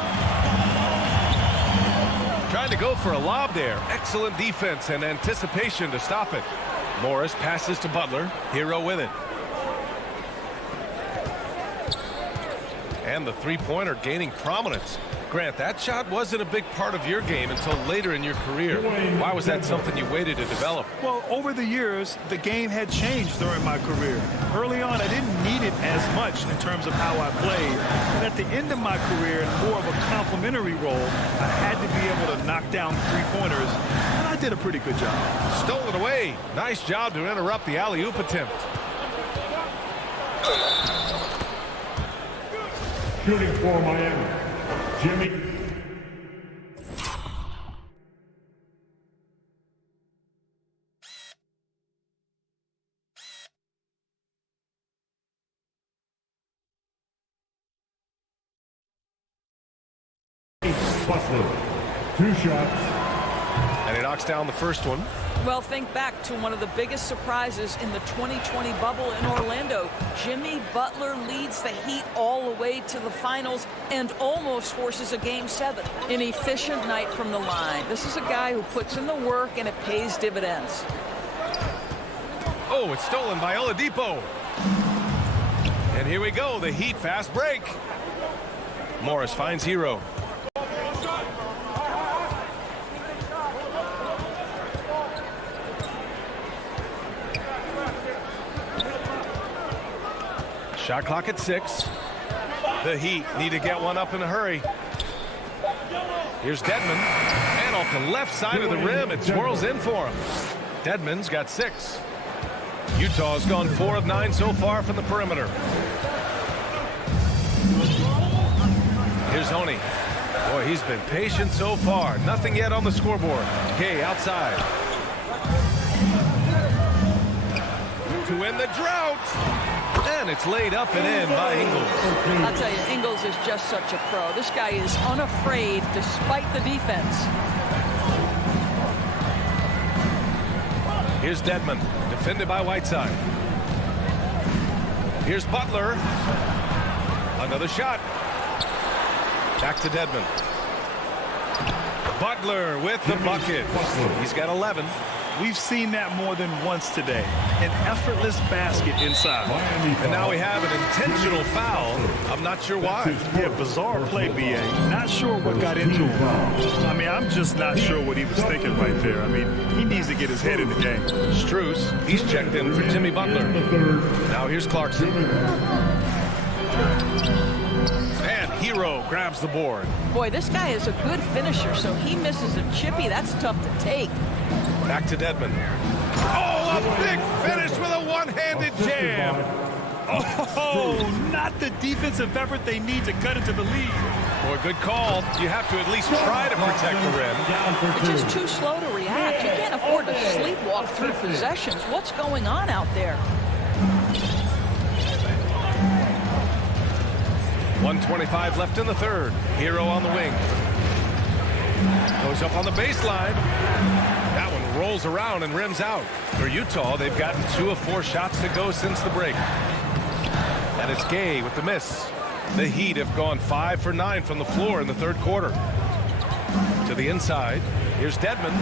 Trying to go for a lob there. Excellent defense and anticipation to stop it. Morris passes to Butler. Hero with it. And the three-pointer gaining prominence. Grant, that shot wasn't a big part of your game until later in your career. Why was that something you waited to develop? Well, over the years, the game had changed during my career. Early on, I didn't need it as much in terms of how I played. But at the end of my career, in more of a complementary role, I had to be able to knock down three-pointers, and I did a pretty good job. Stole it away. Nice job to interrupt the alley-oop attempt. Shooting for Miami, Jimmy. And it knocks down the first one. Well, think back to one of the biggest surprises in the 2020 bubble in Orlando. Jimmy Butler leads the Heat all the way to the finals and almost forces a Game 7. An efficient night from the line. This is a guy who puts in the work and it pays dividends. Oh, it's stolen by Oladipo. And here we go, the Heat fast break. Morris finds Hero. Shot clock at 6. The Heat need to get one up in a hurry. Here's Dedmon. And off the left side of the rim, it swirls in for him. Dedmon's got 6. Utah's gone 4 of 9 so far from the perimeter. Here's Honey. Boy, he's been patient so far. Nothing yet on the scoreboard. Gay outside. To win the drought. And it's laid up and in by Ingles. I'll tell you, Ingles is just such a pro. This guy is unafraid despite the defense. Here's Dedmon, defended by Whiteside. Here's Butler. Another shot. Back to Dedmon. Butler with the bucket. He's got 11. We've seen that more than once today. An effortless basket inside. And now we have an intentional foul. I'm not sure why. Yeah, bizarre play, B.A. Not sure what got into him. I mean, I'm just not sure what he was thinking right there. I mean, he needs to get his head in the game. Strus, he's checked in for Jimmy Butler. Now here's Clarkson. And Hero grabs the board. Boy, this guy is a good finisher, so he misses a chippy. That's tough to take. Back to Dedmon. Oh, a big finish with a one-handed jam. Oh, not the defensive effort they need to cut into the lead. Boy, good call. You have to at least try to protect the rim. It's just too slow to react. You can't afford to sleepwalk through possessions. What's going on out there? 1:25 left in the third. Hero on the wing. Goes up on the baseline. That one rolls around and rims out. For Utah, they've gotten 2 of 4 shots to go since the break. And it's Gay with the miss. The Heat have gone 5 for 9 from the floor in the third quarter. To the inside. Here's Dedmon.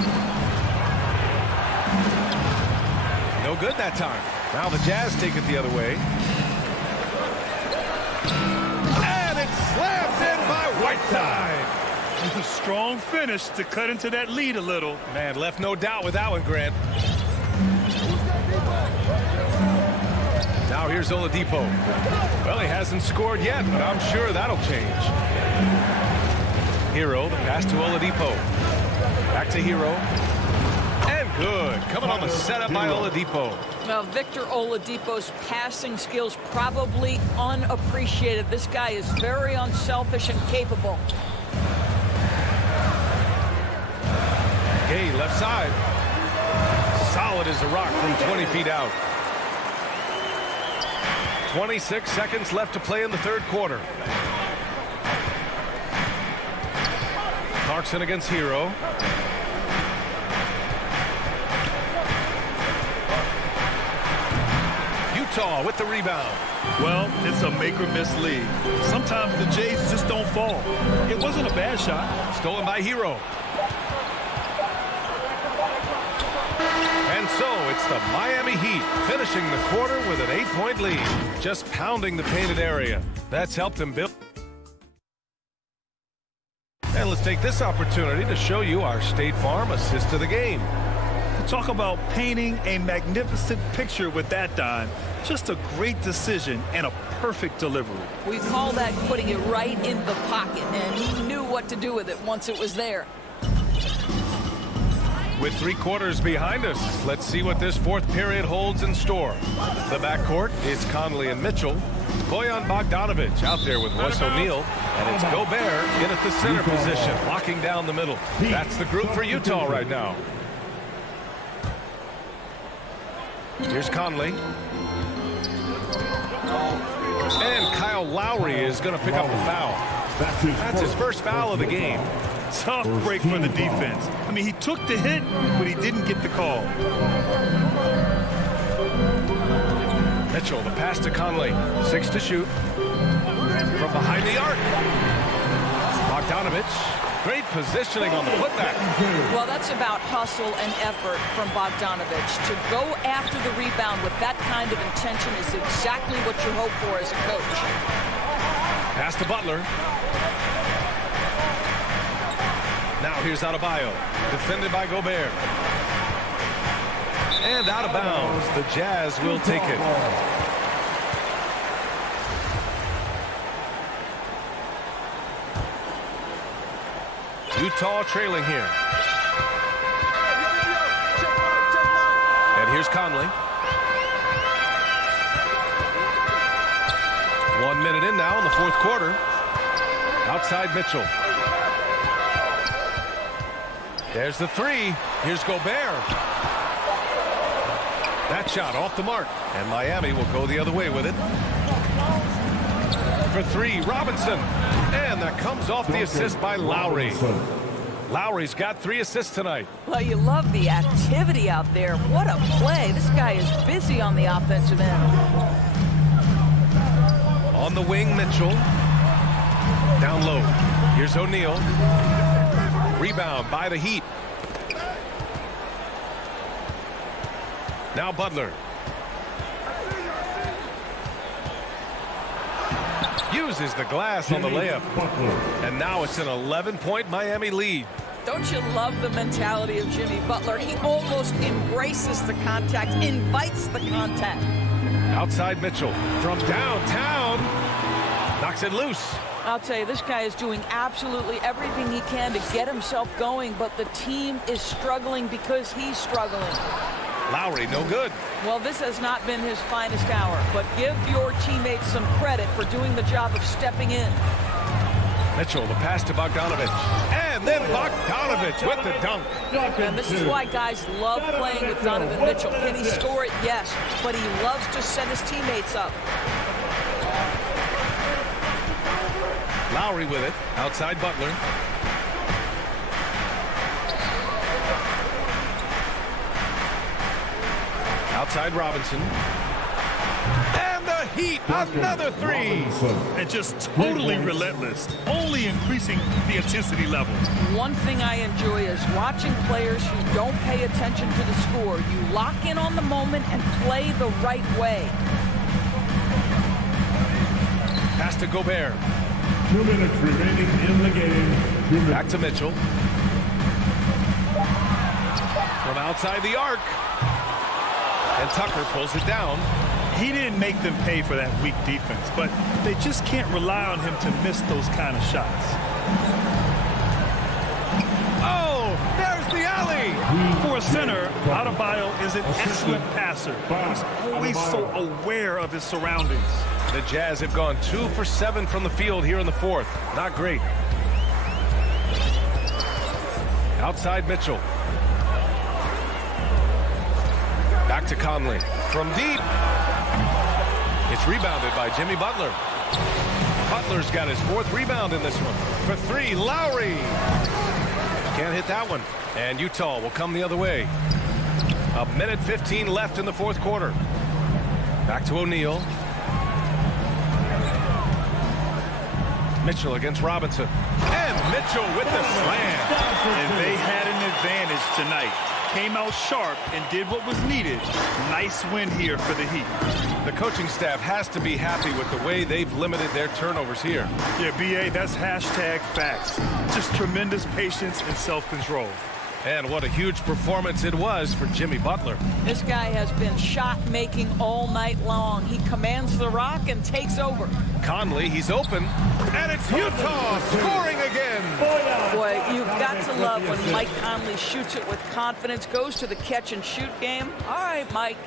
No good that time. Now the Jazz take it the other way. And it slams in by Whiteside. It's a strong finish to cut into that lead a little. Man, left no doubt with that one, Grant. Now here's Oladipo. Well, he hasn't scored yet, but I'm sure that'll change. Hero, the pass to Oladipo. Back to Hero. And good. Coming on the setup by Oladipo. Well, Victor Oladipo's passing skills probably unappreciated. This guy is very unselfish and capable. Gay left side. Solid as a rock from 20 feet out. 26 seconds left to play in the third quarter. Clarkson against Hero. Utah with the rebound. Well, it's a make or miss league. Sometimes the Jays just don't fall. It wasn't a bad shot. Stolen by Hero. And so it's the Miami Heat finishing the quarter with an 8-point lead. Just pounding the painted area. That's helped them build. And let's take this opportunity to show you our State Farm assist to the game. Talk about painting a magnificent picture with that dime. Just a great decision and a perfect delivery. We call that putting it right in the pocket, and he knew what to do with it once it was there. With 3 quarters behind us, let's see what this fourth period holds in store. The backcourt is Conley and Mitchell. Bojan Bogdanovic out there with Royce O'Neal. And it's Gobert in at the center position, locking down the middle. That's the group for Utah right now. Here's Conley. And Kyle Lowry is going to pick up the foul. That's his first foul of the game. Tough break for the defense. I mean, he took the hit, but he didn't get the call. Mitchell, the pass to Conley. 6 to shoot. From behind the arc. Bogdanovich. Great positioning on the putback. Well, that's about hustle and effort from Bogdanovich. To go after the rebound with that kind of intention is exactly what you hope for as a coach. Pass to Butler. Now here's Adebayo, defended by Gobert. And out of bounds. The Jazz will take it. Utah trailing here. And here's Conley. 1 minute in now in the fourth quarter. Outside Mitchell. There's the three. Here's Gobert. That shot off the mark. And Miami will go the other way with it. For three, Robinson. And that comes off the assist by Lowry. Lowry's got 3 assists tonight. Well, you love the activity out there. What a play. This guy is busy on the offensive end. On the wing, Mitchell. Down low. Here's O'Neal. Rebound by the Heat. Now Butler. Uses the glass on the layup. And now it's an 11-point Miami lead. Don't you love the mentality of Jimmy Butler? He almost embraces the contact, invites the contact. Outside Mitchell from downtown. Knocks it loose. I'll tell you, this guy is doing absolutely everything he can to get himself going, but the team is struggling because he's struggling. Lowry, no good. Well, this has not been his finest hour, but give your teammates some credit for doing the job of stepping in. Mitchell, the pass to Bogdanovich. And then Bogdanovich with the dunk. And this is why guys love playing with Donovan Mitchell. Can he score it? Yes, but he loves to set his teammates up. Lowry with it. Outside Butler. Outside Robinson. And the Heat, another three. And just totally relentless, only increasing the intensity level. One thing I enjoy is watching players who don't pay attention to the score. You lock in on the moment and play the right way. Pass to Gobert. 2 minutes remaining in the game. Back to Mitchell. From outside the arc. And Tucker pulls it down. He didn't make them pay for that weak defense, but they just can't rely on him to miss those kind of shots. Oh, there's the alley. For a center, Adebayo is an excellent passer. He's always so aware of his surroundings. The Jazz have gone 2 for 7 from the field here in the fourth. Not great. Outside Mitchell. Back to Conley. From deep. It's rebounded by Jimmy Butler. Butler's got his 4th rebound in this one. For three, Lowry. Can't hit that one. And Utah will come the other way. 1:15 left in the fourth quarter. Back to O'Neal. Mitchell against Robinson. And Mitchell with the slam. And they had an advantage tonight. Came out sharp and did what was needed. Nice win here for the Heat. The coaching staff has to be happy with the way they've limited their turnovers here. Yeah, BA, that's hashtag facts. Just tremendous patience and self-control. And what a huge performance it was for Jimmy Butler. This guy has been shot-making all night long. He commands the rock and takes over. Conley, he's open. And it's Utah scoring again. Boy, you've got to love when Mike Conley shoots it with confidence, goes to the catch-and-shoot game. All right, Mike.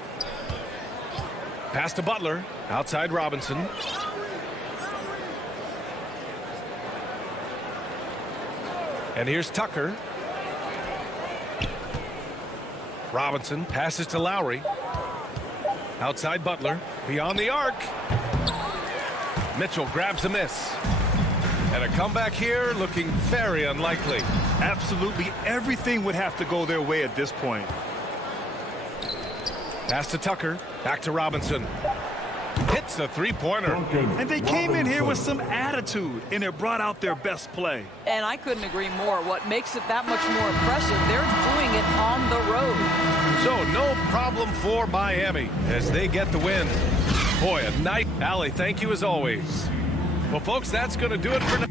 Pass to Butler. Outside Robinson. And here's Tucker. Robinson passes to Lowry. Outside Butler. Beyond the arc. Mitchell grabs a miss. And a comeback here looking very unlikely. Absolutely everything would have to go their way at this point. Pass to Tucker. Back to Robinson. Hits a three-pointer. And they came in here with some attitude, and it brought out their best play. And I couldn't agree more. What makes it that much more impressive, they're doing it on the road. So no problem for Miami as they get the win. Boy, a night. Allie, thank you as always. Well, folks, that's going to do it for now.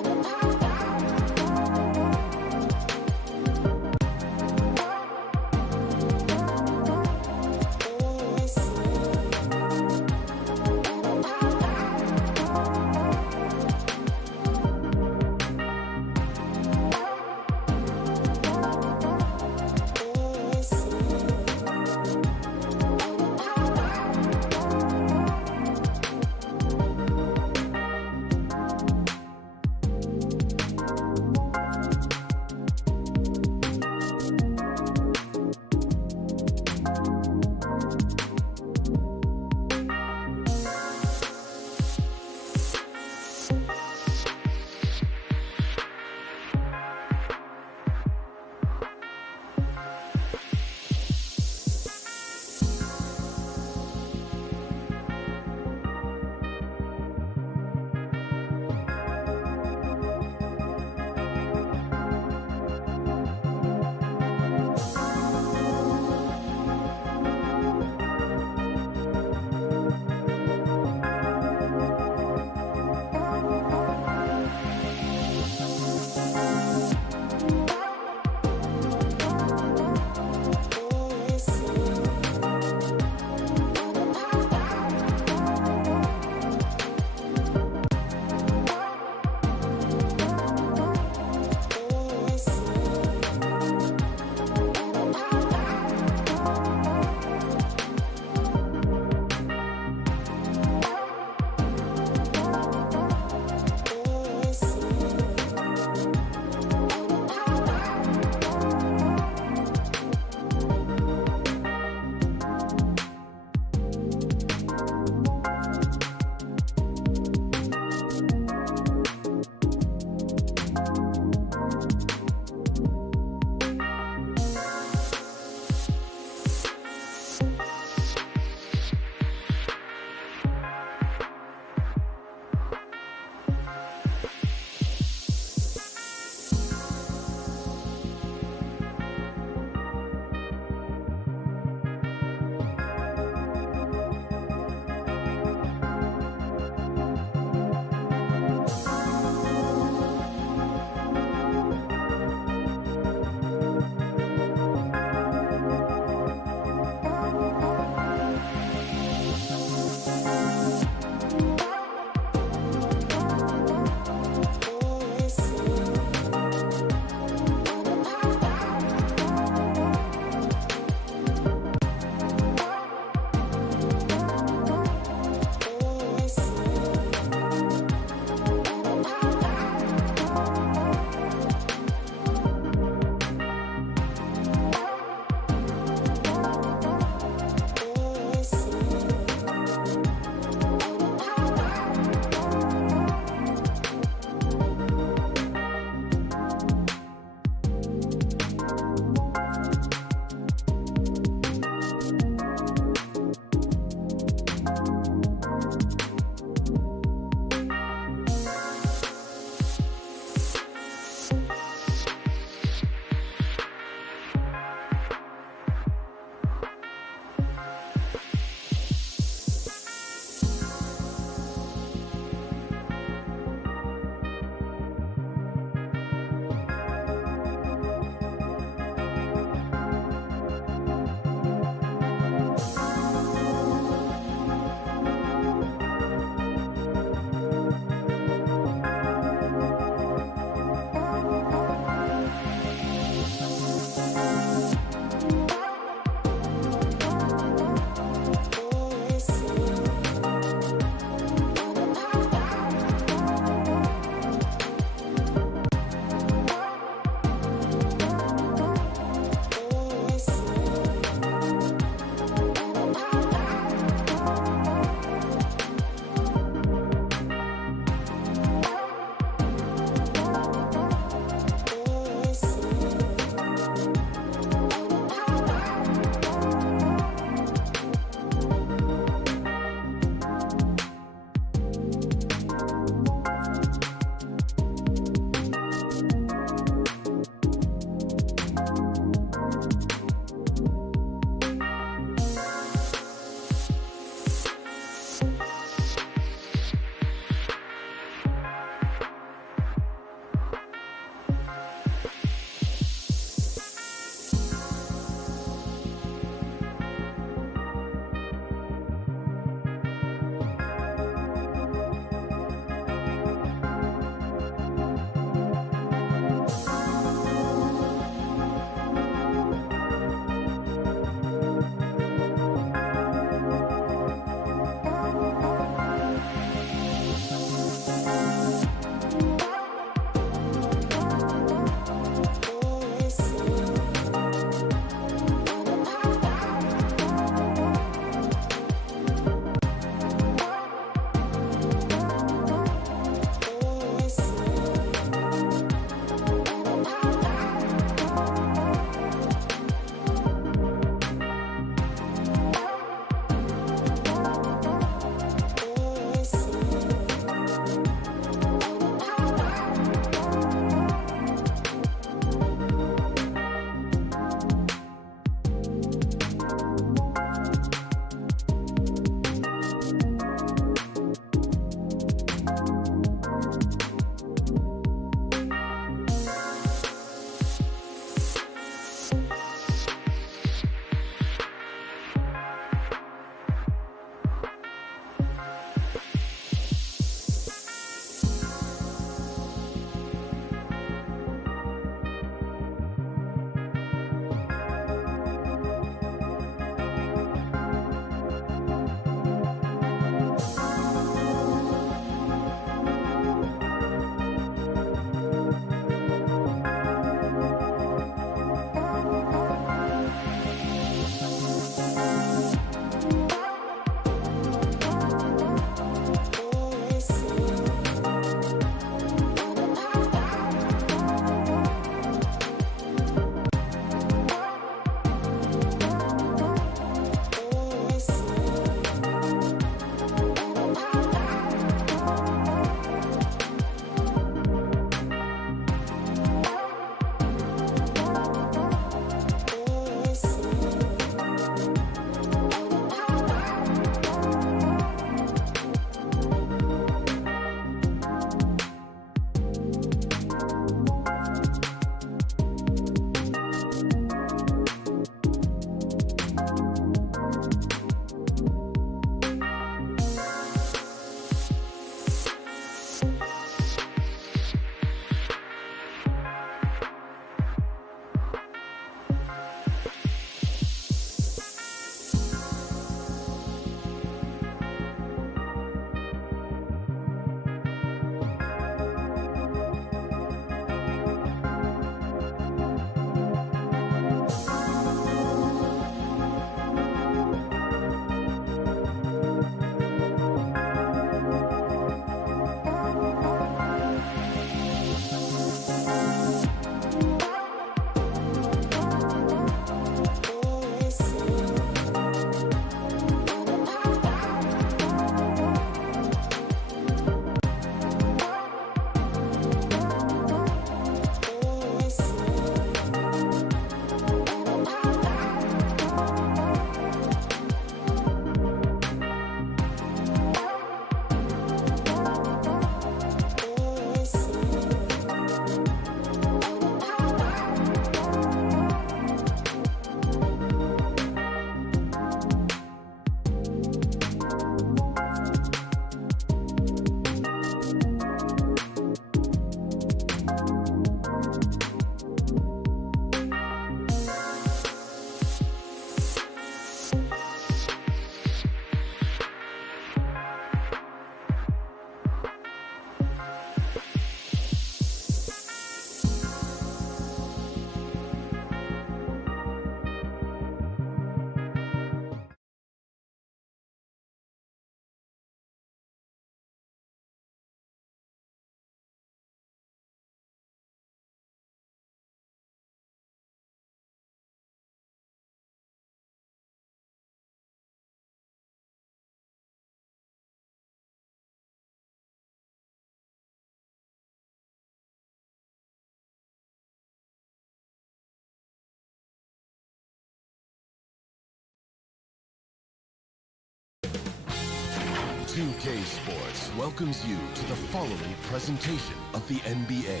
2K Sports welcomes you to the following presentation of the NBA.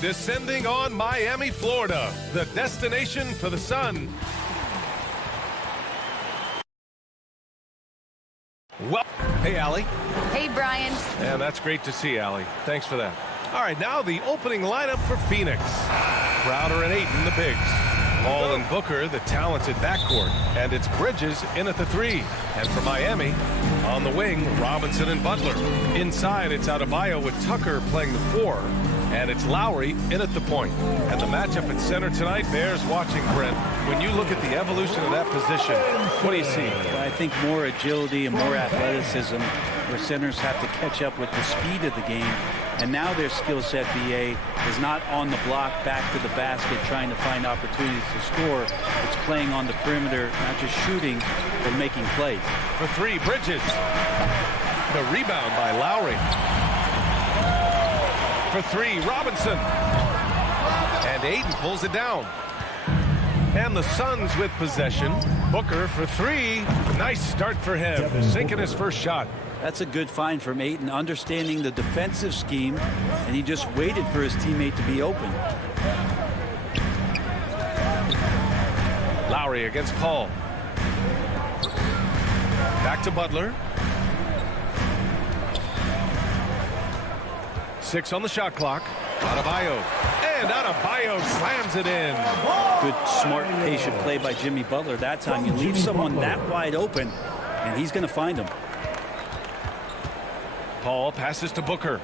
Descending on Miami, Florida, the destination for the sun. Well, hey, Allie. Hey, Brian. And that's great to see, Allie. Thanks for that. All right, now the opening lineup for Phoenix. Crowder and Ayton, the bigs. Paul and Booker, the talented backcourt. And it's Bridges in at the 3. And for Miami, on the wing, Robinson and Butler. Inside, it's Adebayo with Tucker playing the 4. And it's Lowry in at the point. And the matchup at center tonight bears watching, Brent. When you look at the evolution of that position, what do you see? I think more agility and more athleticism, where centers have to catch up with the speed of the game. And now their skill set, BA, is not on the block, back to the basket, trying to find opportunities to score. It's playing on the perimeter, not just shooting, but making plays. For 3, Bridges. The rebound by Lowry. For 3, Robinson. And Ayton pulls it down. And the Suns with possession. Booker for 3. Nice start for him. Sinking his first shot. That's a good find from Ayton, understanding the defensive scheme, and he just waited for his teammate to be open. Lowry against Paul. Back to Butler. 6 on the shot clock. Adebayo. And Adebayo slams it in. Good, smart, patient play by Jimmy Butler. That time you leave someone that wide open, and he's going to find him. Paul passes to Booker.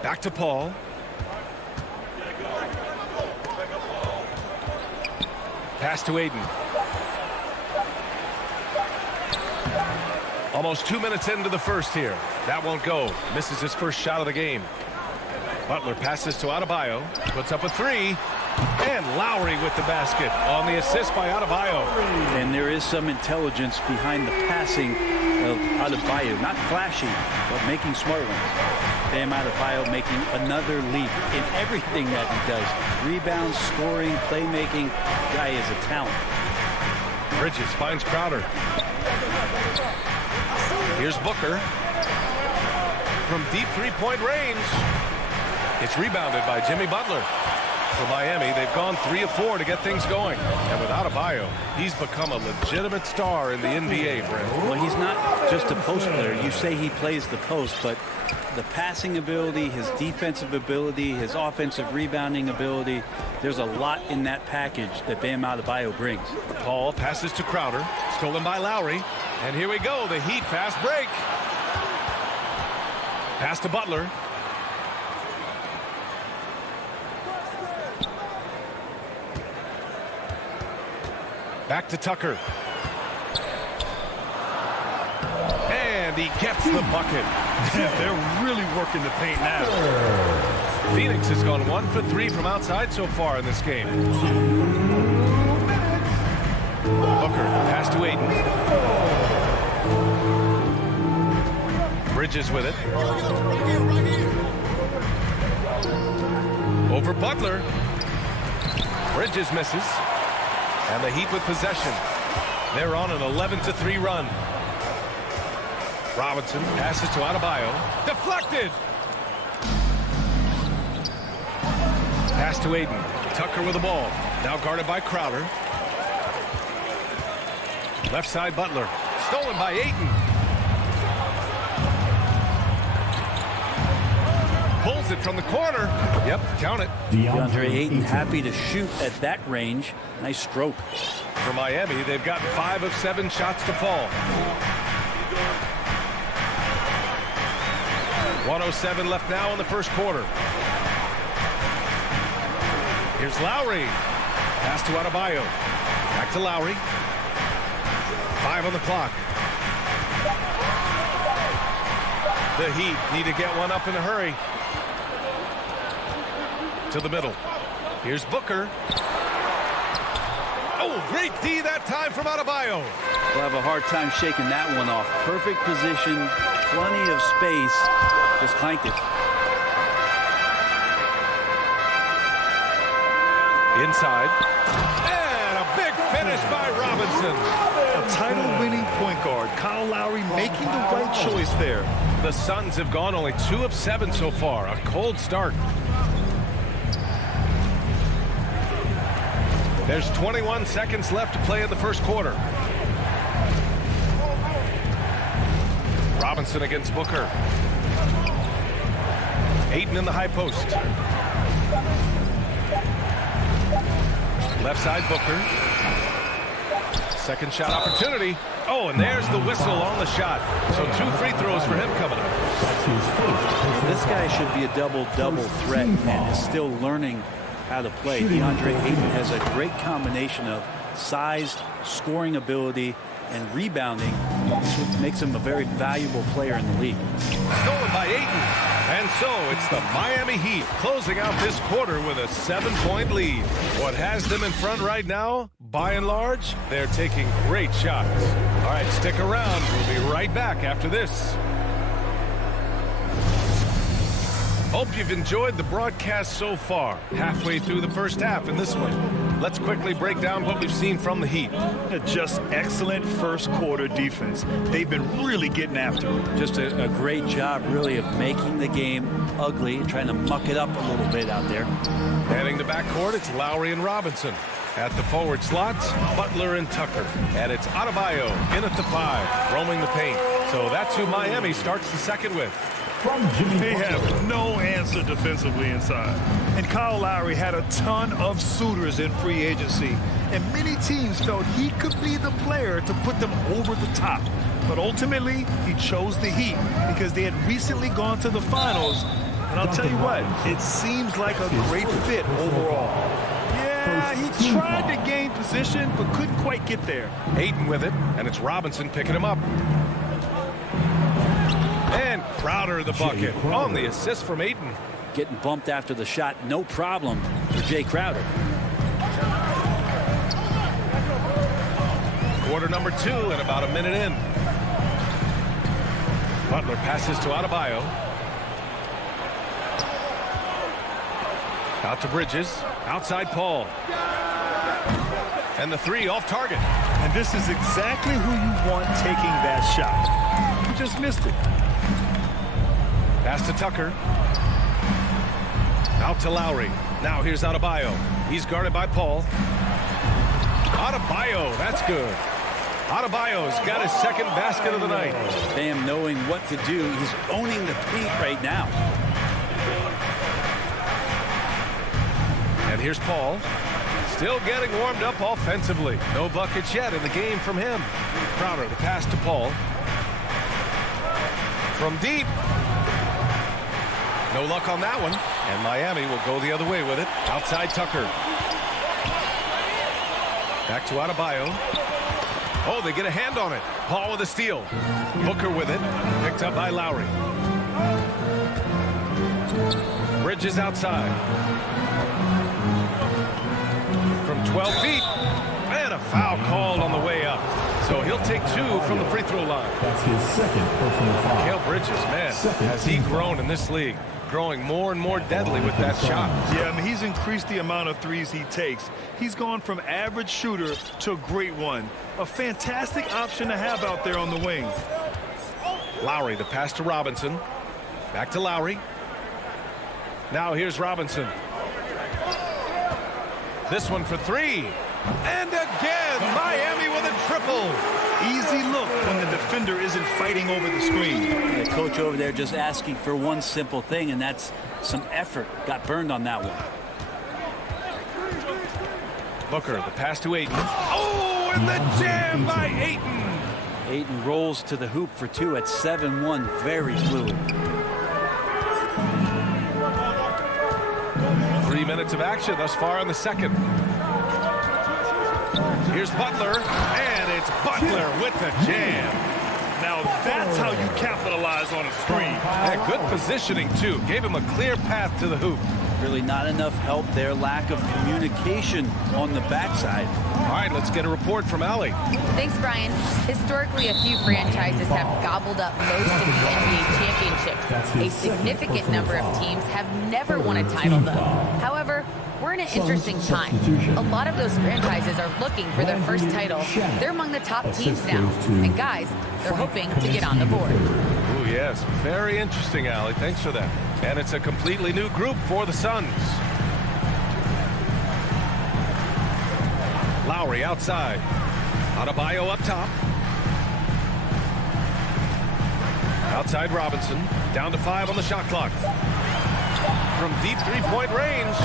Back to Paul. Pass to Ayton. Almost 2 minutes into the first here. That won't go. Misses his first shot of the game. Butler passes to Adebayo. Puts up a 3. And Lowry with the basket on the assist by Adebayo. And there is some intelligence behind the passing of Adebayo. Not flashy, but making smart ones. Bam Adebayo making another leap in everything that he does. Rebounds, scoring, playmaking. Guy is a talent. Bridges finds Crowder. Here's Booker. From deep three-point range. It's rebounded by Jimmy Butler. For Miami, they've gone 3 of 4 to get things going. And with Adebayo, he's become a legitimate star in the NBA, Brent. Well, he's not just a post player. You say he plays the post, but the passing ability, his defensive ability, his offensive rebounding ability, there's a lot in that package that Bam Adebayo brings. Paul passes to Crowder, stolen by Lowry. And here we go, the Heat fast break. Pass to Butler. Back to Tucker. And he gets the bucket. They're really working the paint now. Phoenix has gone 1 for 3 from outside so far in this game. Booker, pass to Ayton. Bridges with it. Over Butler. Bridges misses. And the Heat with possession. They're on an 11-3 run. Robinson passes to Adebayo. Deflected! Pass to Ayton. Tucker with the ball. Now guarded by Crowder. Left side Butler. Stolen by Ayton. Pulls it from the corner. Yep, count it. DeAndre Ayton happy to shoot at that range. Nice stroke. For Miami, they've gotten 5 of 7 shots to fall. 1:07 left now in the first quarter. Here's Lowry. Pass to Adebayo. Back to Lowry. 5 on the clock. The Heat need to get one up in a hurry. To the middle. Here's Booker. Oh, great D that time from Adebayo. We'll have a hard time shaking that one off. Perfect position, plenty of space. Just clanked it. Inside. And a big finish by Robinson. A title-winning point guard, Kyle Lowry making the right choice there. The Suns have gone only 2 of 7 so far. A cold start. There's 21 seconds left to play in the first quarter. Robinson against Booker. Ayton in the high post. Left side, Booker. Second shot opportunity. Oh, and there's the whistle on the shot. So 2 free throws for him coming up. This guy should be a double-double threat and is still learning how to play. DeAndre Ayton has a great combination of size, scoring ability, and rebounding. This makes him a very valuable player in the league. Stolen by Ayton. And so it's the Miami Heat closing out this quarter with a 7-point lead. What has them in front right now, by and large, they're taking great shots. All right, stick around. We'll be right back after this. Hope you've enjoyed the broadcast so far. Halfway through the first half in this one. Let's quickly break down what we've seen from the Heat. Just excellent first quarter defense. They've been really getting after it. Just a great job, really, of making the game ugly and trying to muck it up a little bit out there. Heading to backcourt, it's Lowry and Robinson. At the forward slots, Butler and Tucker. And it's Adebayo in at the 5, roaming the paint. So that's who Miami starts the second with. They have no answer defensively inside. And Kyle Lowry had a ton of suitors in free agency. And many teams felt he could be the player to put them over the top. But ultimately, he chose the Heat because they had recently gone to the finals. And I'll tell you what, it seems like a great fit overall. Yeah, he tried to gain position, but couldn't quite get there. Ayton with it, and it's Robinson picking him up. And Crowder the bucket on the assist from Ayton. Getting bumped after the shot, no problem for Jay Crowder. Quarter number 2 and about a minute in. Butler passes to Adebayo. Out to Bridges. Outside Paul. And the 3 off target. And this is exactly who you want taking that shot. You just missed it. Pass to Tucker. Out to Lowry. Now here's Adebayo. He's guarded by Paul. Adebayo, that's good. Adebayo's got his second basket of the night. Bam knowing what to do. He's owning the paint right now. And here's Paul. Still getting warmed up offensively. No buckets yet in the game from him. Crowder, the pass to Paul. From deep. No luck on that one. And Miami will go the other way with it. Outside Tucker. Back to Adebayo. Oh, they get a hand on it. Paul with a steal. Booker with it. Picked up by Lowry. Bridges outside. From 12 feet. And a foul called on the way up. So he'll take 2 from the free throw line. That's his second personal foul. Mikal Bridges, man, has he grown in this league. Growing more and more deadly with that shot. Yeah, I mean, he's increased the amount of threes he takes. He's gone from average shooter to a great one. A fantastic option to have out there on the wing. Lowry, the pass to Robinson. Back to Lowry. Now here's Robinson. This one for 3. And again, Miami with a triple. Easy look when the defender isn't fighting over the screen. The coach over there just asking for one simple thing, and that's some effort. Got burned on that one. Booker, the pass to Ayton. Oh, and the jam by Ayton. Ayton rolls to the hoop for 2 at 7-1. Very fluid. 3 minutes of action thus far in the second. Here's Butler, and it's Butler with the jam. Now that's how you capitalize on a screen. Yeah, good positioning, too. Gave him a clear path to the hoop. Really not enough help there. Lack of communication on the backside. All right, let's get a report from Allie. Thanks, Brian. Historically, a few franchises have gobbled up most of the NBA championships. A significant number of teams have never won a title, though. However, We're in an interesting time. A lot of those franchises are looking for their first title. They're among the top teams now. And guys, they're hoping to get on the board. Oh, yes. Very interesting, Allie. Thanks for that. And it's a completely new group for the Suns. Lowry outside. Adebayo up top. Outside Robinson. Down to 5 on the shot clock. From deep three-point range.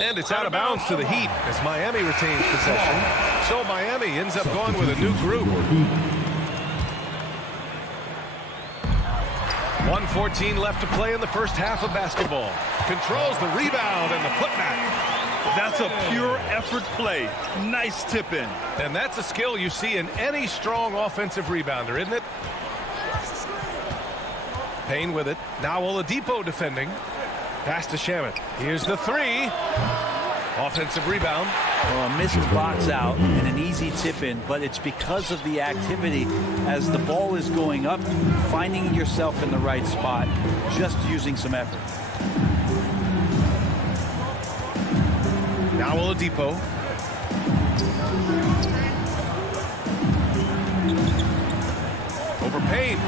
And it's out of bounds to the Heat as Miami retains possession. So Miami ends up going with a new group. 1:14 left to play in the first half of basketball. Controls the rebound and the putback. That's a pure effort play. Nice tip in. And that's a skill you see in any strong offensive rebounder, isn't it? Payne with it. Now Oladipo defending. Pass to Shamet. Here's the three. Offensive rebound. Well, a missed box out and an easy tip in, but it's because of the activity as the ball is going up, finding yourself in the right spot, just using some effort. Now Oladipo. Over Payne.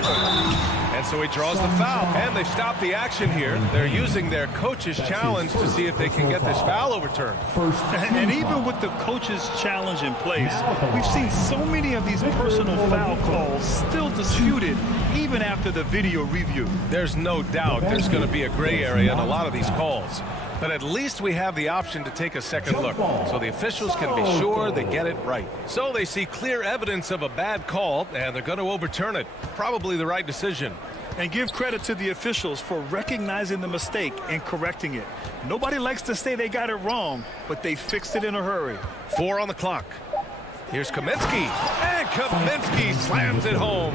And so he draws the foul. And they've stopped the action here. They're using their coach's challenge to see if they can get this foul overturned. And even with the coach's challenge in place, we've seen so many of these personal foul calls still disputed even after the video review. There's no doubt there's going to be a gray area in a lot of these calls. But at least we have the option to take a second look, so the officials can be sure they get it right. So they see clear evidence of a bad call, and they're going to overturn it. Probably the right decision. And give credit to the officials for recognizing the mistake and correcting it. Nobody likes to say they got it wrong, but they fixed it in a hurry. 4 on the clock. Here's Kaminsky, and Kaminsky slams it home.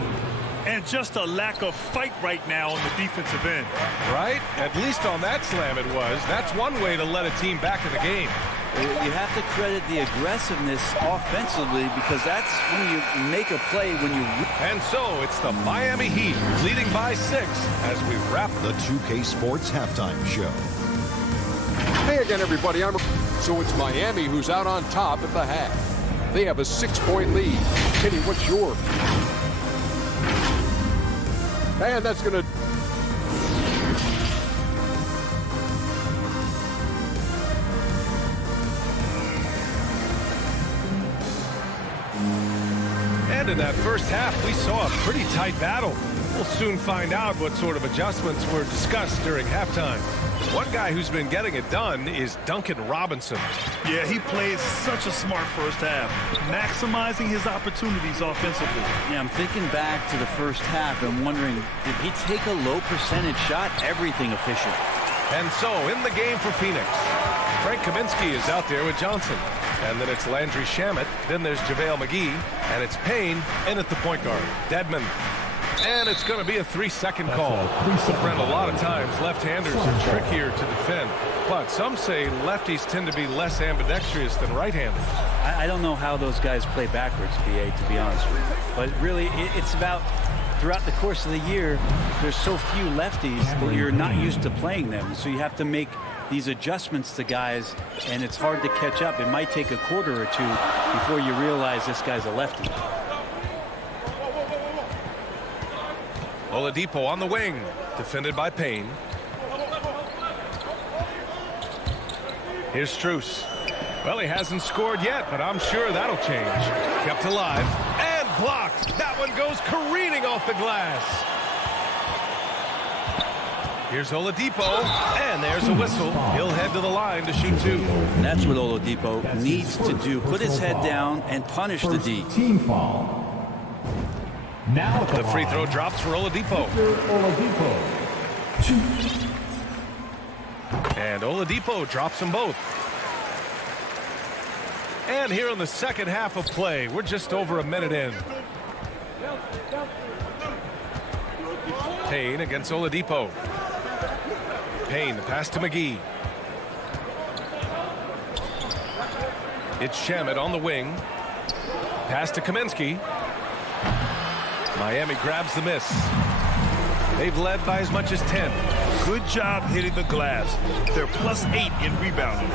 And just a lack of fight right now on the defensive end. Right? At least on that slam it was. That's one way to let a team back in the game. You have to credit the aggressiveness offensively because that's when you make a play when you... And so it's the Miami Heat leading by 6 as we wrap the 2K Sports Halftime Show. Hey again, everybody. So it's Miami who's out on top at the half. They have a 6-point lead. Kenny, what's your... And that's going to... And in that first half, we saw a pretty tight battle. We'll soon find out what sort of adjustments were discussed during halftime. One guy who's been getting it done is Duncan Robinson. Yeah, he played such a smart first half, maximizing his opportunities offensively. Yeah, I'm thinking back to the first half and wondering, did he take a low percentage shot? Everything efficient. And so in the game for Phoenix, Frank Kaminsky is out there with Johnson. And then it's Landry Shamet. Then there's JaVale McGee. And it's Payne in at the point guard. Dedmon. And it's going to be a 3-second call. Brent, a lot of times left-handers are trickier to defend. But some say lefties tend to be less ambidextrous than right-handers. I don't know how those guys play backwards, BA, to be honest with you. But really, it's about throughout the course of the year, there's so few lefties that you're not used to playing them. So you have to make these adjustments to guys, and it's hard to catch up. It might take a quarter or two before you realize this guy's a lefty. Oladipo on the wing, defended by Payne. Here's Strus. Well, he hasn't scored yet, but I'm sure that'll change. Kept alive and blocked. That one goes careening off the glass. Here's Oladipo, and there's a whistle. He'll head to the line to shoot 2. And that's what Oladipo needs to do. Put his head down and punish the D. Team foul. Now the free throw drops for Oladipo. And Oladipo drops them both. And here in the second half of play, we're just over a minute in. Payne against Oladipo. Payne, the pass to McGee. It's Shamet on the wing. Pass to Kaminsky. Miami grabs the miss. They've led by as much as 10. Good job hitting the glass. They're +8 in rebounding.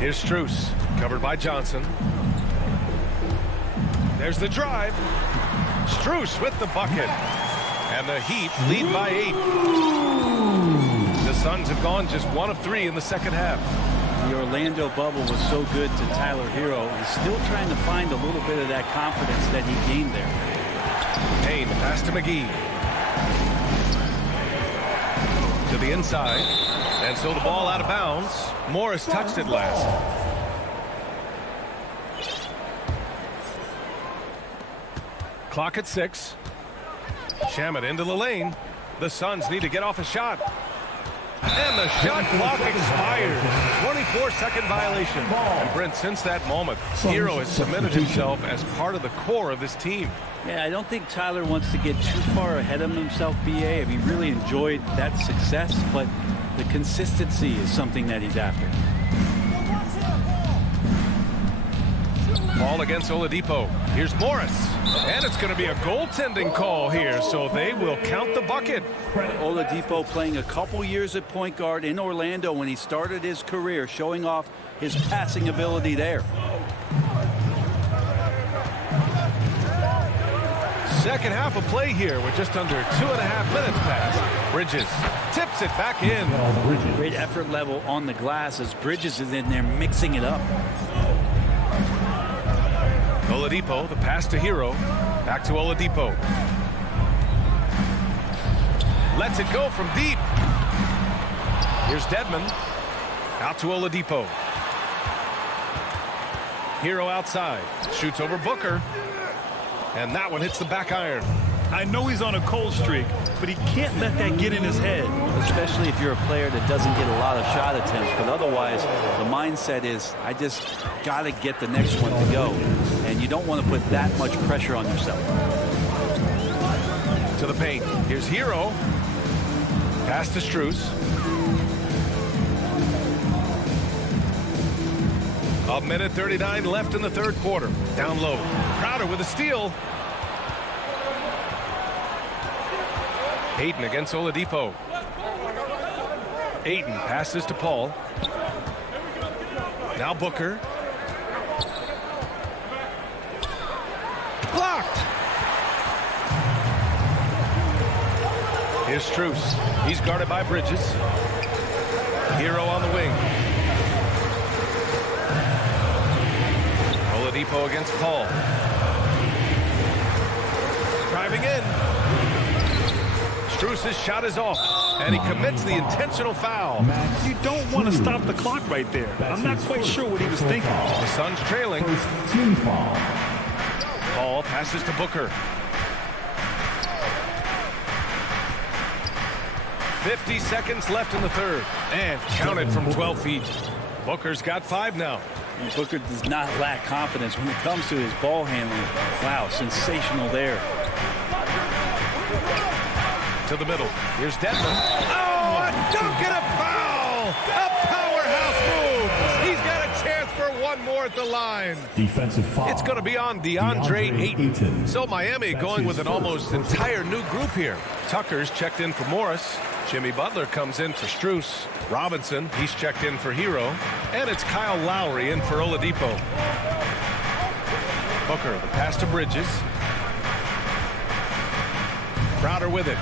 Here's Strus, covered by Johnson. There's the drive. Strus with the bucket. And the Heat lead by 8. The Suns have gone just 1 of 3 in the second half. The Orlando bubble was so good to Tyler Hero. He's still trying to find a little bit of that confidence that he gained there. Payne, pass to McGee. To the inside. And so the ball out of bounds. Morris touched it last. Clock at 6. Shamet into the lane. The Suns need to get off a shot. And the shot clock expired. 24-second violation. And Brent, since that moment, Hero has cemented himself as part of the core of this team. Yeah, I don't think Tyler wants to get too far ahead of himself, BA. He really enjoyed that success, but the consistency is something that he's after. Ball against Oladipo. Here's Morris. And it's going to be a goaltending call here, so they will count the bucket. Oladipo playing a couple years at point guard in Orlando when he started his career, showing off his passing ability there. Second half of play here with just under 2.5 minutes passed. Bridges tips it back in. Great effort level on the glass as Bridges is in there mixing it up. Oladipo, the pass to Hero. Back to Oladipo. Lets it go from deep. Here's Dedmon. Out to Oladipo. Hero outside. Shoots over Booker. And that one hits the back iron. I know he's on a cold streak, but he can't let that get in his head. Especially if you're a player that doesn't get a lot of shot attempts. But otherwise, the mindset is, I just got to get the next one to go. And you don't want to put that much pressure on yourself. To the paint. Here's Hero. Pass to Strus. A minute 39 left in the third quarter. Down low. Crowder with a steal. Ayton against Oladipo. Ayton passes to Paul. Now Booker. Blocked. Here's Strus. He's guarded by Bridges. Hero on the wing. Oladipo against Paul. Driving in. Strus's shot is off, and he commits the intentional foul. You don't want to stop the clock right there. I'm not quite sure what he was thinking. The Suns trailing. Paul passes to Booker. 50 seconds left in the third, and counted from 12 feet. Booker's got 5 now. And Booker does not lack confidence when it comes to his ball handling. Wow, sensational there. To the middle. Here's Dedmon. Oh, a dunk and a foul! A powerhouse move! He's got a chance for one more at the line. Defensive foul. It's going to be on DeAndre Ayton. So Miami going with an almost entire new group here. Tucker's checked in for Morris. Jimmy Butler comes in for Strus. Robinson, he's checked in for Hero. And it's Kyle Lowry in for Oladipo. Booker, the pass to Bridges. Crowder with it.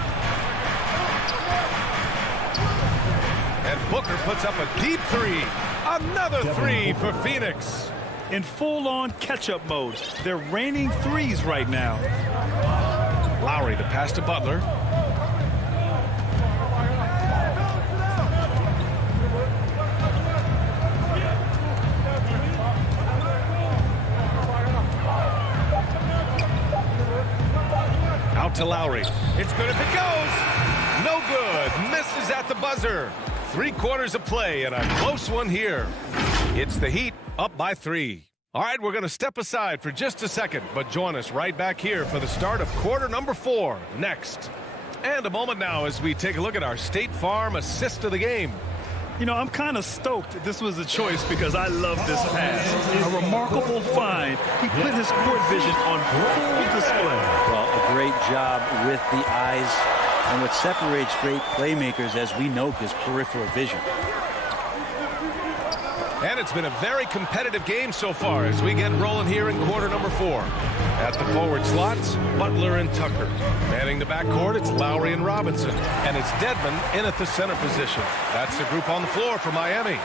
And Booker puts up a deep 3. Another 3 for Phoenix. In full-on catch-up mode. They're raining threes right now. Lowry, the pass to Butler. Out to Lowry. It's good if it goes. No good. Misses at the buzzer. 3 quarters of play and a close one here. It's the Heat up by 3. All right, we're going to step aside for just a second, but join us right back here for the start of quarter number 4 next. And a moment now as we take a look at our State Farm assist of the game. You know, I'm kind of stoked this was a choice because I love this pass. A remarkable find. He put his court vision on full display. Well, a great job with the eyes And what separates great playmakers, as we know, is peripheral vision. And it's been a very competitive game so far as we get rolling here in quarter number 4. At the forward slots, Butler and Tucker. Manning the backcourt, it's Lowry and Robinson. And it's Dedmon in at the center position. That's the group on the floor for Miami.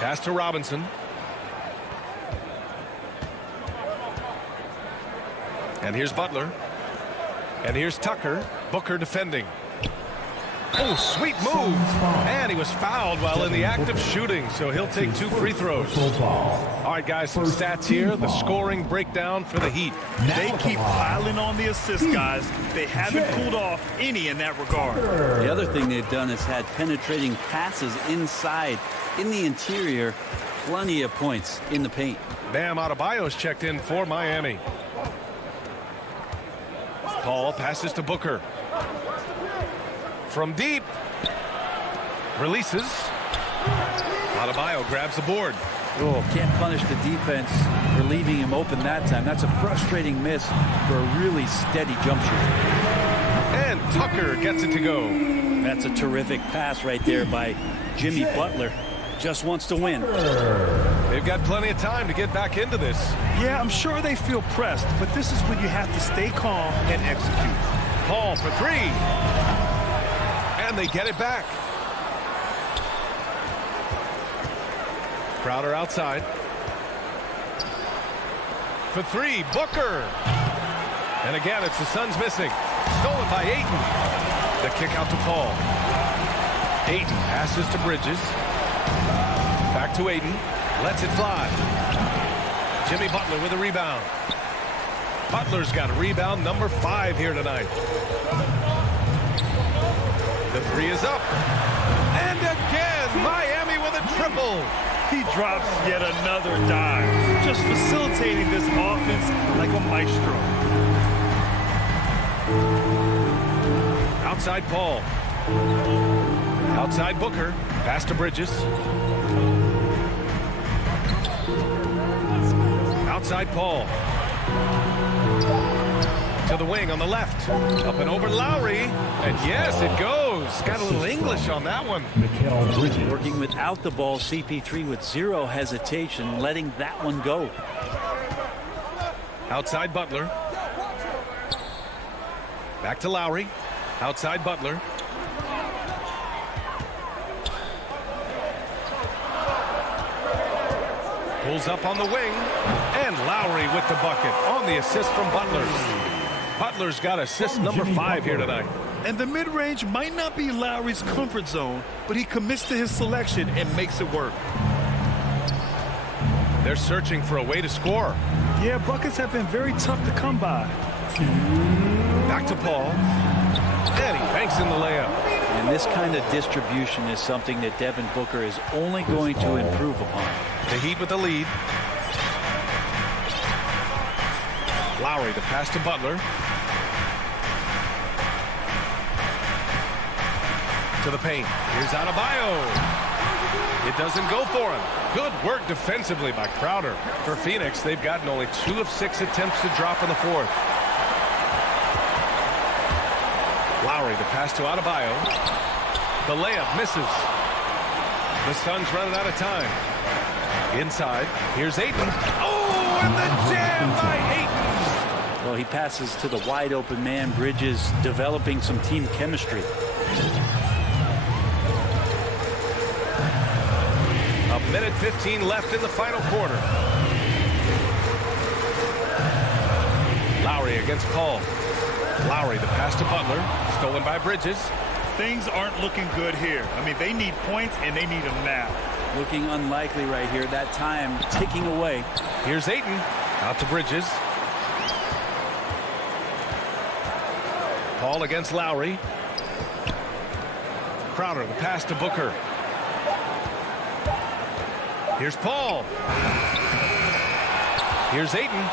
Pass to Robinson. And here's Butler. And here's Tucker. Booker defending. Oh, sweet move. And he was fouled while in the act of shooting, so he'll take 2 free throws. All right, guys, some stats here. The scoring breakdown for the Heat. They keep piling on the assists, guys. They haven't cooled off any in that regard. The other thing they've done is had penetrating passes inside, in the interior. Plenty of points in the paint. Bam Adebayo's checked in for Miami. Paul passes to Booker. From deep. Releases. Adebayo grabs the board. Oh, can't punish the defense for leaving him open that time. That's a frustrating miss for a really steady jump shot. And Tucker gets it to go. That's a terrific pass right there by Jimmy Butler. Just wants to win. They've got plenty of time to get back into this. Yeah, I'm sure they feel pressed, but this is when you have to stay calm and execute. Paul for 3. And they get it back. Crowder outside. For 3, Booker. And again, it's the Suns missing. Stolen by Ayton. The kick out to Paul. Ayton passes to Bridges. Back to Ayton. Lets it fly. Jimmy Butler with a rebound. Butler's got a rebound number 5 here tonight. The 3 is up. And again, Miami with a triple. He drops yet another dive, just facilitating this offense like a maestro. Outside Paul. Outside Booker. Pass to Bridges. Outside Paul. To the wing on the left. Up and over Lowry. And yes, it goes. Got a little English on that one. Working without the ball, CP3 with 0 hesitation, letting that one go. Outside Butler. Back to Lowry. Outside Butler. Pulls up on the wing. And Lowry with the bucket on the assist from Butler. Butler's got assist number 5 here tonight. And the mid-range might not be Lowry's comfort zone, but he commits to his selection and makes it work. They're searching for a way to score. Yeah, buckets have been very tough to come by. Back to Paul. And he banks in the layup. And this kind of distribution is something that Devin Booker is only going to improve upon. The Heat with the lead. Lowry, the pass to Butler. To the paint. Here's Adebayo. It doesn't go for him. Good work defensively by Crowder. For Phoenix, they've gotten only 2 of 6 attempts to drop in the 4th. Lowry, the pass to Adebayo. The layup misses. The Suns running out of time. Inside. Here's Ayton. Oh, and the jam by Ayton. Well, he passes to the wide open man. Bridges developing some team chemistry. A minute 15 left in the final quarter. Lowry against Paul. Lowry, the pass to Butler. Stolen by Bridges. Things aren't looking good here. I mean, they need points, and they need them now. Looking unlikely right here. That time ticking away. Here's Ayton. Out to Bridges. Paul against Lowry. Crowder, the pass to Booker. Here's Paul. Here's Ayton.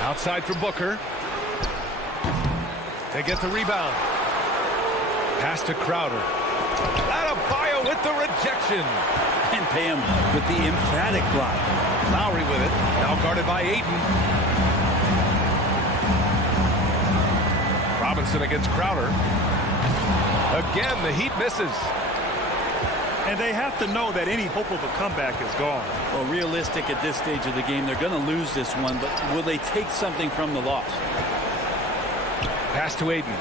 Outside for Booker. They get the rebound. Pass to Crowder. Adebayo with the rejection. And Pam with the emphatic block. Lowry with it. Now guarded by Ayton. Robinson against Crowder. Again, the Heat misses. And they have to know that any hope of a comeback is gone. Well, realistic at this stage of the game, they're going to lose this one, but will they take something from the loss? Pass to Aiden.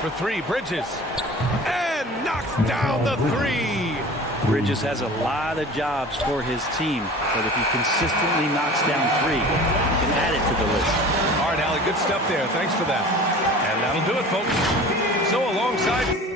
For three, Bridges. And knocks down the three. Bridges has a lot of jobs for his team, but if he consistently knocks down three, he can add it to the list. All right, Allie, good stuff there. Thanks for that. And that'll do it, folks. So alongside...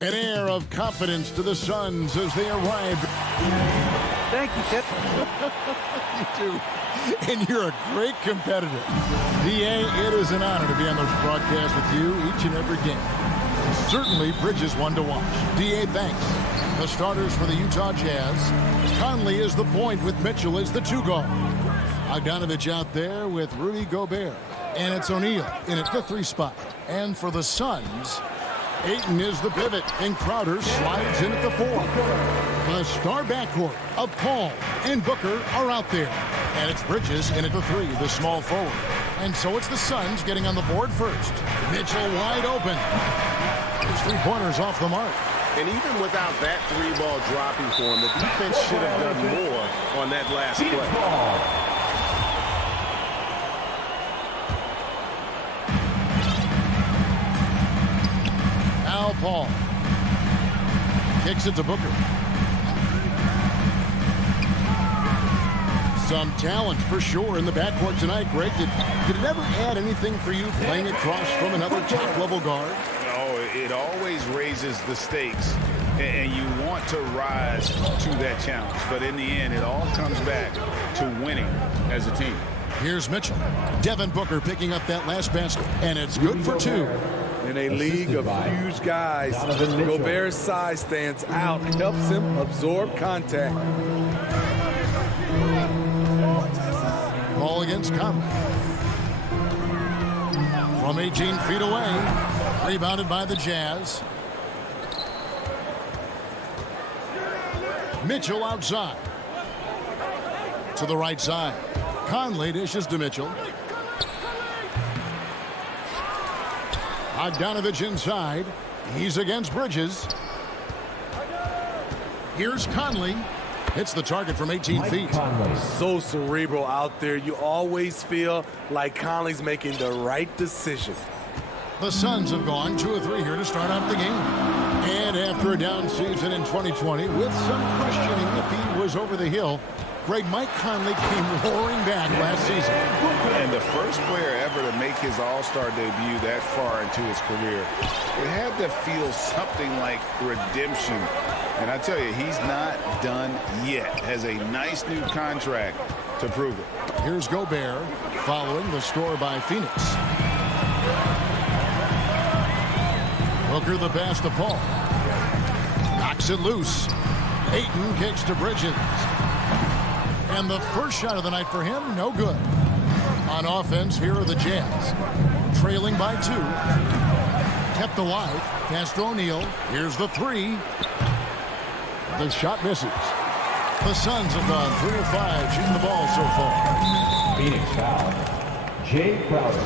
An air of confidence to the Suns as they arrive. Thank you, Kip. You do. And you're a great competitor. D.A., it is an honor to be on those broadcasts with you each and every game. Certainly, Bridges one to watch. D.A., thanks. The starters for the Utah Jazz. Conley is the point with Mitchell as the 2 guard. Bogdanovich out there with Rudy Gobert. And it's O'Neal in at the 3 spot. And for the Suns, Ayton is the pivot, and Crowder slides in at the 4. The star backcourt of Paul and Booker are out there. And it's Bridges in at the 3, the small forward. And so it's the Suns getting on the board first. Mitchell wide open. His 3-pointers off the mark. And even without that 3-ball dropping for him, the defense should have done more on that last play. Paul kicks it to Booker. Some talent for sure in the backcourt tonight, Greg. Did it ever add anything for you playing across from another top-level guard? Oh, it always raises the stakes, and you want to rise to that challenge. But in the end, it all comes back to winning as a team. Here's Mitchell. Devin Booker picking up that last basket, and it's good for 2. In a league of huge guys, Gobert's size stands out and helps him absorb contact. Ball against Conley. From 18 feet away. Rebounded by the Jazz. Mitchell outside. To the right side. Conley dishes to Mitchell. Bogdanovich inside. He's against Bridges. Here's Conley. Hits the target from 18 feet. So cerebral out there. You always feel like Conley's making the right decision. The Suns have gone 2 of 3 here to start out the game. And after a down season in 2020, with some questioning if he was over the hill, Mike Conley came roaring back last season. And the first player ever to make his All-Star debut that far into his career. It had to feel something like redemption. And I tell you, he's not done yet. Has a nice new contract to prove it. Here's Gobert following the score by Phoenix. Booker the pass to Paul. Knocks it loose. Ayton kicks to Bridges. And the first shot of the night for him, no good. On offense, here are the Jazz. Trailing by 2. Kept alive. Pass to O'Neal. Here's the 3. The shot misses. The Suns have gone 3 of 5 shooting the ball so far. Phoenix foul. Jay Crowder.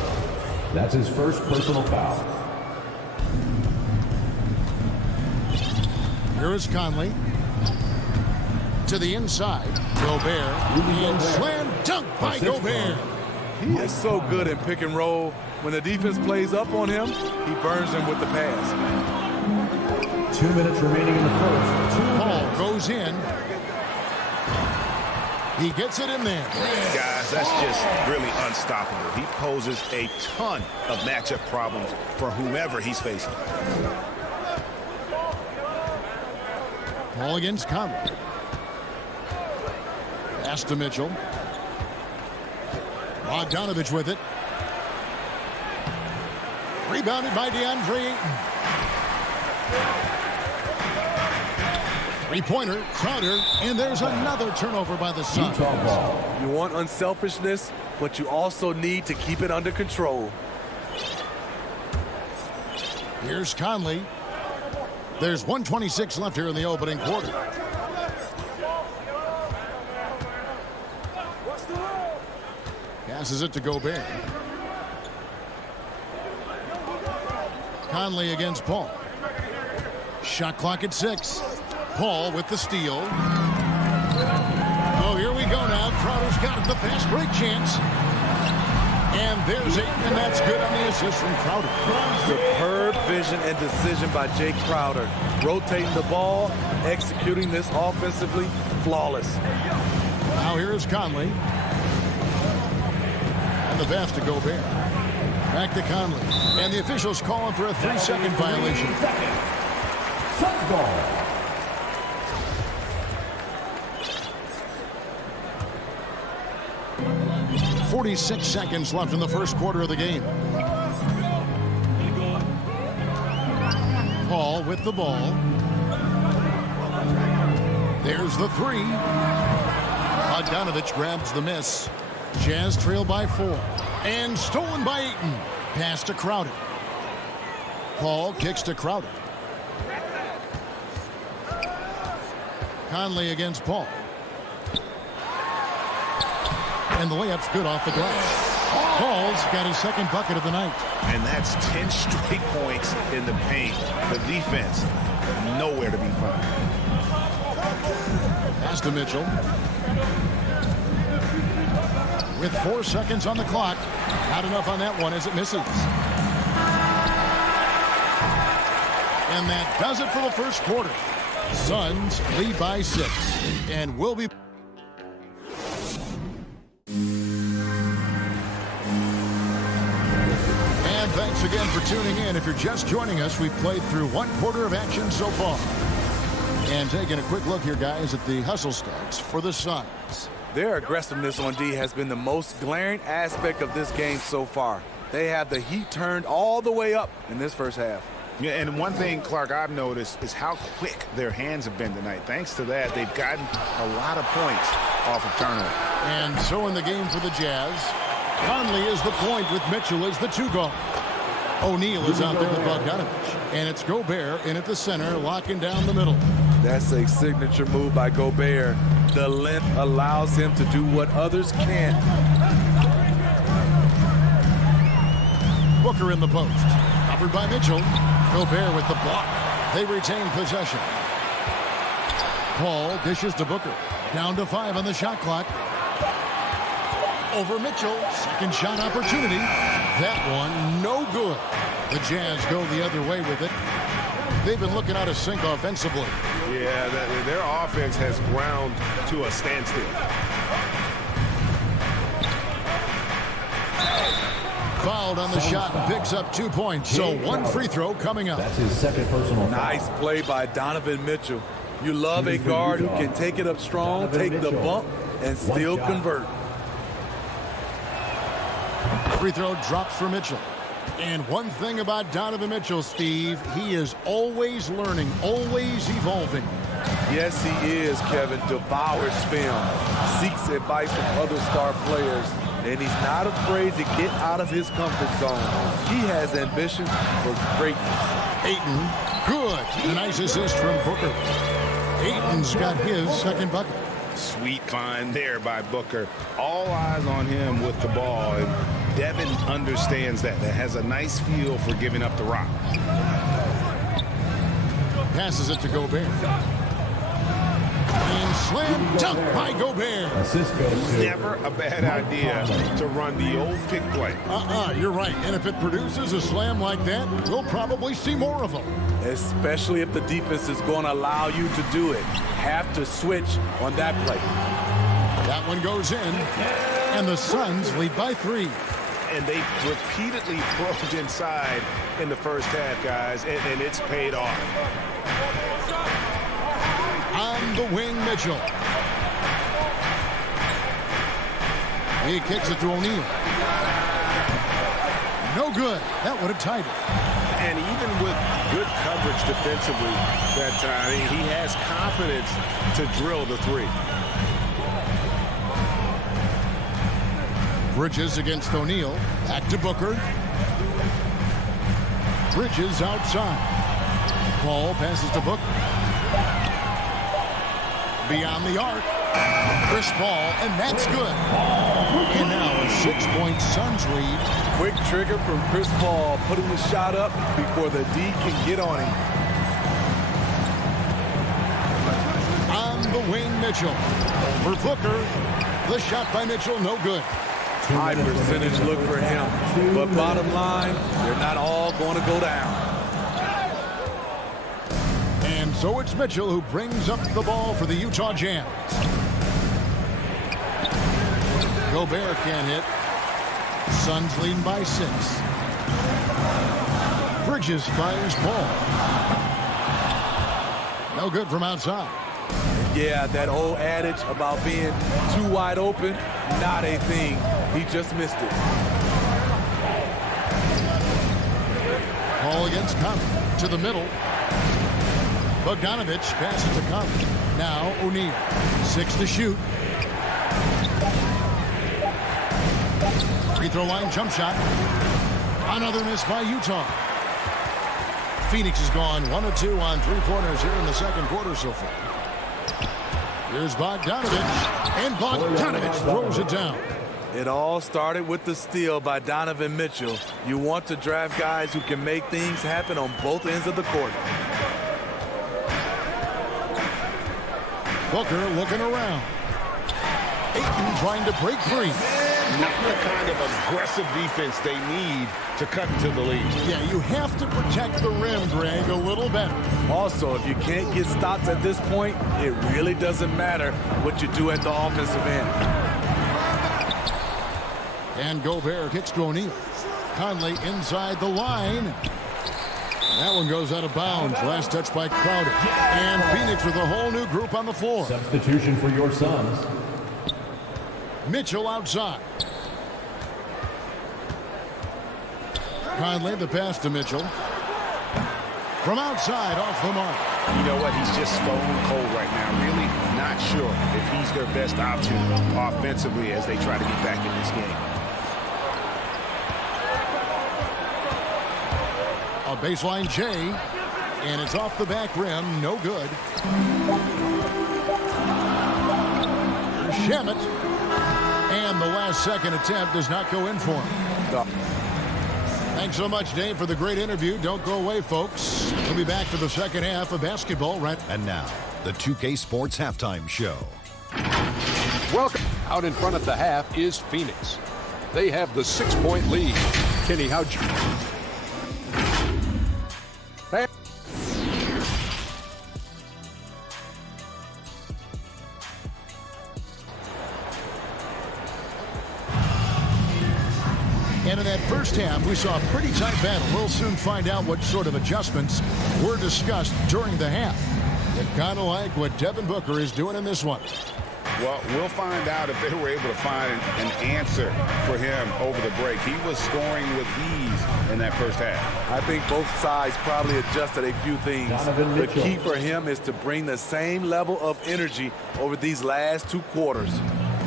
That's his first personal foul. Here is Conley. To the inside. Gobert. And slam dunk by Gobert. He is so good in pick and roll. When the defense plays up on him, he burns them with the pass. 2 minutes remaining in the first. Paul goes in. He gets it in there. Guys, that's just really unstoppable. He poses a ton of matchup problems for whomever he's facing. Paul against Conley. Pass to Mitchell. Bogdanovich with it. Rebounded by DeAndre Ayton. 3-pointer, Crowder, and there's another turnover by the Suns. You want unselfishness, but you also need to keep it under control. Here's Conley. There's 1:26 left here in the opening quarter. Passes it to Gobert. Conley against Paul. Shot clock at 6. Paul with the steal. Oh, here we go now. Crowder's got it, the fast break chance. And there's Ayton, and that's good on the assist from Crowder. Superb vision and decision by Jay Crowder. Rotating the ball, executing this offensively, flawless. Now here's Conley. And the pass to Gobert. Back to Conley. And the officials calling for a 3-second violation. Suns ball. 46 seconds left in the first quarter of the game. Paul with the ball. There's the three. Bogdanovich grabs the miss. Jazz trail by 4. And stolen by Ayton. Pass to Crowder. Paul kicks to Crowder. Conley against Paul. And the layup's good off the glass. Paul's got his second bucket of the night. And that's 10 straight points in the paint. The defense, nowhere to be found. Pass to Mitchell. With 4 seconds on the clock. Not enough on that one as it misses. And that does it for the first quarter. Suns lead by 6. And will be... Thanks again for tuning in. If you're just joining us, we've played through 1 quarter of action so far. And taking a quick look here, guys, at the hustle stats for the Suns. Their aggressiveness on D has been the most glaring aspect of this game so far. They have the heat turned all the way up in this first half. Yeah, and one thing, Clark, I've noticed is how quick their hands have been tonight. Thanks to that, they've gotten a lot of points off of turnover. And so in the game for the Jazz, Conley is the point with Mitchell as the 2 guard. O'Neal is out there with Bogdanovich. And it's Gobert in at the center, locking down the middle. That's a signature move by Gobert. The length allows him to do what others can't. Booker in the post. Covered by Mitchell. Gobert with the block. They retain possession. Paul dishes to Booker. Down to 5 on the shot clock. Over Mitchell. Second shot opportunity. That one no good. The Jazz go the other way with it. They've been looking out of sync offensively. Yeah, their offense has ground to a standstill. Fouled on the shot and picks up 2 points. So 1 free throw coming up. That's his second personal foul. Nice play by Donovan Mitchell. You love a guard who can take it up strong, take the bump, and still convert. Free throw drops for Mitchell. And one thing about Donovan Mitchell, Steve, he is always learning, always evolving. Yes, he is, Kevin. Devours film, seeks advice from other star players, and he's not afraid to get out of his comfort zone. He has ambition for greatness. Ayton, good. A nice assist from Booker. Ayton's got his second bucket. Sweet find there by Booker. All eyes on him with the ball. And Devin understands that. That has a nice feel for giving up the rock. Passes it to Gobert. And slam dunk by Gobert. Assist goes to Never a bad idea to run the old pick play. You're right. And if it produces a slam like that, we'll probably see more of them. Especially if the defense is going to allow you to do it. Have to switch on that play. That one goes in. And the Suns lead by 3. And they repeatedly probed inside in the first half, guys, and it's paid off. On the wing, Mitchell. He kicks it to O'Neal. No good. That would have tied it. And even with good coverage defensively that time, he has confidence to drill the 3. Bridges against O'Neal. Back to Booker. Bridges outside. Paul passes to Booker. Beyond the arc. Chris Paul, and that's good. And now a 6-point Suns lead. Quick trigger from Chris Paul, putting the shot up before the D can get on him. On the wing, Mitchell. Over Booker. The shot by Mitchell, no good. High percentage look for him. But bottom line, they're not all going to go down. And so it's Mitchell who brings up the ball for the Utah Jazz. Gobert can't hit. Suns leading by 6. Bridges fires ball. No good from outside. Yeah, that old adage about being too wide open, not a thing. He just missed it. Ball against Conley. To the middle. Bogdanovich passes to Conley. Now O'Neal. 6 to shoot. Free throw line jump shot. Another miss by Utah. Phoenix has gone 1 of 2 on three-pointers here in the second quarter so far. Here's Bogdanovich. And Bogdanovich throws it down. It all started with the steal by Donovan Mitchell. You want to draft guys who can make things happen on both ends of the court. Booker looking around. Ayton trying to break free. Not the kind of aggressive defense they need to cut into the lead. Yeah, you have to protect the rim, Greg, a little better. Also, if you can't get stops at this point, it really doesn't matter what you do at the offensive end. And Gobert kicks to O'Neal. Conley inside the line. That one goes out of bounds. Last touch by Crowder. And Phoenix with a whole new group on the floor. Substitution for your Suns. Mitchell outside. Conley the pass to Mitchell. From outside off the mark. You know what? He's just stone cold right now. Really not sure if he's their best option offensively as they try to get back in this game. A baseline J, and it's off the back rim, no good. Shamet, and the last second attempt does not go in for him. Thanks so much, Dave, for the great interview. Don't go away, folks. We'll be back for the second half of basketball right. And now, the 2K Sports Halftime Show. Welcome. Out in front at the half is Phoenix. They have the 6-point lead. Kenny, how'd you... And in that first half, we saw a pretty tight battle. We'll soon find out what sort of adjustments were discussed during the half. And kind of like what Devin Booker is doing in this one. Well, we'll find out if they were able to find an answer for him over the break. He was scoring with ease in that first half. I think both sides probably adjusted a few things. The key for him is to bring the same level of energy over these last 2 quarters.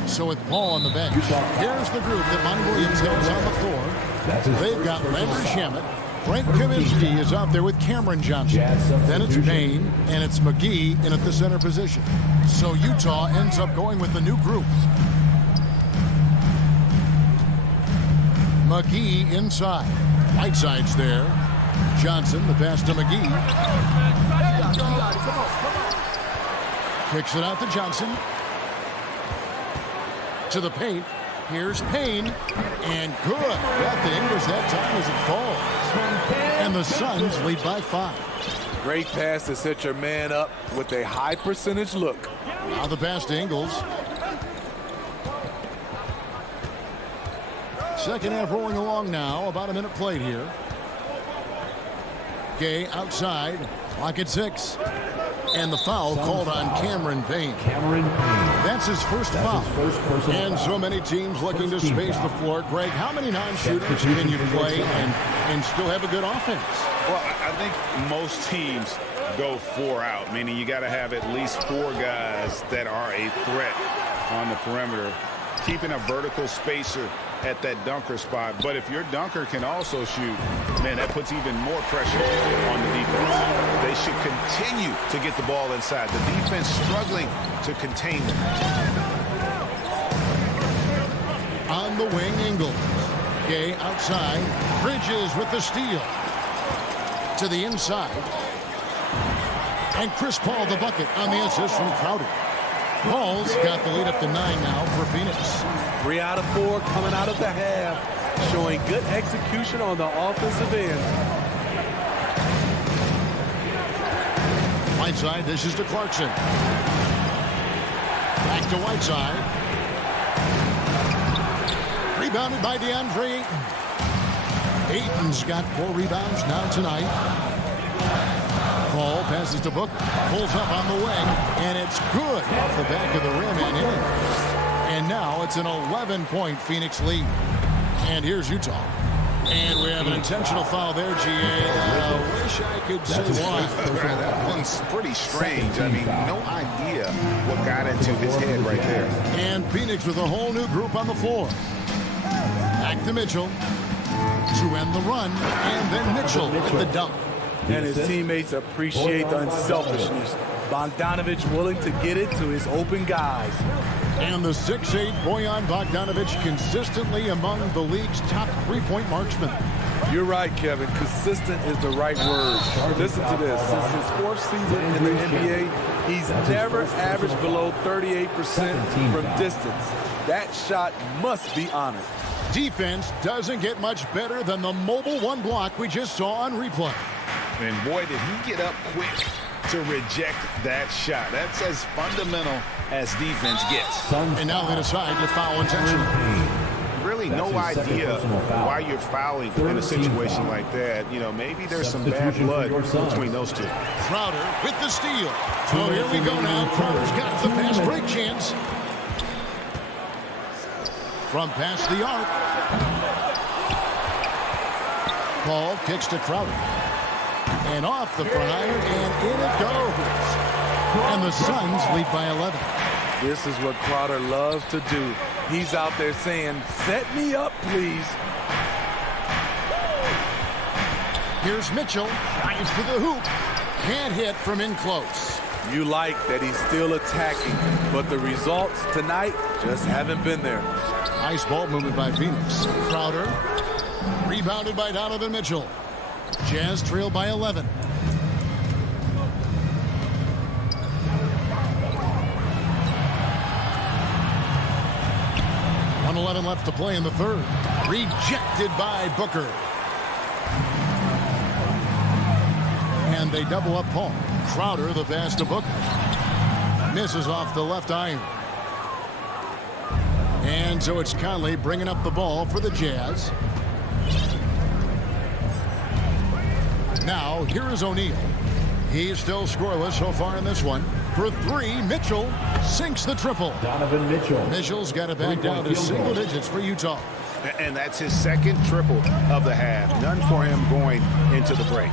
So with Paul on the bench, here's the group that Monty Williams has on the floor. They've got Landry Shamet. Frank Kaminsky is out there with Cameron Johnson. Then it's Payne, and it's McGee in at the center position. So Utah ends up going with the new group. McGee inside. Whiteside's there. Johnson, the pass to McGee. Kicks it out to Johnson. To the paint. Here's Payne. And good. Got the English that time as it falls. And the Suns lead by 5. Great pass to set your man up with a high percentage look. Now the pass to Ingles. Second half rolling along now. About a minute played here. Gay outside. Clock at 6. And the foul called on Cameron Payne. That's his first foul. And so many teams looking to space the floor. Greg, how many non-shooters can you play and still have a good offense? Well, I think most teams go 4 out, meaning you got to have at least 4 guys that are a threat on the perimeter, keeping a vertical spacer at that dunker spot. But if your dunker can also shoot, man, that puts even more pressure on the defense. They should continue to get the ball inside. The defense struggling to contain them. On the wing, Ingles. Gay outside. Bridges with the steal. To the inside. And Chris Paul the bucket on the assist from Crowder. Paul's got the lead up to 9 now for Phoenix. 3 out of 4 coming out of the half, showing good execution on the offensive end. Whiteside, this is to Clarkson. Back to Whiteside. Rebounded by DeAndre Ayton. Ayton's got 4 rebounds now tonight. Paul passes to Booker. Pulls up on the wing, and it's good off the back of the rim and in. And now it's an 11-point Phoenix lead. And here's Utah. And we have an intentional foul there, GA. Wish I could say why. That one's pretty strange. I mean, no idea what got into his head right there. And Phoenix with a whole new group on the floor. Back to Mitchell to end the run, and then Mitchell with the dunk. And his teammates appreciate the unselfishness. Bogdanovich willing to get it to his open guys. And the 6'8" Bojan Bogdanovich consistently among the league's top three-point marksmen. You're right, Kevin. Consistent is the right word. Listen to this. Since his fourth season in the NBA, he's never averaged below 38% from distance. That shot must be honored. Defense doesn't get much better than the mobile one block we just saw on replay. And boy, did he get up quick to reject that shot. That's as fundamental as defense gets. And now they decide to foul intentionally. Really no idea why you're fouling in a situation like that. You know, maybe there's some bad blood between those two. Crowder with the steal. So here we go now. Crowder's got the fast break chance. From past the arc. Paul kicks to Crowder. And off the front iron, and in it goes. And the Suns lead by 11. This is what Crowder loves to do. He's out there saying, set me up, please. Here's Mitchell. Drives to the hoop. Can't hit from in close. You like that he's still attacking, but the results tonight just haven't been there. Nice ball movement by Phoenix. Crowder. Rebounded by Donovan Mitchell. Jazz trail by 11. 1:11 left to play in the third. Rejected by Booker. And they double up Paul. Crowder the pass to Booker. Misses off the left iron. And so it's Conley bringing up the ball for the Jazz. Now, here is O'Neal. He's still scoreless so far in this one. For three, Mitchell sinks the triple. Donovan Mitchell. Mitchell's got it back down to single digits for Utah. And that's his second triple of the half. None for him going into the break.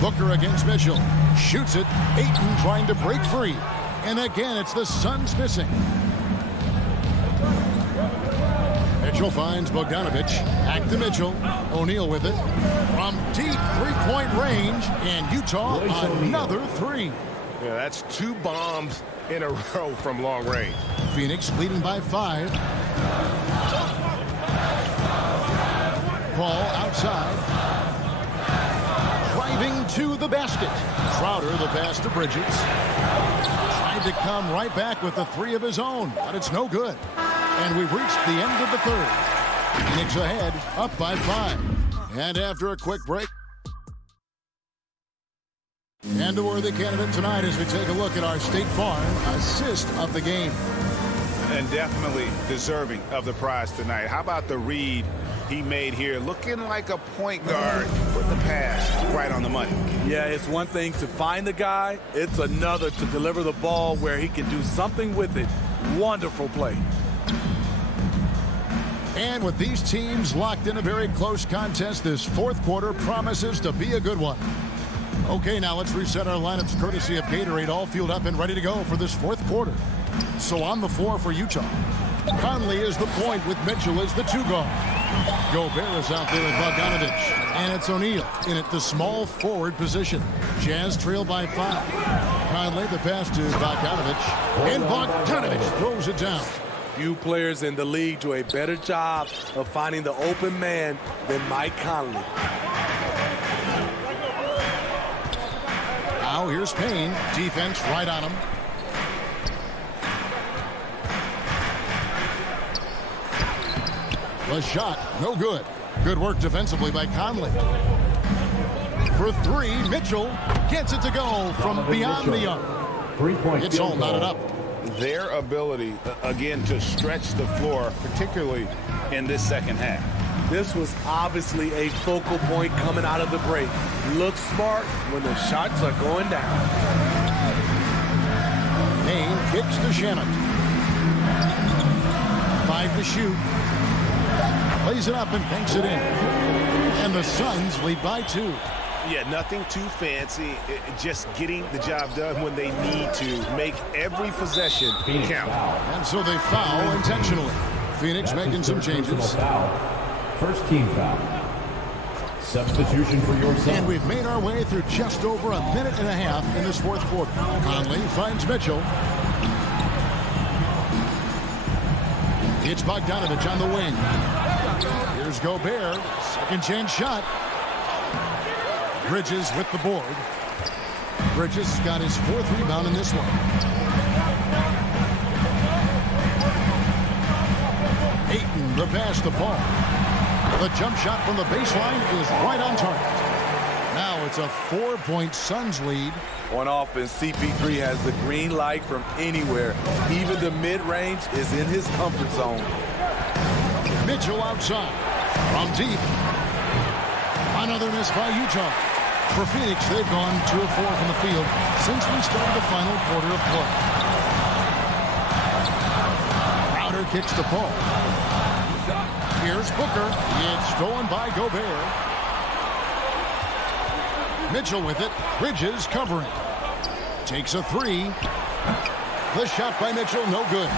Booker against Mitchell. Shoots it. Ayton trying to break free. And again, it's the Suns missing. Mitchell finds Bogdanovich. Back to Mitchell. O'Neal with it. From deep three-point range. And Utah another three. Yeah, that's two bombs in a row from long range. Phoenix leading by 5. Paul outside. Driving to the basket. Crowder the pass to Bridges. Tried to come right back with the three of his own, but it's no good. And we've reached the end of the third. Phoenix ahead, up by 5. And after a quick break. And a worthy candidate tonight as we take a look at our State Farm assist of the game. And definitely deserving of the prize tonight. How about the read he made here? Looking like a point guard. Put the pass right on the money. Yeah, it's one thing to find the guy. It's another to deliver the ball where he can do something with it. Wonderful play. And with these teams locked in a very close contest, this fourth quarter promises to be a good one. Okay, now let's reset our lineups courtesy of Gatorade, all fueled up and ready to go for this fourth quarter. So on the floor for Utah. Conley is the point with Mitchell as the 2 guard. Gobert is out there with Bogdanovich. And it's O'Neal in at the small forward position. Jazz trail by 5. Conley the pass to Bogdanovich. And Bogdanovich throws it down. Few players in the league do a better job of finding the open man than Mike Conley. Now here's Payne. Defense right on him. The shot, no good. Good work defensively by Conley. For 3, Mitchell gets it to go from beyond the arc. 3-point It's all knotted up. Their ability, again, to stretch the floor, particularly in this second half. This was obviously a focal point coming out of the break. Look smart when the shots are going down. Payne kicks to Shannon. 5 to shoot. Plays it up and banks it in. And the Suns lead by 2. Yeah, nothing too fancy. Just getting the job done when they need to. Make every possession count. And so they foul intentionally. Phoenix making some changes. First team foul. Substitution for your Suns. And we've made our way through just over a minute and a half in this fourth quarter. Conley finds Mitchell. It's Bogdanovich on the wing. Here's Gobert. Second chance shot. Bridges with the board. Bridges got his 4th rebound in this one. Ayton the pass to Paul. The jump shot from the baseline is right on target. Now it's a 4-point Suns lead. On offense, CP3 has the green light from anywhere. Even the mid-range is in his comfort zone. Mitchell outside. From deep. Another miss by Utah. For Phoenix, they've gone 2 of 4 from the field since we started the final quarter of play. Crowder kicks to Paul. Here's Booker. It's stolen by Gobert. Mitchell with it. Bridges covering. Takes a 3. The shot by Mitchell, no good.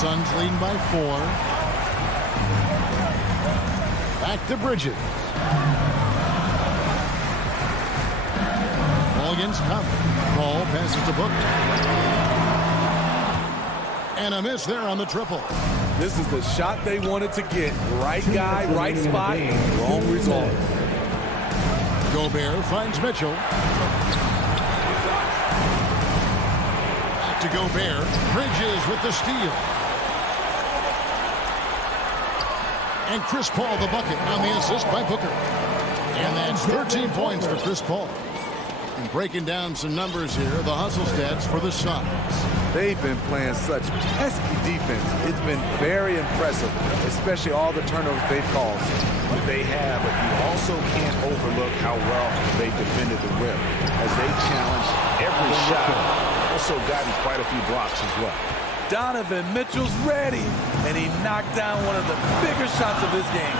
Suns leading by 4. Back to Bridges. Ball against Conley. Ball passes to Booker. And a miss there on the triple. This is the shot they wanted to get. Right guy, right spot, wrong result. Gobert finds Mitchell. Back to Gobert. Bridges with the steal. And Chris Paul the bucket on the assist by Booker. And that's 13 points for Chris Paul. And breaking down some numbers here, the hustle stats for the Suns. They've been playing such pesky defense. It's been very impressive, especially all the turnovers they've caused. They have, but you also can't overlook how well they defended the rim as they challenged every shot. Also gotten quite a few blocks as well. Donovan Mitchell's ready, and he knocked down one of the bigger shots of his game.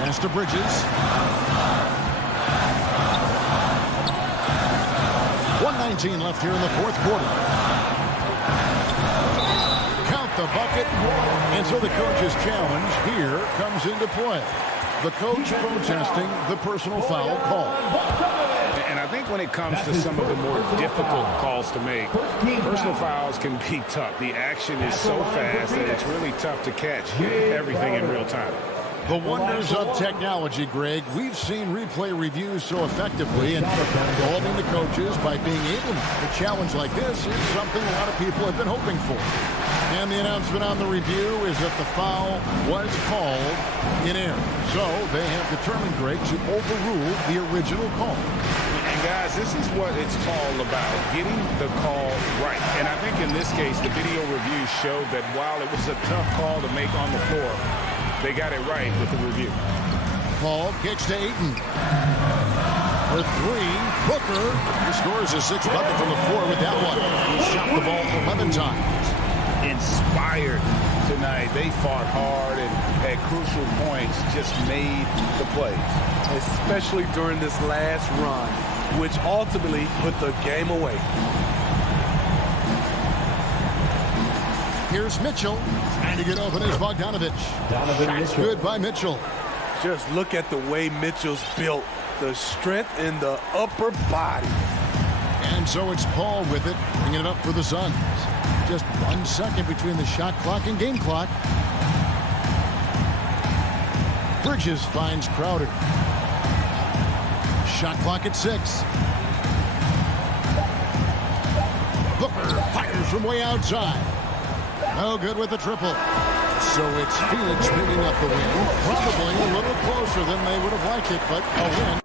Pass to Bridges. 1:19 left here in the fourth quarter. Count the bucket. And so the coach's challenge here comes into play. The coach protesting the personal foul call. And I think when it comes to some of the more difficult calls to make, personal fouls can be tough. The action is so fast that it's really tough to catch everything in real time. The wonders of technology, Greg. We've seen replay reviews so effectively, and involving the coaches by being able to challenge like this is something a lot of people have been hoping for. And the announcement on the review is that the foul was called in error. So they have determined, Greg, to overrule the original call. And guys, this is what it's all about, getting the call right. And I think in this case, the video review showed that while it was a tough call to make on the floor, they got it right with the review. Paul kicks to Ayton. For 3, Booker. He scores his 6th bucket from the floor with that one. He shot the ball 11 times. Inspired tonight. They fought hard and at crucial points just made the plays. Especially during this last run, which ultimately put the game away. Here's Mitchell. Trying to get open is Bogdanovich. Shot's good by Mitchell. Just look at the way Mitchell's built. The strength in the upper body. And so it's Paul with it, bringing it up for the Suns. Just 1 second between the shot clock and game clock. Bridges finds Crowder. Shot clock at 6. Booker fires from way outside. No good with the triple. So it's Phoenix picking up the win. Probably a little closer than they would have liked it, but a win.